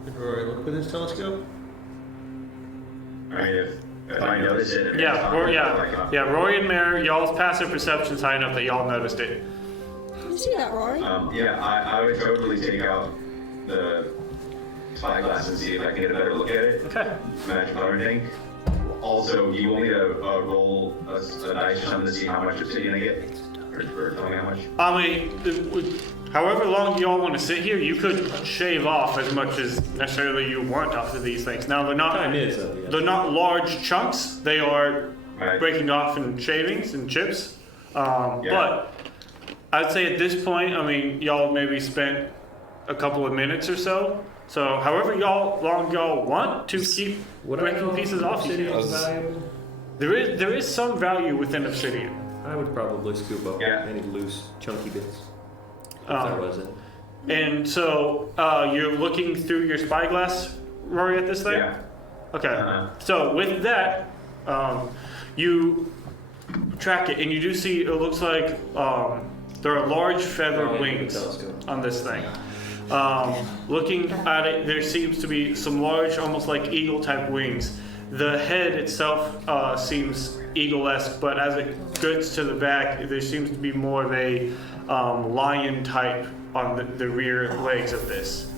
Did Rory look with his telescope? I mean, if I notice it. Yeah, Rory and Mare, y'all's passive perception's high enough that y'all noticed it. You see that, Rory? Yeah, I would totally take out the spyglass and see if I can get a better look at it. Okay. Magic or anything. Also, you want me to roll a dice or something to see how much obsidian I get? Or tell me how much? I mean, however long y'all want to sit here, you could shave off as much as necessarily you want off of these things. Now, they're not large chunks. They are breaking off in shavings and chips. But I'd say at this point, I mean, y'all maybe spent a couple of minutes or so. So however long y'all want to keep breaking pieces off, you can. There is some value within obsidian. I would probably scoop up any loose, chunky bits. If there wasn't. And so you're looking through your spyglass, Rory, at this thing? Yeah. Okay. So with that, you track it, and you do see it looks like there are large feathered wings on this thing. Looking at it, there seems to be some large, almost like eagle-type wings. The head itself seems eagle-esque, but as it gets to the back, there seems to be more of a lion type on the rear legs of this.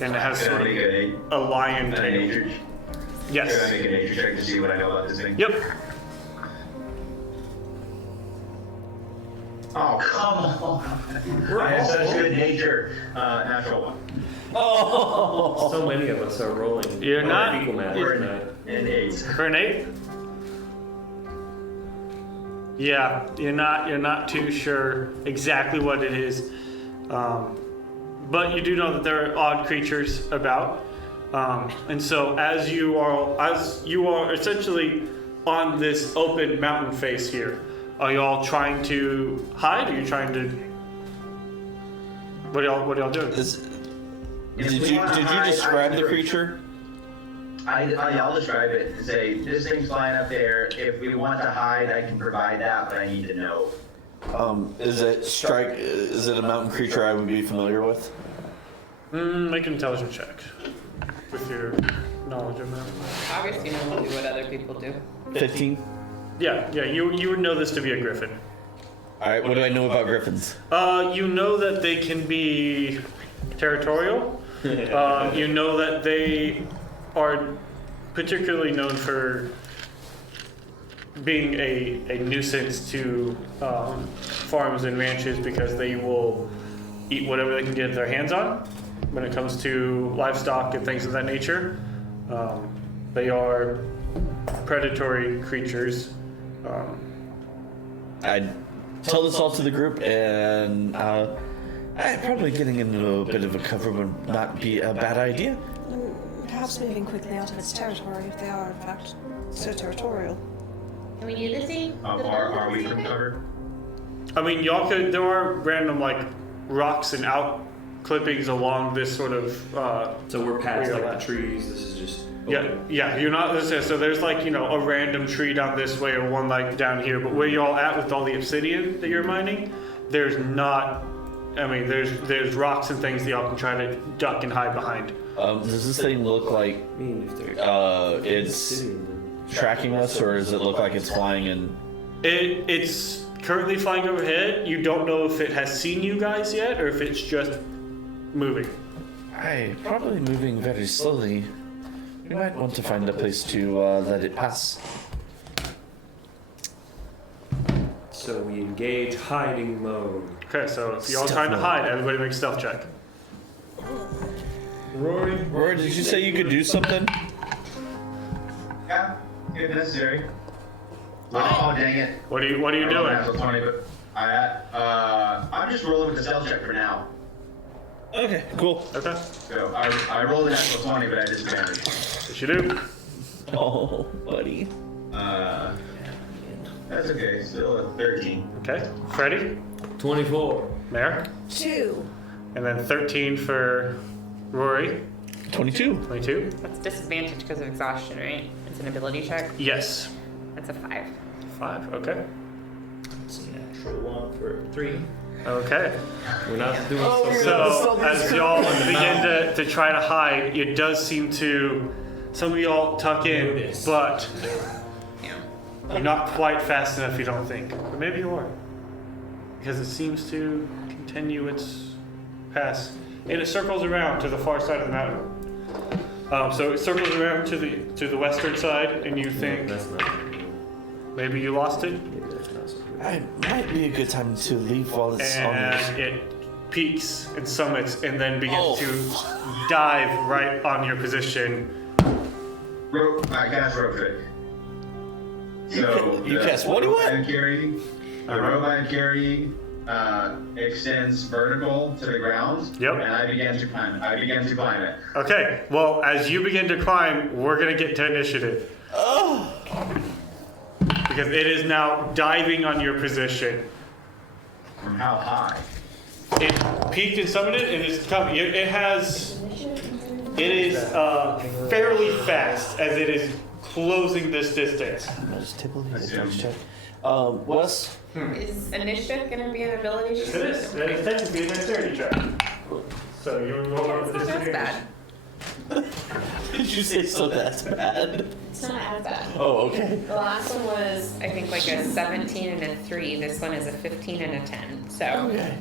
And it has sort of a lion tail. Yes. Can I make a nature check to see what I know about this thing? Yep. Oh, come on. I have such good nature. Natural one. Oh! So many of us are rolling. You're not. Equal math tonight. An 8. For an 8? Yeah, you're not too sure exactly what it is, but you do know that there are odd creatures about, and so as you are essentially on this open mountain face here, are y'all trying to hide? Are you trying to? What are y'all doing? Did you describe the creature? I'll describe it and say, this thing's flying up there. If we want to hide, I can provide that, but I need to know. Is it a mountain creature I would be familiar with? Make an intelligence check with your knowledge of that. Obviously, no one do what other people do. 15. Yeah, you would know this to be a griffin. All right, what do I know about griffins? You know that they can be territorial. You know that they are particularly known for being a nuisance to farms and ranches because they will eat whatever they can get their hands on when it comes to livestock and things of that nature. They are predatory creatures. I'd tell this all to the group, and probably getting into a bit of a cover would not be a bad idea. Perhaps moving quickly out of its territory if they are, in fact, so territorial. Can we do the same? How far are we from cover? I mean, y'all could. There are random like rocks and out clippings along this sort of. So we're past where like you're the at. trees. This is just. Yeah. You're not. So there's like a random tree down this way or one like down here. But where y'all at with all the obsidian that you're mining, there's not. I mean, there's rocks and things that y'all can try to duck and hide behind. Does this thing look like it's tracking us, or does it look like it's flying in? It's currently flying overhead. You don't know if it has seen you guys yet, or if it's just moving. Probably moving very slowly. We might want to find a place to let it pass. So we engage hiding mode. Okay, so if y'all Stealth trying to mode. hide, everybody make a stealth check. Rory, did you say you could do something? Yeah, if necessary. Oh, dang it. What are you I rolled a doing? natural 20, but I'm just rolling with the stealth check for now. Okay, cool. Okay. So I rolled a natural 20, but I disadvantaged. Yes, you do. Oh, buddy. That's That's okay. Still a 13. Okay. Freddie? 24. Mayor? 2. And then 13 for Rory. 22. 22. That's disadvantage because of exhaustion, right? It's an ability check. Yes. That's a 5. 5. Okay. It's a natural 1 for 3. Okay. We're not doing So as y'all begin to try to hide, it does seem to some of y'all tuck in, Notice. but Yeah. you're not quite fast enough, you don't think. Or maybe you are. Because it seems to continue its pass. And it circles around to the far side of the mountain. So it circles around to the western side, and you think That's not. maybe you lost it, Maybe that's not so good. It might be a good time to leave while it's on. and it peaks and summits, and then begins Oh. to dive right on your position. I cast rope trick. So You the cast what? rope I'm carrying, the rope I'm carrying extends vertical to the ground. Yep. And I began to climb it. Okay, well, as you begin to climb, we're gonna get to initiative. Oh! Because it is now diving on your position. From how high? It peaked and summited, and it's coming. It is fairly fast as it is closing this distance. I just table the advantage check. Wes? Is initiative going to be an ability? It is. That is technically a dexterity check. So you're rolling with It's not as bad. Did you say so that's bad? It's not as bad. Oh, okay. The last one was, I think, like a 17 and a 3. This one is a 15 and a 10. So Okay.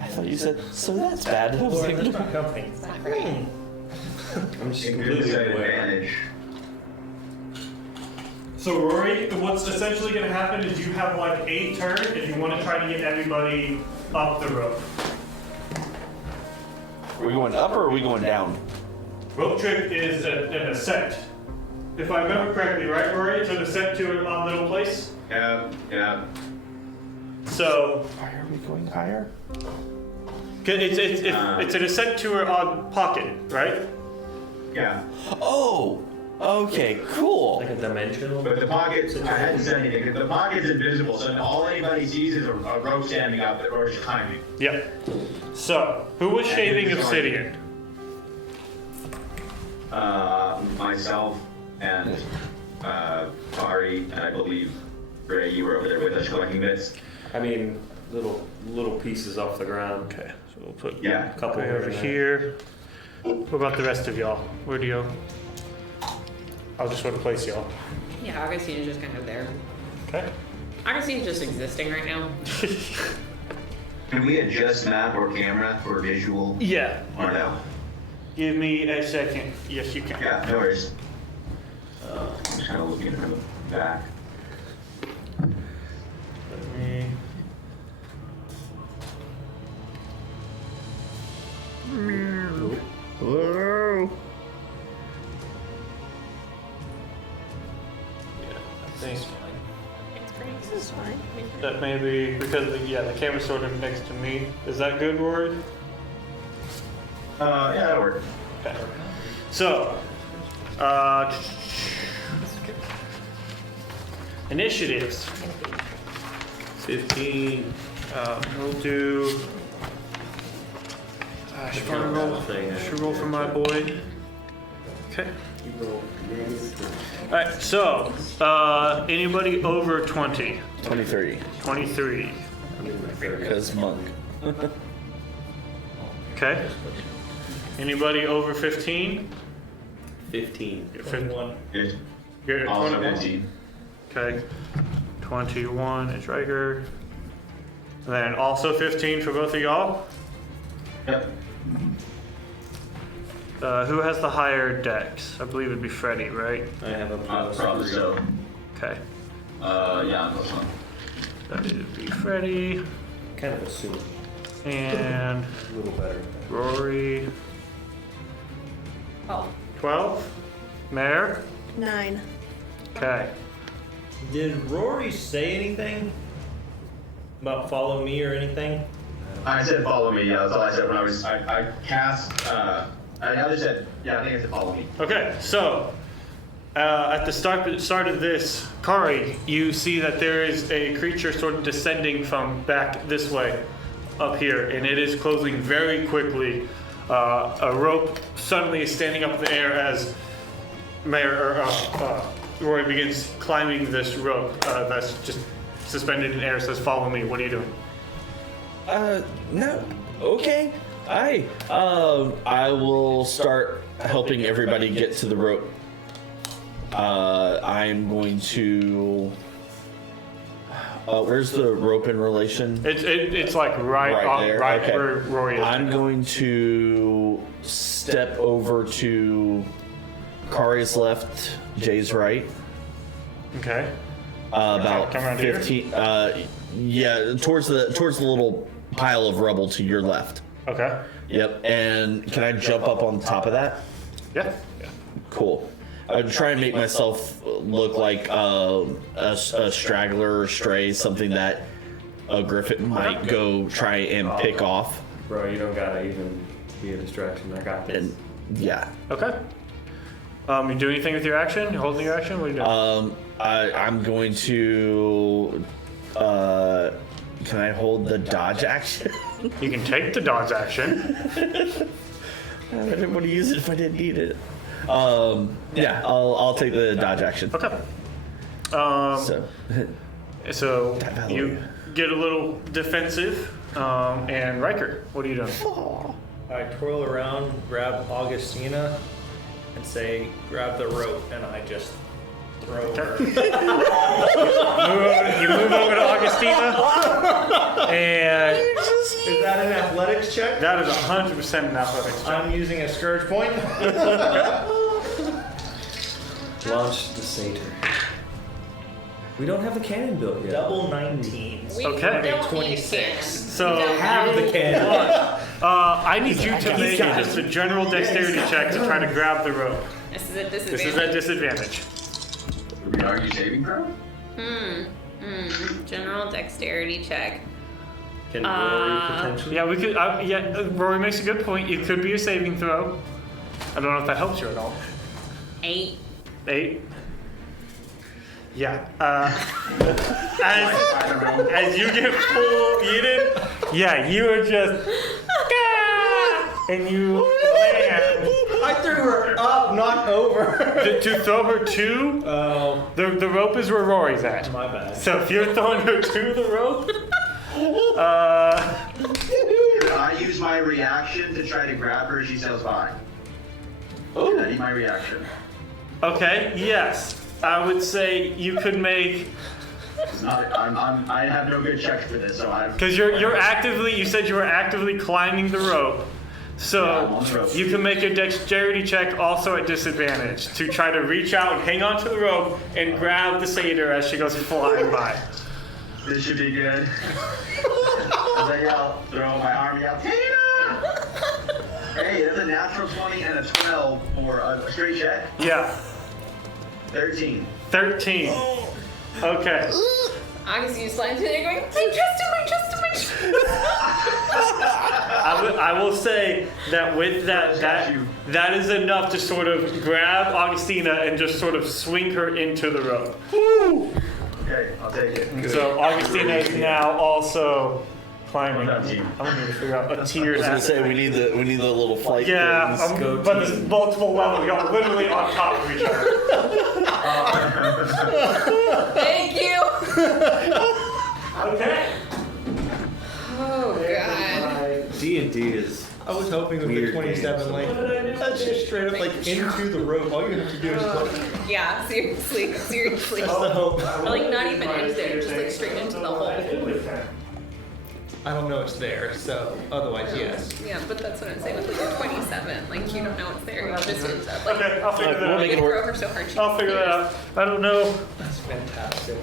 I thought you said, so that's bad. I was Lord, like, that's not company. it's not great. I'm just Good completely aware. advantage. So Rory, what's essentially going to happen is you have like 8 turns if you want to try to get everybody up the rope. are we going up or are we going down? Rope trick is an ascent. If I remember correctly, right, Rory? It's an ascent to a little place. Yeah. So Why are we going higher? 'cause it's an ascent to a odd pocket, right? Yeah. Oh! Okay, cool. Like a dimensional. But the pockets, I hadn't said anything. The pocket's invisible, so all anybody sees is a rope standing up or just climbing. Yep. So who was shaving obsidian? Myself and Ari, and I believe Ray, you were over there with us collecting bits. I mean, little pieces off the ground. Okay, so we'll put Yeah. A couple Ray over here. What about the rest of y'all? Where do you? I'll just want to place y'all. Yeah, Augustine is just kind of there. Okay. Augustine's just existing right now. Can we adjust map or camera for visual Yeah. or no? Give me a second. Yes, you can. Yeah, no worries. I'm just kind of looking from the back. Let me. Whoa. Yeah, I think This is fine. that may be because the camera's sort of next to me. Is that good, Rory? Yeah, that'll work. Okay. So, initiatives. 15. We'll do. Should roll for my boy. Okay. All right. So, anybody over 20? 23. 23. Because monk. Okay. Anybody over 15? 15. You're 15. 21. Good. You're at Also 21. 15. Okay. 21 is right here. And then also 15 for both of y'all. Yep. Who has the higher dex? I believe it'd be Freddy, right? I have a Probably so. Okay. Yeah, that's one. That would be Freddy Kind of assume. and A little better. Rory. Oh. 12. Mayor. 9. Okay. Did Rory say anything about follow me or anything? I said follow me, yeah, that's all I said when I cast, I just said, yeah, I think I said follow me. Okay. So, At the start of this, Kari, you see that there is a creature sort of descending from back this way up here, and it is closing very quickly. A rope suddenly is standing up in the air as Roy begins climbing this rope that's just suspended in air. Says, "Follow me." What are you doing? No. Okay. I will start helping everybody get to the rope. I'm going to. Where's the rope in relation? It's like right there. Okay. where Roy is. I'm going to step over to Kari's left, Jay's right. Okay. About Come around 15. Yeah, towards the little pile of rubble to your left. Okay. Yep. And can I jump up on top of that? Yeah. Cool. I'd try and make myself look like a straggler or stray, something that a griffin might go try and pick off. Bro, you don't gotta even be a distraction. I got this. And yeah. Okay. You do anything with your action? You holding your action? What are you doing? I'm going to. Can I hold the dodge action? You can take the dodge action. I didn't want to use it if I didn't need it. Yeah, I'll take the dodge action. Okay. So you get a little defensive, and Riker, what are you doing? I twirl around, grab Augustina, and say, grab the rope, and I just throw her. You move over to Augustina, and Is that an athletics check? that is 100% an athletics check. I'm using a scourge point. Launch the satyr. We don't have the cannon built yet. Double 19. We Okay. don't need 26. So Have the cannon. I need you to make just a general dexterity check to try to grab the rope. This is a disadvantage. This is at disadvantage. Are you saving throw? General dexterity check. Can Rory potentially? Yeah, we could. Rory makes a good point. It could be a saving throw. I don't know if that helps you at all. 8. 8. Yeah. As you get full yeeted, yeah, you are just. And you land. I threw her up, not over. To throw her to, Oh, the rope is where Rory's at. my bad. So if you're throwing her to the rope, I use my reaction to try to grab her as she sails by. Oh. That is my reaction. okay, yes, I would say you could make, I have no good checks for this, so I. because you said you were actively climbing the rope. Yeah, I'm on the So rope. you can make a dexterity check also at disadvantage to try to reach out and hang onto the rope and grab the satyr as she goes flying by. This should be good. As I yell, throw my arm, yell, Tina! Hey, there's a natural 20 and a 12 for a straight check. Yeah, 13. 13. Okay. August, you slide through there going, my chest, my chest, my chest. I will say that with that is enough to sort of grab Augustina and just sort of swing her into the rope. Okay, I'll take it. So Augustina is now also climbing. Well I'm done, team. gonna figure out a tier. I was gonna say we need the little flight Yeah, things. but there's multiple levels. Y'all are literally on top of each other. Thank you. Okay. Oh, God. D&D is I was hoping with the Weird 27 lane. That's just straight up like into the rope. All you have to do is like, Yeah, seriously. that's the hope. Or like not even into there, just like straight into the hole. I don't know it's there, so otherwise, yes. Yeah, but that's what I'm saying with like a 27. Like you don't know it's there. You just end up like Okay, I'll figure We'll that make out. it throw work. her so hard. I'll figure that out. I don't know. That's fantastic.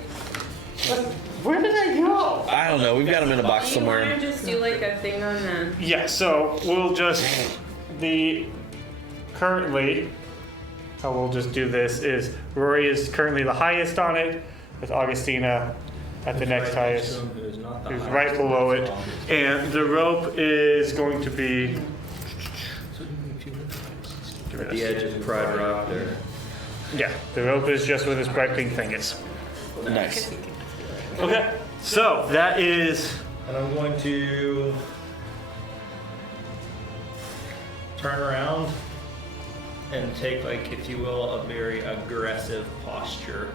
Where did I go? I don't know. We've got them in a box Do you want somewhere. to just do like a thing on the? Yeah, so we'll just currently how we'll just do this is Rory is currently the highest on it, with Augustina at the next highest, who's right below it, and the rope is going to be at the edge of Pride Rock there. Yeah, the rope is just where this bright pink thing is. Nice. Okay, so that is. And I'm going to turn around and take, like, if you will, a very aggressive posture.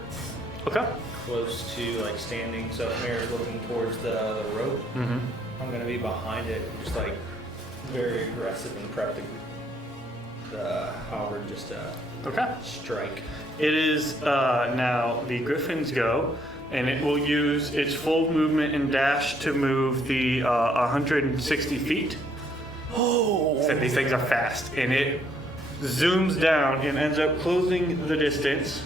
Okay. Close to, like, standing. So if Mary's looking towards the rope, I'm going to be behind it, just, like, very aggressive and prep the halberd just to strike. It is now the Griffin's go, and it will use its full movement and dash to move the 160 feet. Oh! So these things are fast, and it zooms down and ends up closing the distance.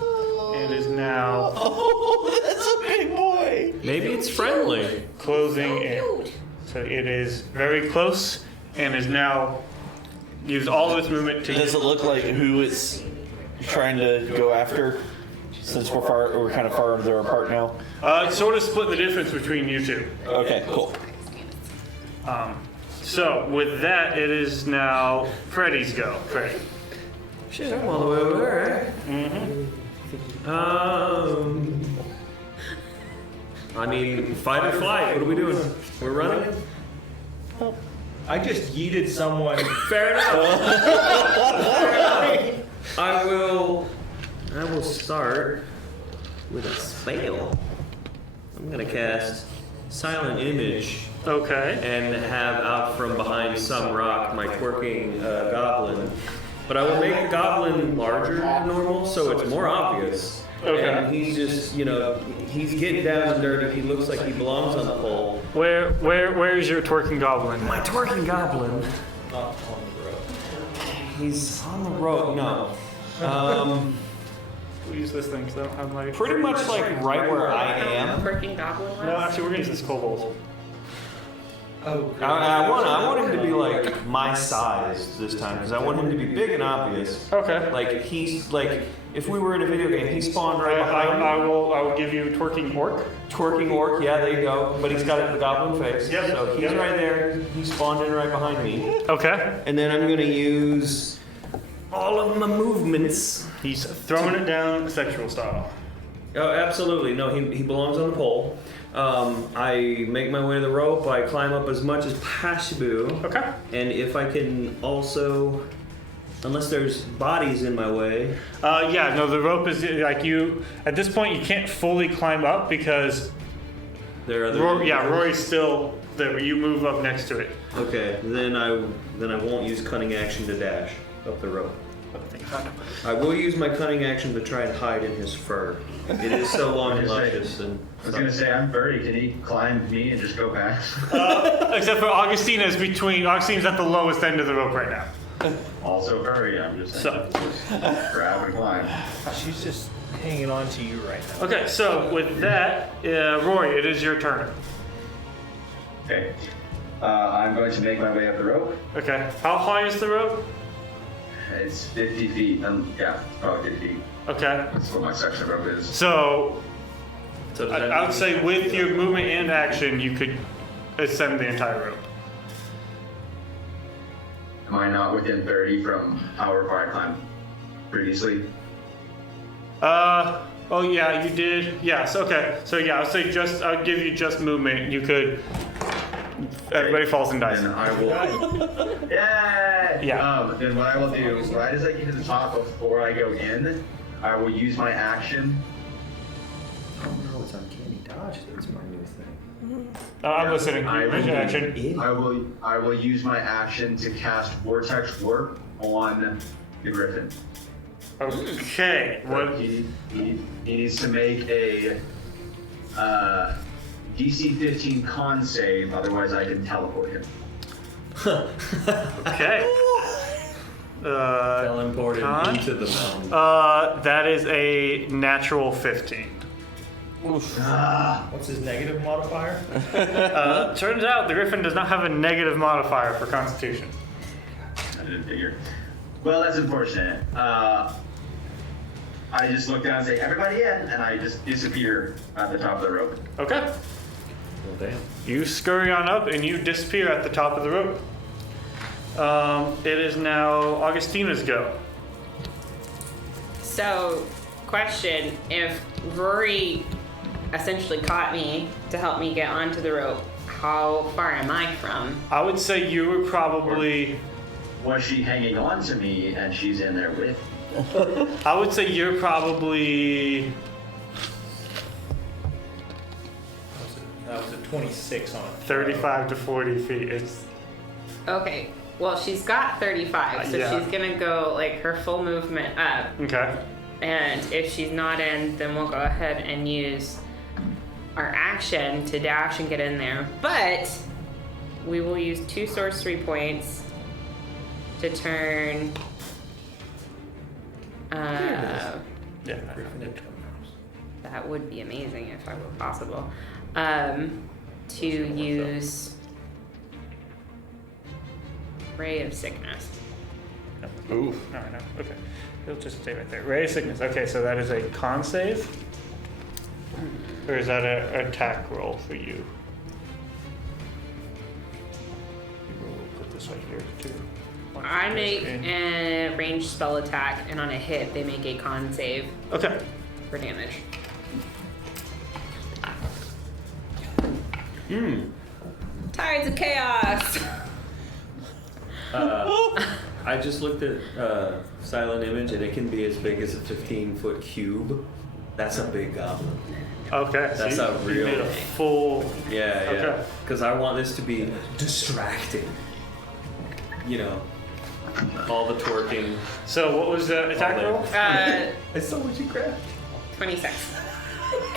And is now That's a big boy. Maybe it's friendly. closing in. So it is very close, and is now used all of its movement to. Does it look like who it's trying to go after? Since we're kind of farther apart now. Sort of split the difference between you two. Okay, cool. So with that, it is now Freddy's go. Freddy. Shit, I'm all the way over there, I mean, fight or flight. What are we doing? We're running? I just yeeted someone. Fair enough. I will start with a spell. I'm gonna cast Silent Image Okay. and have out from behind some rock my twerking goblin. But I will make the goblin larger than normal, so it's more obvious. Okay. And he's just, he's getting down and dirty. He looks like he belongs on the pole. Where is your twerking goblin? My twerking goblin. Not on the rope. He's on the road. No. We'll use this thing because I don't have my. Pretty much like right where I am. Working goblin was? No, actually, we're gonna use this kobold. Oh, I want him to be like my size this time because I want him to be big and obvious. Okay. Like he's like if we were in a video game, he spawned right I behind me. will give you twerking orc. Twerking orc, yeah, there you go. But he's got the goblin face. Yep. So he's Yep. right there. He spawned in right behind me. Okay. And then I'm gonna use all of my movements. He's throwing it down sexual style. Oh, absolutely. No, he belongs on the pole. I make my way to the rope. I climb up as much as possible. Okay. And if I can also, unless there's bodies in my way. Yeah, no, the rope is like you. At this point, you can't fully climb up because There are other. Rory's still there, but you move up next to it. Okay, then I won't use cunning action to dash up the rope. I will use my cunning action to try and hide in his fur. It is so long and luscious. And I was gonna say, I'm furry. Can he climb me and just go past? Except for Augustina's between. Augustine's at the lowest end of the rope right now. Also furry. I'm just saying. Just grab and climb. she's just hanging on to you right now. Okay, so with that, Rory, it is your turn. Okay. I'm going to make my way up the rope. Okay. How high is the rope? It's 50 feet. Yeah, probably 50 feet. Okay. That's what my section of rope is. So so I would say with your movement and action, you could ascend the entire rope. Am I not within 30 from how far I climbed previously? Oh yeah, you did. Yes. Okay. So yeah, I'll say I'll give you just movement. You could. Everybody falls and dies. Then I will. Yay! Yeah. Then what I will do, right as I get to the top before I go in, I will use my action. Oh no, it's uncanny dodge. That's my new thing. I'm listening. I Use your action. I will use my action to cast Vortex Warp on the Griffin. Okay. What? He needs to make a DC 15 con save, otherwise I can teleport him. Okay. teleported con? into the mountain. That is a natural 15. What's his negative modifier? Turns out the Griffin does not have a negative modifier for Constitution. I didn't figure. Well, that's unfortunate. I just look down and say, everybody in, and I just disappear at the top of the rope. Okay. Well, damn. You scurry on up and you disappear at the top of the rope. It is now Augustina's go. So, question: if Rory essentially caught me to help me get onto the rope, how far am I from? I would say you were probably. Was she hanging on to me and she's in there with? I would say you're probably. That was a 26 on it. 35 to 40 feet. It's Okay. Well, she's got 35, so Yeah. she's gonna go like her full movement up. okay. And if she's not in, then we'll go ahead and use our action to dash and get in there. But we will use 2 sorcery points to turn. Yeah. That would be amazing if I were possible. To use Ray of Sickness. Ooh. No. Okay. It'll just stay right there. Ray of Sickness. Okay, so that is a con save? Or is that an attack roll for you? We'll put this right here, too. I make a ranged spell attack, and on a hit, they make a con save Okay. for damage. Tides of Chaos! I just looked at Silent Image, and it can be as big as a 15-foot cube. That's a big goblin. Okay. That's so a you real- made a full. Yeah. Okay. Because I want this to be distracting. You know, all the twerking. So what was the attack roll? I saw what you grabbed. 26.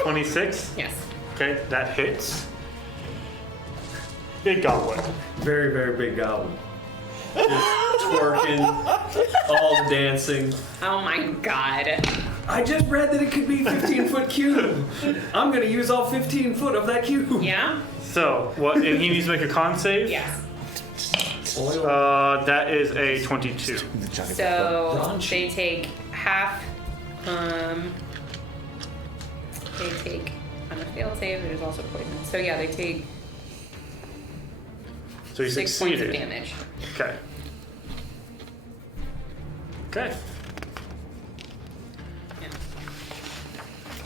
26? Yes. Okay, that hits. Big goblin. Very, very big goblin. Just twerking, all the dancing. Oh my god. I just read that it could be 15-foot cube. I'm gonna use all 15 foot of that cube. Yeah? So, what? And he needs to make a con save? Yes. That is a 22. So they take half. They take on a failed save. There's also poison. So yeah, they take So he 6 points of succeeded. damage. Okay. Okay. Yeah.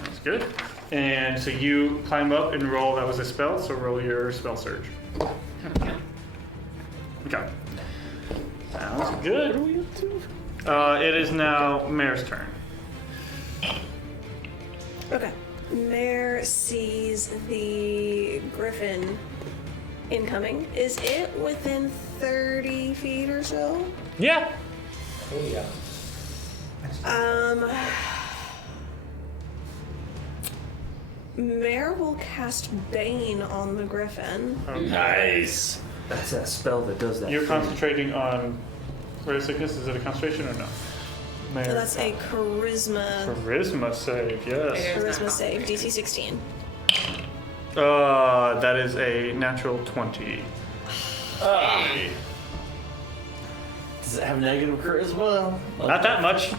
That's good. And so you climb up and roll. That was a spell, so roll your spell surge. Okay. Okay. Sounds good. What are we up to? It is now Mare's turn. Okay. Mare sees the griffin incoming. Is it within 30 feet or so? Yeah. Oh yeah. Mare will cast Bane on the griffin. Nice. That's that spell that does that. You're thing. concentrating on Ray of Sickness. Is it a concentration or no? Mare. So that's a charisma Charisma save, yes. charisma save, DC 16. That is a natural 20. Does it have negative charisma? Not that much.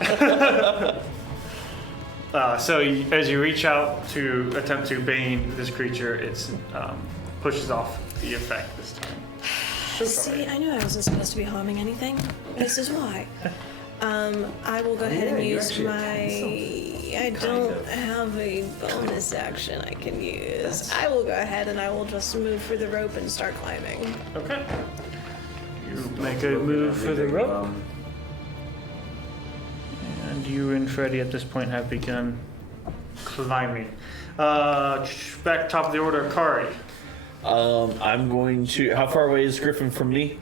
So as you reach out to attempt to bane this creature, it pushes off the effect this time. See, I knew I wasn't supposed to be harming anything. This is why. I will go ahead and you use actually my. I kind don't of. have a bonus action I can use. I will go ahead and I will just move for the rope and start climbing. Okay. You make a move for the rope, and you and Freddy at this point have begun climbing. Back top of the order, Kari. I'm going to. How far away is Griffin from me?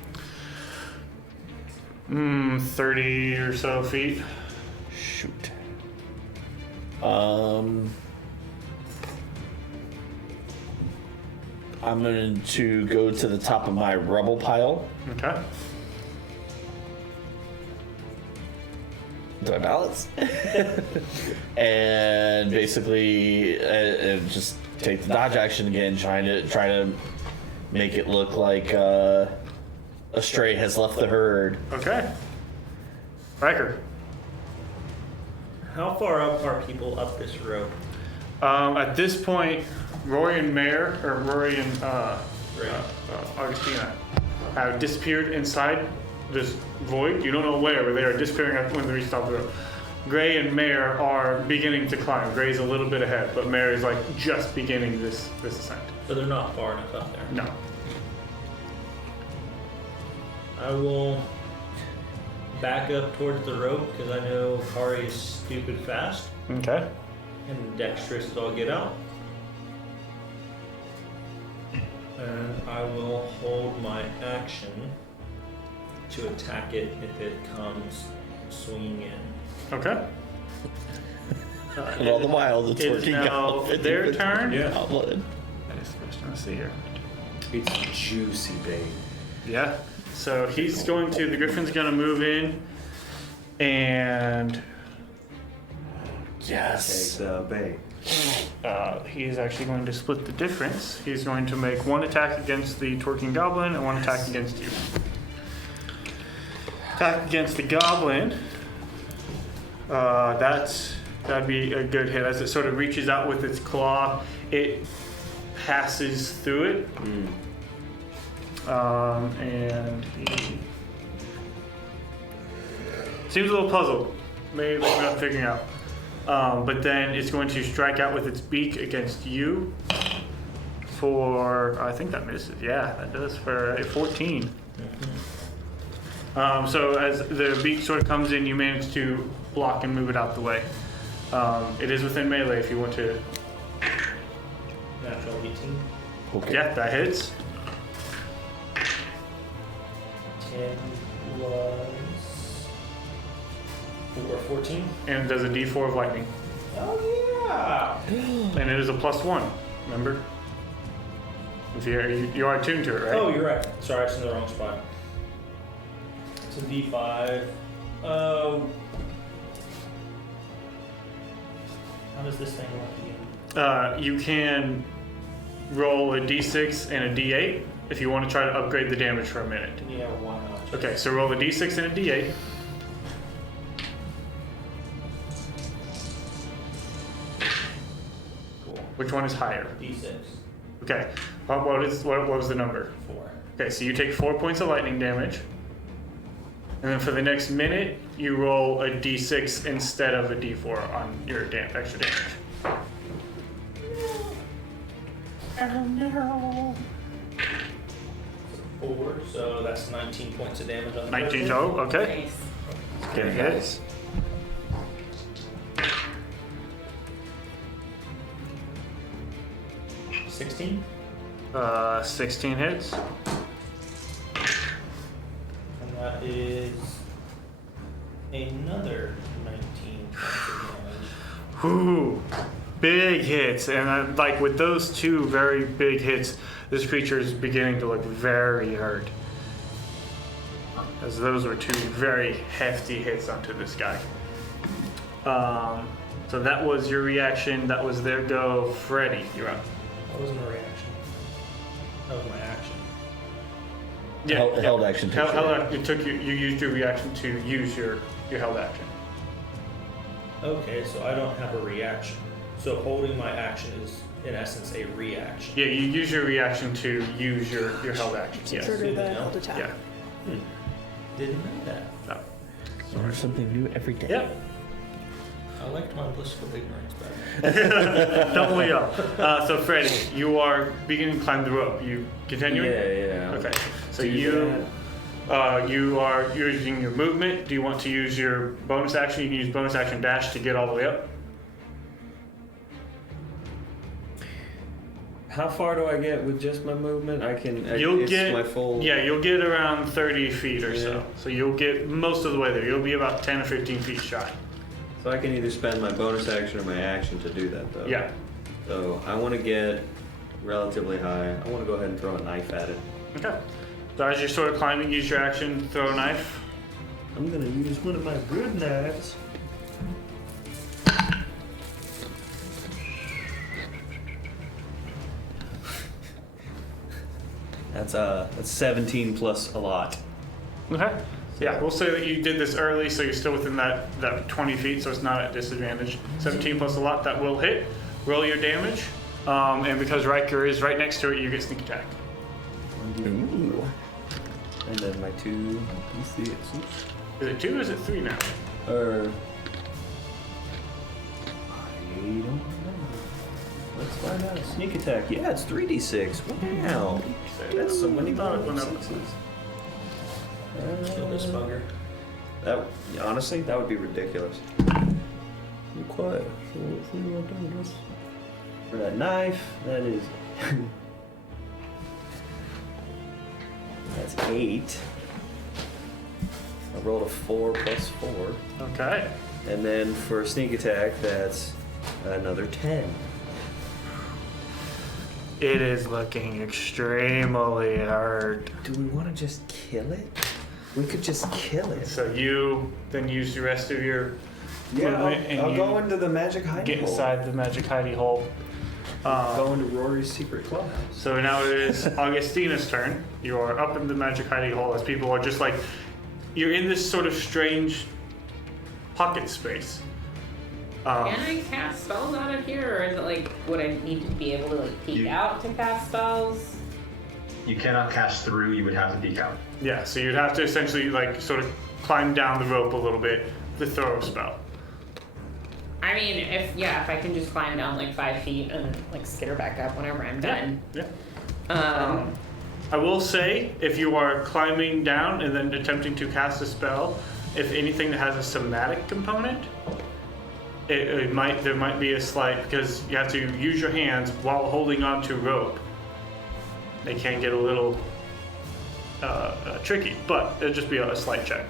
30 or so feet. Shoot. I'm going to go to the top of my rubble pile. Okay. Do I balance? And basically, just take the dodge action again, try to make it look like a stray has left the herd. Okay. Riker. How far up are people up this rope? At this point, Rory and Augustina have disappeared inside this void. You don't know where, but they are disappearing when they reach the top of the rope. Gray and Mare are beginning to climb. Gray's a little bit ahead, but Mare is like just beginning this ascent. So they're not far enough up there. No. I will back up towards the rope because I know Kari is stupid fast Okay. and dexterous as all get out. And I will hold my action to attack it if it comes swinging in. Okay. And all the while, the It is twerking now goblin. their turn. Yeah. Goblin. Let's see here. It's juicy, babe. Yeah. So he's going to. The Griffin's going to move in, and Take Yes. the bait. he is actually going to split the difference. He's going to make one attack against the twerking goblin and one attack against you. Attack against the goblin. That'd be a good hit. As it sort of reaches out with its claw, it passes through it. And he seems a little puzzled. Maybe not figuring out. But then it's going to strike out with its beak against you for, I think that misses. Yeah, that does for a 14. So as the beak sort of comes in, you manage to block and move it out the way. It is within melee if you want to. Natural 18. Okay. Yeah, that hits. 10 was 14. And it does a d4 of lightning. Oh yeah! And it is a +1, remember? If you are attuned to it, right? Oh, you're right. Sorry, I was in the wrong spot. It's a D5. Oh. How does this thing work again? You can roll a d6 and a d8 if you want to try to upgrade the damage for a minute. Yeah, why not? Okay, so roll a d6 and a d8. Cool. Which one is higher? D6. Okay, what was the number? 4. Okay, so you take 4 points of lightning damage. And then for the next minute, you roll a d6 instead of a d4 on your extra damage. Oh no. 4, so that's 19 points of damage on the 19 first total, okay. Nice. Get a hit. hit. 16. 16 hits. And that is another 19 points of damage. Whew. Big hits. And like with those two very big hits, this creature is beginning to look very hurt. As those were two very hefty hits onto this guy. So that was your reaction. That was their go. Freddy, you're up. That wasn't a reaction. That was my action. Yeah, Held action. You used your reaction to use your held action. Okay, so I don't have a reaction. So holding my action is, in essence, a reaction. Yeah, you use your reaction to use your held action. To Yes. trigger the held attack. Yeah. Didn't know that. Learn something new every day. Yep. I liked my blissful ignorance better. Don't we all? So Freddy, you are beginning to climb the rope. You continuing? Yeah. Okay. So Do you are using your movement. Do you want to use your bonus action? You can use bonus action dash to get all the way up. How far do I get with just my movement? You'll it's get my full. Yeah, you'll get around 30 feet or so. Yeah. So you'll get most of the way there. You'll be about 10 or 15 feet shy. So I can either spend my bonus action or my action to do that, though. Yeah. So I want to get relatively high. I want to go ahead and throw a knife at it. Okay. So as you're sort of climbing, use your action, throw a knife. I'm gonna use one of my good knives. That's 17 plus a lot. Okay. Yeah, we'll say that you did this early, so you're still within that 20 feet, so it's not at disadvantage. 17 plus a lot, that will hit. Roll your damage. And because Riker is right next to it, you get sneak attack. Ooh. And then my 2 Is it 2 or is it 3 now? or don't remember. Let's find out. Sneak attack. Yeah, it's 3d6. Wow. That's so many sixes. Kill this bugger. That honestly, that would be ridiculous. Be quiet. So if we want to do this for that knife, that is. That's 8. I rolled a 4 plus 4. Okay. And then for a sneak attack, that's another 10. It is looking extremely hard. Do we want to just kill it? We could just kill it. So you then use the rest of your movement and I'll you go into the magic hidey get hole. inside the magic hidey hole. Go into Rory's secret clubhouse. So now it is Augustina's turn. You are up in the magic hidey hole as people are just like, you're in this sort of strange pocket space. Can I cast spells out of here, or is it like, would I need to be able to like peek out to cast spells? You cannot cast through, you would have to peek out. Yeah, so you'd have to essentially like sort of climb down the rope a little bit to throw a spell. I mean, if I can just climb down like 5 feet and then like skitter back up whenever I'm done. Yeah. I will say, if you are climbing down and then attempting to cast a spell, if anything that has a somatic component, there might be a slight, because you have to use your hands while holding on to rope. They can get a little tricky, but it'll just be a slight check.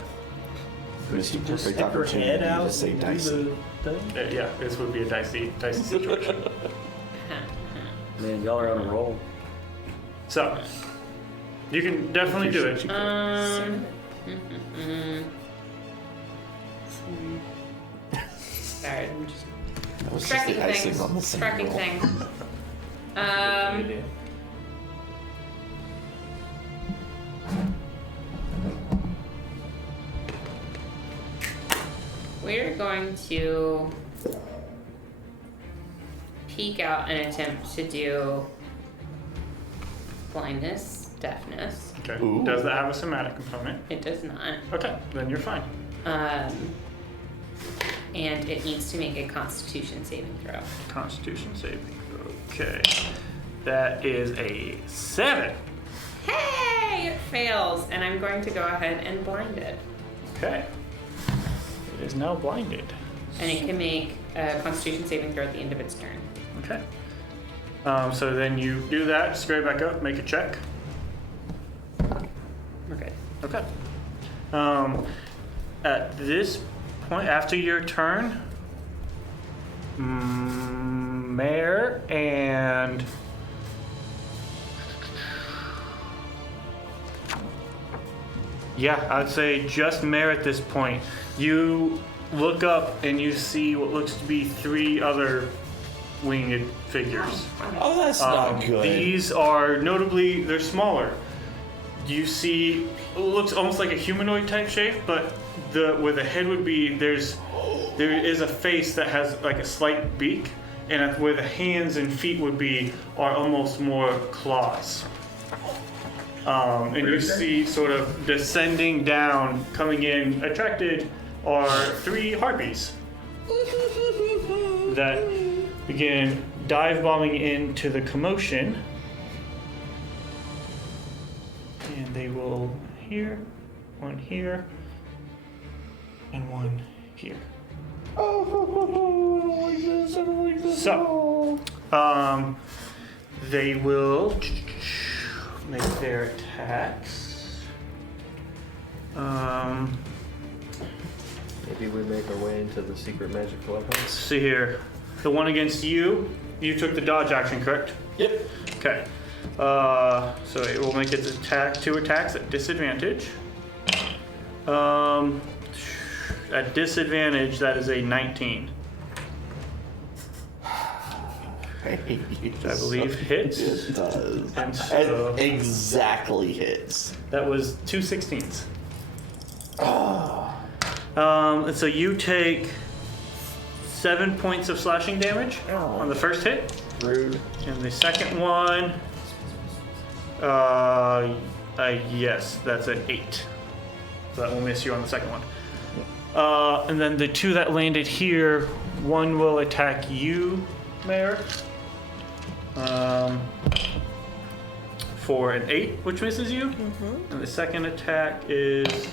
This is a Just perfect stick her opportunity head to out say and do dicey. the thing. Yeah, this would be a dicey situation. Man, y'all are on a roll. So, you can definitely do it. Sorry, I'm just That was just tracking the icing things. on the same Tracking roll. things. We're going to peek out and attempt to do blindness, deafness. Okay. Ooh. Does that have a somatic component? It does not. Okay, then you're fine. And it needs to make a Constitution saving throw. Constitution saving. Okay. That is a 7. Hey! It fails, and I'm going to go ahead and blind it. Okay. It is now blinded. And it can make a Constitution saving throw at the end of its turn. Okay. So then you do that, scrape back up, make a check. We're good. Okay. At this point, after your turn, Mare and I'd say just Mare at this point. You look up and you see what looks to be 3 other winged figures. Oh, that's not good. These are notably, they're smaller. You see, it looks almost like a humanoid type shape, but where the head would be, there is a face that has like a slight beak, and where the hands and feet would be are almost more claws. And you see sort of descending down, coming in, attracted are 3 harpies that begin dive bombing into the commotion. And they will here, 1 here, and 1 here. Oh, I don't like this. I don't like this. So, they will make their attacks. Maybe we make our way into the secret magic clubhouse. Let's see here. The one against you, you took the dodge action, correct? Yep. Okay. So it will make its 2 attacks at disadvantage. At disadvantage, that is a 19. I believe hits. It does. And so It exactly hits. that was 2 16s. And so you take 7 points of slashing damage on the first hit. Rude. And the second one, yes, that's an 8. So that will miss you on the second one. And then the 2 that landed here One will attack you, Mayor. For an 8, which misses you. And the second attack is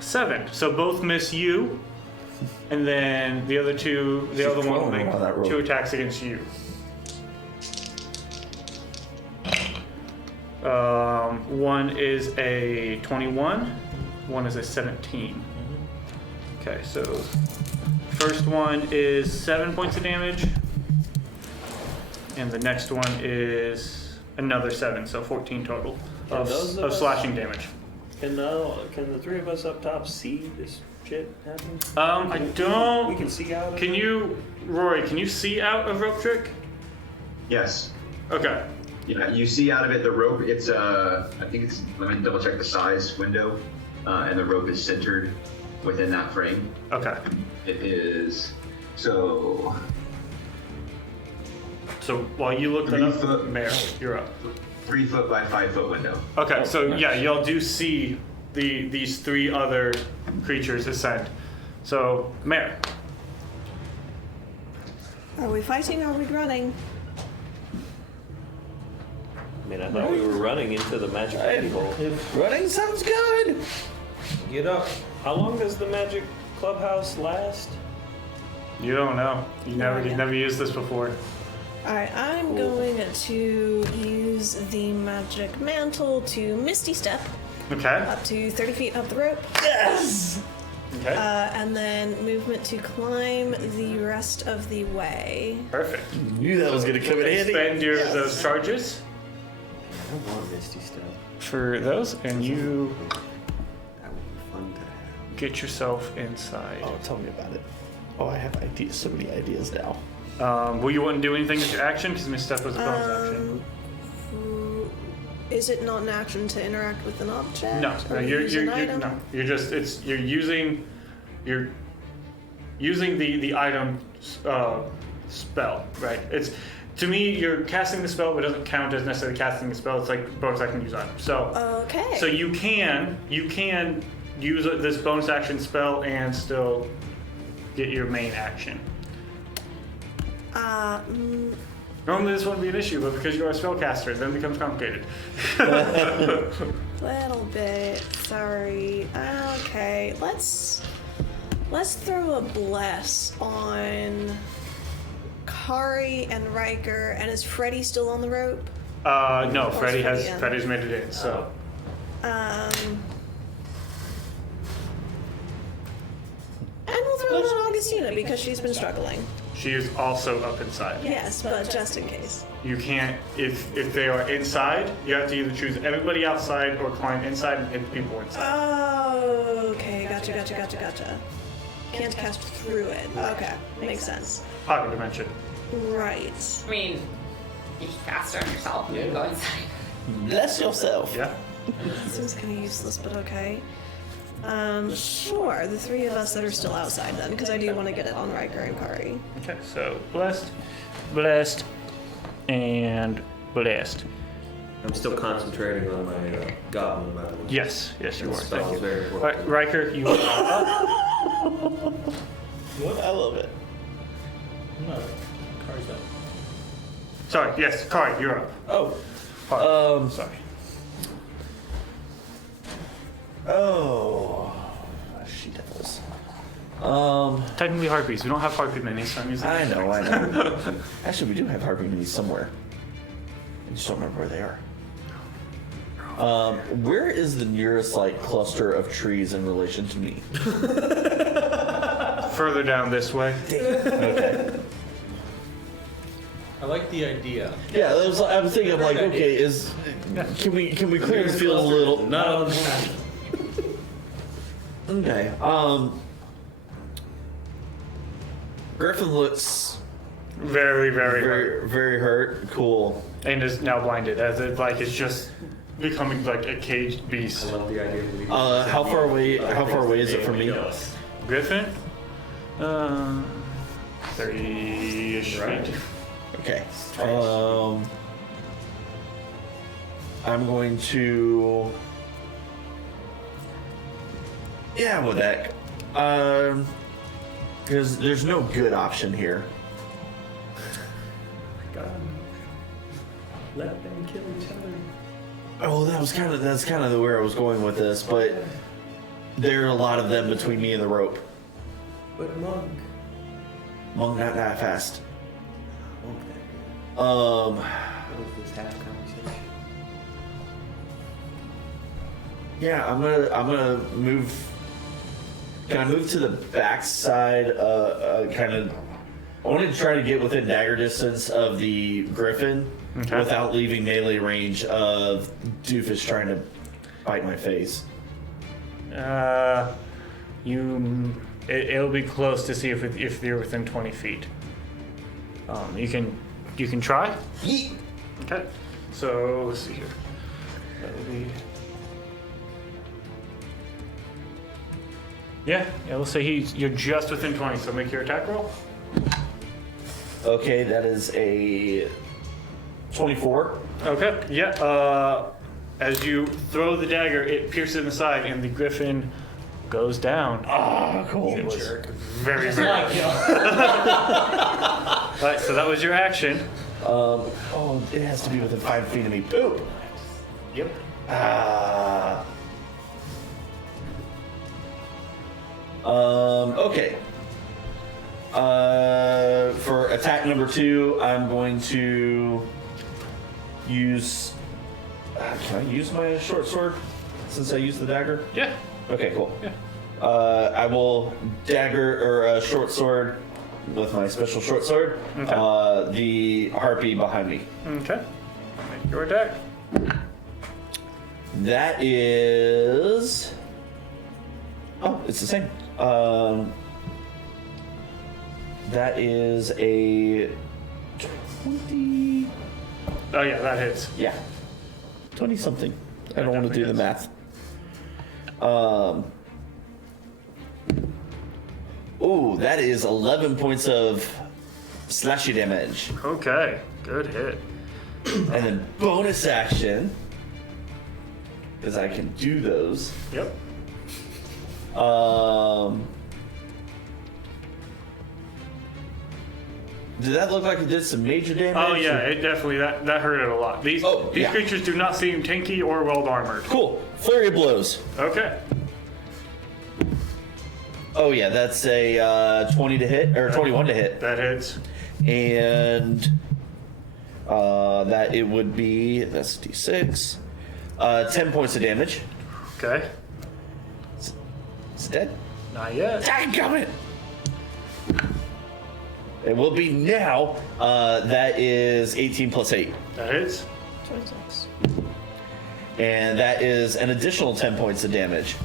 7. So both miss you. And then the other one will make 2 attacks against you. One is a 21, one is a 17. Okay, so first one is 7 points of damage, and the next one is another 7, so 14 total of slashing damage. Can the 3 of us up top see this shit happen? I don't. We can see out. Can you, Rory? Can you see out of rope trick? Yes. Okay. Yeah, you see out of it the rope. It's I think it's. Let me double check the size window, and the rope is centered within that frame. Okay. It is so. So while you look that up, Mayor, you're up. 3 foot by 5 foot window. Okay, so yeah, y'all do see these 3 other creatures ascend. So, Mayor. Are we fighting or are we running? I mean, I thought we were running into the magic people. Running sounds good. Get up. How long does the magic clubhouse last? You don't know. You've never used this before. Alright, I'm going to use the magic mantle to Misty Step Okay. up to 30 feet up the rope. Yes. Okay. And then movement to climb the rest of the way. Perfect. Knew that was gonna come in handy. Spend those charges I want Misty Step. for those, and you That would be fun to have. get yourself inside. Oh, tell me about it. Oh, I have ideas. So many ideas now. Will you want to do anything with your action? Because Miss Step was a bonus action. Is it not an action to interact with an object? No, Or use an item? you're using the item spell, right? It's to me you're casting the spell, but it doesn't count as necessarily casting the spell. It's like bonus action use item. So Okay. so you can use this bonus action spell and still get your main action. Normally this wouldn't be an issue, but because you are a spellcaster, it then becomes complicated. Little bit. Sorry. Okay. Let's throw a bless on Kari and Riker. And is Freddy still on the rope? No, Or Freddy's made it in. So And we'll throw it on Augustina because she's been struggling. she is also up inside. Yes, but just in case. You can't, if they are inside, you have to either choose everybody outside or climb inside and hit the people inside. Oh, okay. Gotcha. Can't cast through it. Okay, makes sense. Pocket dimension. Right. I mean, you just cast it on yourself and then go inside. Bless yourself. Yeah. Seems kind of useless, but okay. Sure. The 3 of us that are still outside then, because I do want to get it on Riker and Kari. Okay, so blessed, and blessed. I'm still concentrating on my goblin battle. Yes, you are. Spell Thank is you. very All important. right, Riker, you are up. I love it. No, Kari's up. Sorry, yes, Kari, you're up. Oh. Pardon. Sorry. Oh. She devils. Technically harpies. We don't have harpy minis, so I'm using. I know. Actually, we do have harpy minis somewhere. I just don't remember where they are. Where is the nearest cluster of trees in relation to me? Further down this way. Okay. I like the idea. Yeah, I was thinking okay, can we clear this field a little? No. Okay. Griffin looks Very hurt. very hurt. Cool. And is now blinded, as it's just becoming like a caged beast. I love the idea of leaving. How far away is it from me? Griffin? 30-ish feet. Okay. I'm going to. Yeah, with that. Because there's no good option here. God. Let them kill each other. Oh, that's kind of where I was going with this, but there are a lot of them between me and the rope. But Monk. Monk, not that fast. What was this half conversation? Yeah, I'm gonna move. Can I move to the back side? Kind of. I want to try to get within dagger distance of the griffin without leaving melee range of Doofus trying to bite my face. It'll be close to see if you're within 20 feet. You can try. Yeet. Okay. So let's see here. That would be. Yeah. We'll say you're just within 20. So make your attack roll. Okay, that is a 24. Okay. Yeah. As you throw the dagger, it pierces in the side, and the griffin goes down. Oh, cool. Very, very. All right. So that was your action. Oh, it has to be within 5 feet of me. Boop. Yep. Okay. For attack number 2, I'm going to use. Can I use my short sword since I used the dagger? Yeah. Okay, cool. Yeah. I will dagger or short sword with my special short sword. Okay. The harpy behind me. Okay. Make your attack. That is. Oh, it's the same. That is a 20. Oh yeah, that hits. Yeah. 20 something. I don't want to do the math. Oh, that is 11 points of slashy damage. Okay. Good hit. And then bonus action, because I can do those. Yep. Did that look like it did some major damage? Oh yeah, it definitely that hurt it a lot. These yeah. creatures do not seem tanky or well armored. Cool. Flurry of blows. Okay. Oh yeah, that's a 20 to hit or 21 to hit, That hits. and that it would be that's d6, 10 points of damage. Okay. It's dead. Not yet. Dadgummit! It will be now. That is 18 plus 8. That hits. 26. And that is an additional 10 points of damage.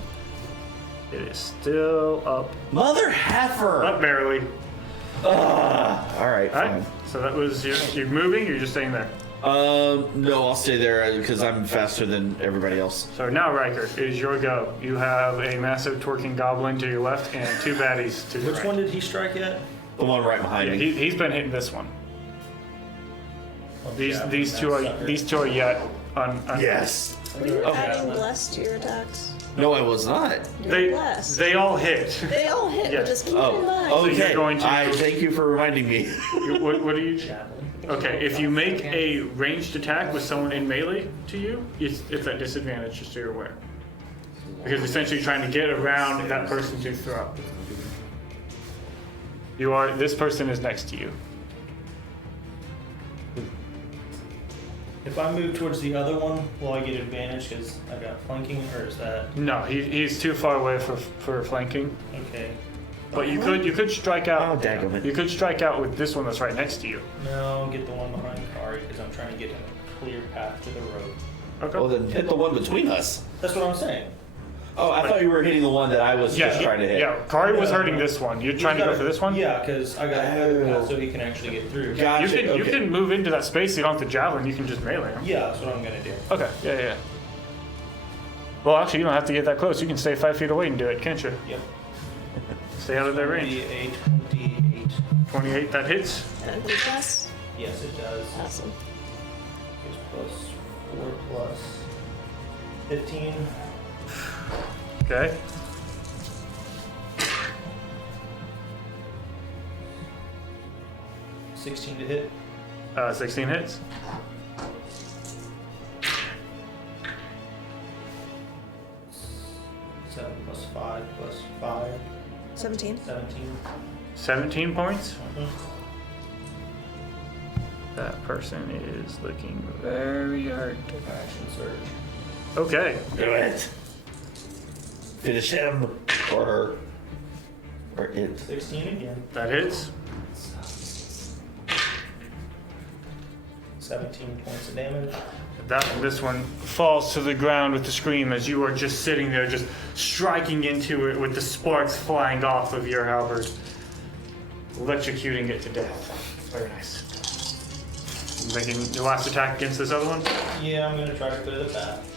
It is still up. Mother heifer! Up barely. Alright, All right. fine. So that was you're moving. You're just staying there. No, I'll stay there because I'm faster than everybody else. So now, Riker, it is your go. You have a massive twerking goblin to your left and 2 baddies to your Which right. one did he strike at? The one right behind Yeah, me. he's been hitting this one. Oh, These yeah, two that are sucker. yet on. Yes. Were you Oh. adding bless to your attacks? No, I was not. They Bless. they all hit. They all hit, Yeah. but just keep in mind. Oh, you're okay. going to- I thank you for reminding me. What do you? Okay, if you make a ranged attack with someone in melee to you, it's at disadvantage, just so you're aware. Because essentially you're trying to get around that person to throw. This person is next to you. If I move towards the other one, will I get advantage because I got flanking, or is that No, he's too far away for flanking. okay? But you could strike out. Oh, daggone You it. could strike out with this one that's right next to you. No, get the one behind Kari because I'm trying to get him a clear path to the road. Okay. Well, then hit the one between us. That's what I'm saying. Oh, I thought you were hitting the one that I was just trying to hit. Yeah, Kari was hurting this one. You're trying to go for this one? Yeah, because I got a clear path so he can actually get through. You Gotcha. can you okay. can move into that space. You don't have to javelin. You can just melee him. Yeah, that's what I'm gonna do. Okay. Yeah. Well, actually, you don't have to get that close. You can stay 5 feet away and do it, can't you? Yep. Stay out of their range. Be a 28. 28. That hits. And the bless? Yes, it does. Awesome. It's plus 4 plus 15. Okay. 16 to hit. 16 hits. 7 plus 5 plus 5. 17. 17. 17 points. Mhm. That person is looking very hurt. Action surge. Okay. Do it. Finish him or her or it. 16 again. That hits. 17 points of damage. This one falls to the ground with a scream as you are just sitting there, just striking into it with the sparks flying off of your halberd, electrocuting it to death. Very nice. Making your last attack against this other one. Yeah, I'm gonna try to clear the path.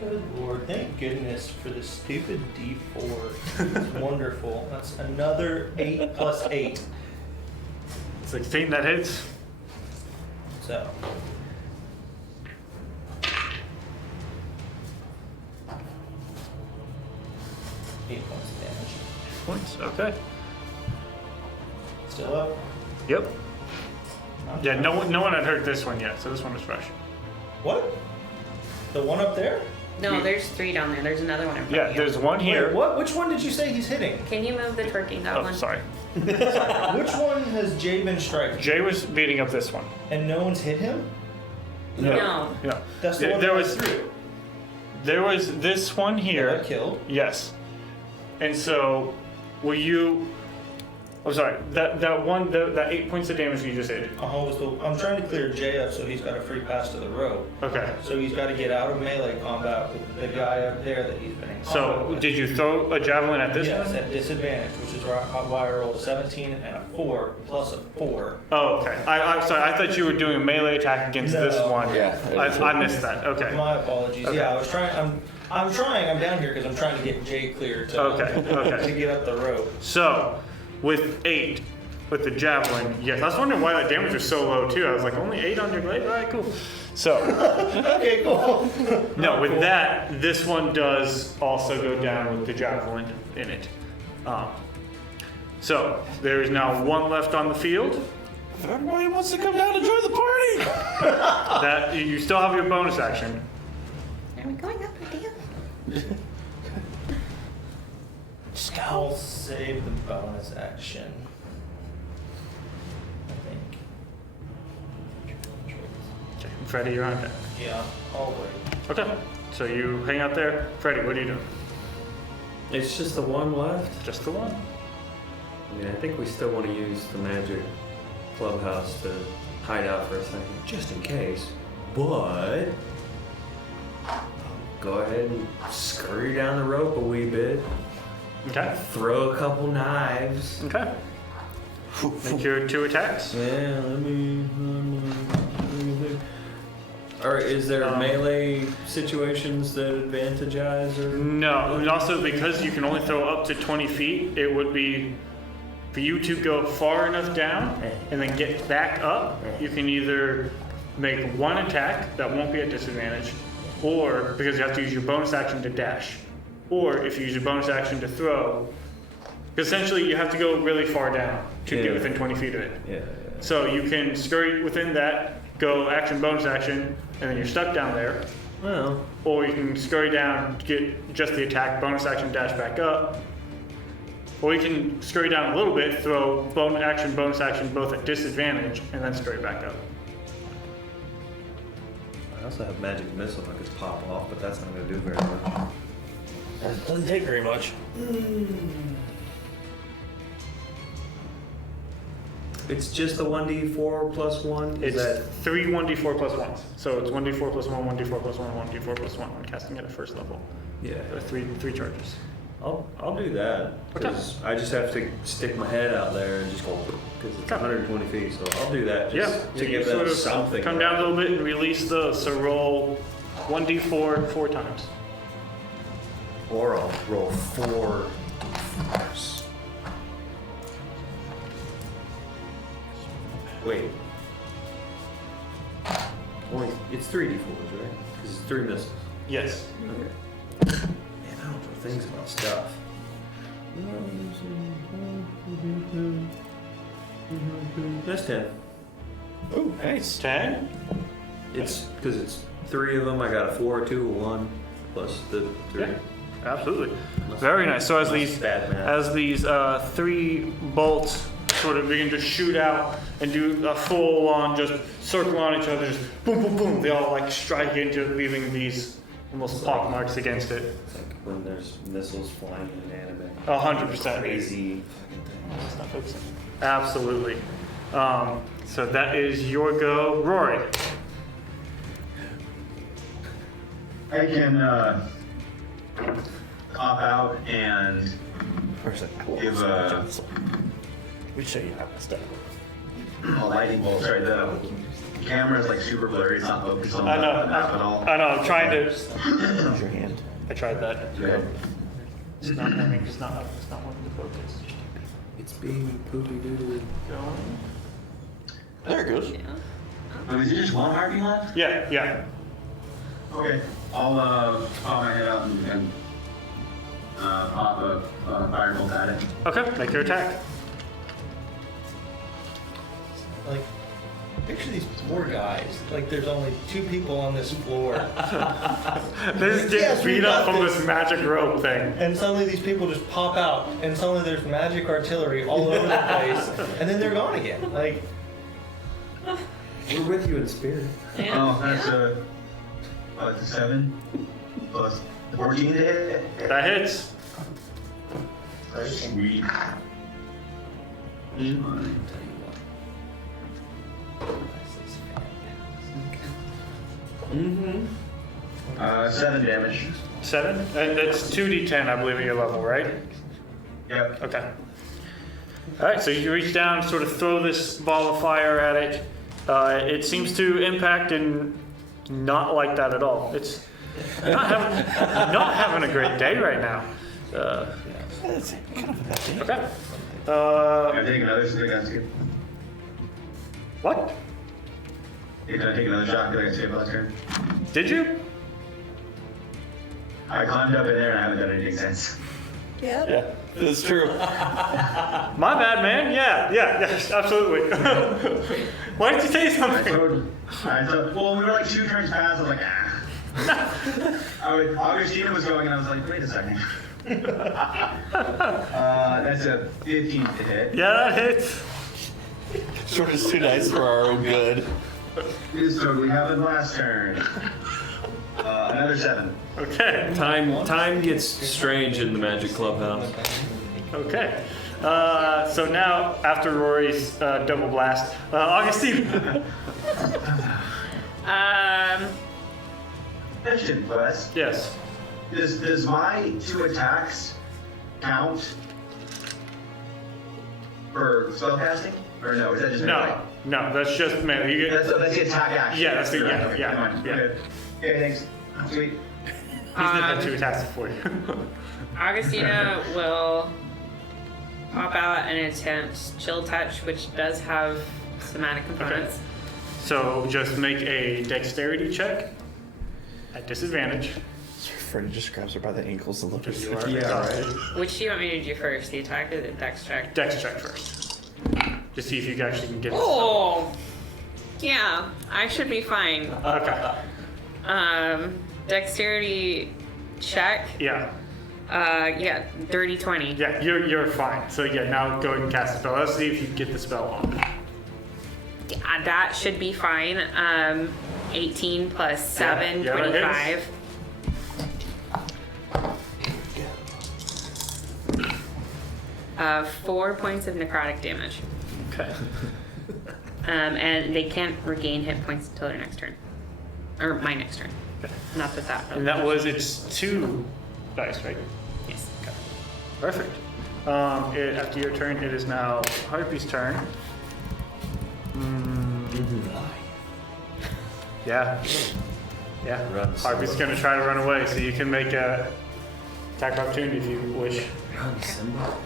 Good lord, thank goodness for this stupid D4. It's wonderful. That's another 8 plus 8. 16, that hits. So. Eight points of damage. Points, okay. Still up? Yep. Yeah, no one had hurt this one yet, so this one is fresh. What? The one up there? No, there's 3 down there. There's another one in front Yeah, of you. there's one here. Wait, what? Which one did you say he's hitting? Can you move the twerking Oh, goblin? sorry. Which one has Jay been striking? Jay was beating up this one. And no one's hit him? No. Yeah. That's the There- one there that was- through. There was this one here. That killed. Yes. And so, were you? I'm sorry. That 8 points of damage you just did. I'm trying to clear Jay up so he's got a free pass to the road. Okay. So he's got to get out of melee combat with the guy up there that he's been in combat So, with. did you throw a javelin at this Yes, one? at disadvantage, which is why I rolled a 17 and a 4 plus a 4. Oh, okay. I'm sorry. I thought you were doing a melee attack against this No. one. Yeah. I missed that. Okay. My apologies. Okay. Yeah, I was trying. I'm trying. I'm down here because I'm trying to get Jay clear to Okay. to get up the road. So, with 8, with the javelin, yes. I was wondering why that damage was so low too. I was like, only 8 on your blade? All right, cool. So, Okay, cool. no, with that, this one does also go down with the javelin in it. So, there is now 1 left on the field. If everybody wants to come down and join the party, that you still have your bonus action. Are we going up a deal? I'll save the bonus action. I think. Okay, Freddy, you're on deck. Yeah, I'll wait. Okay, so you hang out there. Freddy, what are you doing? It's just the one left. Just the one? I mean, I think we still want to use the magic clubhouse to hide out for a second, just in case. But go ahead and scurry down the rope a wee bit. Okay. Throw a couple knives. Okay. Make your 2 attacks. Yeah, let me think. Or is there melee situations that advantagize or? No, and also because you can only throw up to 20 feet, it would be for you to go far enough down and then get back up. You can either make 1 attack that won't be at disadvantage, or because you have to use your bonus action to dash, or if you use your bonus action to throw, because essentially you have to go really far down to get within 20 feet of it. Yeah. So you can scurry within that, go action, bonus action, and then you're stuck down there. Well, Or you can scurry down to get just the attack, bonus action, dash back up. Or you can scurry down a little bit, throw bonus action both at disadvantage, and then scurry back up. I also have magic missile I could pop off, but that's not going to do very much. It doesn't take very much. it's just the 1d4 plus 1? It's 3 1d4 plus 1s. So it's 1d4 plus 1, 1d4 plus 1, 1d4 plus 1 when casting it at first level. Yeah. There are three charges. I'll do that. Because I just have to stick my head out there and just go, because it's 120 feet, so I'll do that just to you give sort them of something. come down a little bit and release those. So roll 1d4 4 times. Or I'll roll 4 d4s. Wait. Only, it's 3d4s, right? Because it's 3 missiles. Yes. Okay. Man, I don't know things about stuff. That's 10. Oh, nice. 10? It's because it's 3 of them. I got a 4, 2, 1, plus the 3. Yeah. Absolutely. Very nice. So as these 3 bolts sort of begin to shoot out and do a full on just circle on each other, just boom, boom, boom. They all like strike into it, leaving these almost pock marks against it. It's like when there's missiles flying in an anime. 100%. Crazy. Absolutely. So that is your go, Rory. I can cop out and Where's that? give We show you how to start. a lightning bolt. Sorry, the camera's like super blurry. It's not focused on I the know. map at all. I know. I'm trying to. Use your hand. I tried that. Good. It's not wanting. It's not wanting to focus. It's being poopy doodly. There it goes. Oh, is it just one harpy left? Yeah. Yeah. Okay. I'll pop my head out and pop a firebolt at it. Okay. Make your attack. Like, picture these poor guys. Like, there's only 2 people on this floor. This is Yes, getting we beat up got from this. this magic rope thing. And suddenly these people just pop out, and suddenly there's magic artillery all over the place, and then they're gone again. Like, We're with you in spirit. Oh, that's a 7 plus 14 to hit. That hits. Sweet. Mm-hmm. 7 damage. 7, and that's 2d10, I believe, at your level, right? Yep. Okay. All right. So you reach down, sort of throw this ball of fire at it. It seems to impact and not like that at all. It's not having a great day right now. That's kind of a bad day. Okay. Can I take another stick? That's good. What? Can I take another shot? Because I can save last turn. Did you? I climbed up in there and I haven't done anything since. Yeah. Yeah, that's true. My bad, man. Yes, absolutely. Why didn't you say something? Well, we were like 2 turns past. I was like, ah. Augustina was going, and I was like, wait a second. That's a 15 to hit. Yeah, that hits. Short is too nice for our own good. This totally happened last turn. Another 7. Okay. Time gets strange in the Magic Clubhouse. Okay. So now, after Rory's double blast, Augustine. Question, Wes. Yes. Does my 2 attacks count for spellcasting? Or no? Is that just melee? No, that's just melee. You get, That's the attack action. Yeah, that's the- yeah, Okay, yeah, never mind. yeah. Okay. Okay, thanks. Sweet. he's got 2 attacks for you. Augustina will pop out and attempt Chill Touch, which does have somatic components. So just make a dexterity check at disadvantage. Freddy just grabs her by the ankles and looks. You are Yeah, exhausted. Which do you want me to do first? The attack or the dex check? Dex check first. Just see if you actually can get it. Oh! Yeah, I should be fine. Okay. Dexterity check. Yeah. Yeah, dirty 20. Yeah, you're fine. So yeah, now go ahead and cast the spell. Let's see if you can get the spell on. Yeah, that should be fine. 18 plus 7, Yeah, that 25. 4 points of necrotic damage. Okay. And they can't regain hit points until their next turn. Or my next turn. Not that. And that was its 2 dice, right? Yes. Okay. Perfect. After your turn, it is now Harpy's turn. Yeah. Yeah. Run, Harpy's Simba. gonna try to run away, so you can make a attack opportunity if you wish. Run, Simba.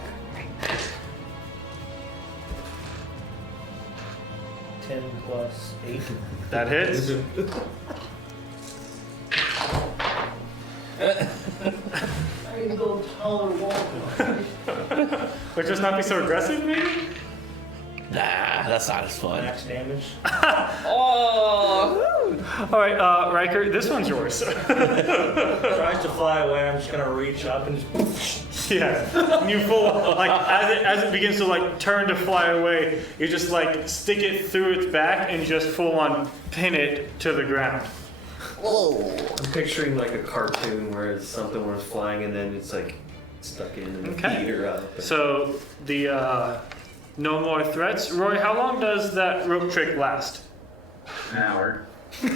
10 plus 8. That hits. I can build taller walls. Let's just not be so aggressive, maybe? Nah, that's not as fun. Max damage. Oh. All right, Riker, this one's yours. Tries to fly away. I'm just gonna reach up and just. Yeah, and you as it begins to like turn to fly away, you just like stick it through its back and just full on pin it to the ground. I'm picturing like a cartoon where something was flying and then it's like stuck in and Okay. beat her up. So the no more threats. Roy, how long does that rope trick last? An hour. Okay.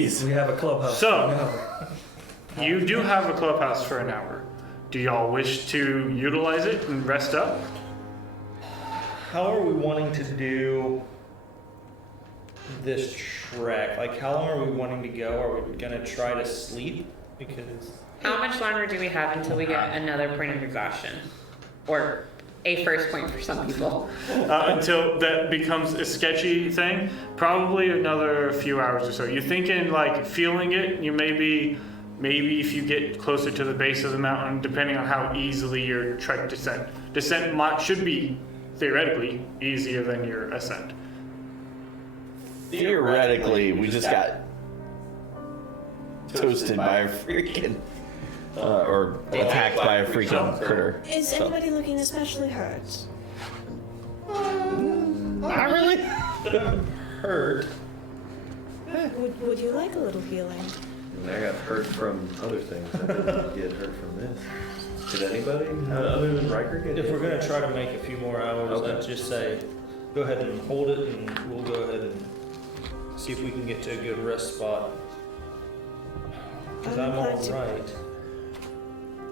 Jeez. We have a clubhouse. So you do have a clubhouse for an hour. Do y'all wish to utilize it and rest up? How are we wanting to do this trek? Like, how long are we wanting to go? Are we gonna try to sleep? Because How much longer do we have until we get another point of exhaustion? Or a first point for some people. Until that becomes a sketchy thing, probably another few hours or so. You're thinking like feeling it, you maybe if you get closer to the base of the mountain, depending on how easily your trek descent should be theoretically easier than your ascent. Theoretically, we just got toasted by a freaking, or attacked by a freaking critter. Is So- anybody looking especially hurt? Not really. hurt. Would you like a little healing? I got hurt from other things. I didn't get hurt from this. Did anybody other than Riker get If hit? we're gonna try to make a few more hours, Okay. I'd just say, go ahead and hold it, and we'll go ahead and see if we can get to a good rest spot. Because I'm all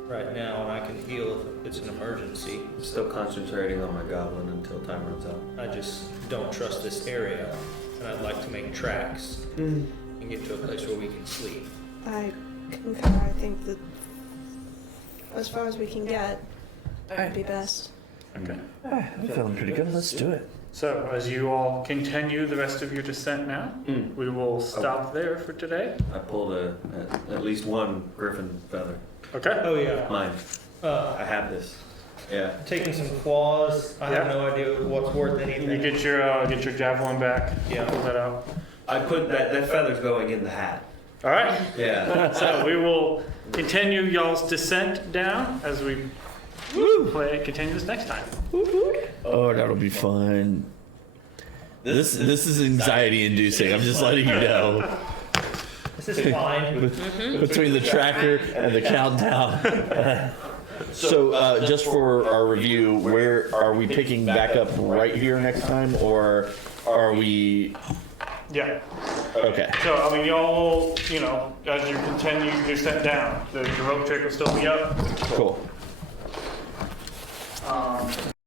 right now, and I can heal if it's an emergency. I'm still concentrating on my goblin until time runs out. I just don't trust this area, and I'd like to make tracks and get to a place where we can sleep. I concur. I think that as far as we can get, that would be best. Okay. I'm feeling pretty good. Let's do it. So as you all continue the rest of your descent now, we will stop there for today. I pulled at least one griffin feather. Okay. Oh yeah. Mine. I have this. Yeah. Taking some claws. I have Yeah. no idea what's worth You anything. get your javelin back. Yeah. Pull that out. I put that feather's going in the hat. All right. Yeah. So we will continue y'all's descent down as we continue this next time. Oh, that'll be fun. This is anxiety inducing. I'm just letting you know. This is fine. Between the tracker and the countdown. So, just for our review, where are we picking back up right here next time, or are we? Yeah. Okay. So I mean, y'all, as you continue your descent down, the rope trick will still be up. Cool.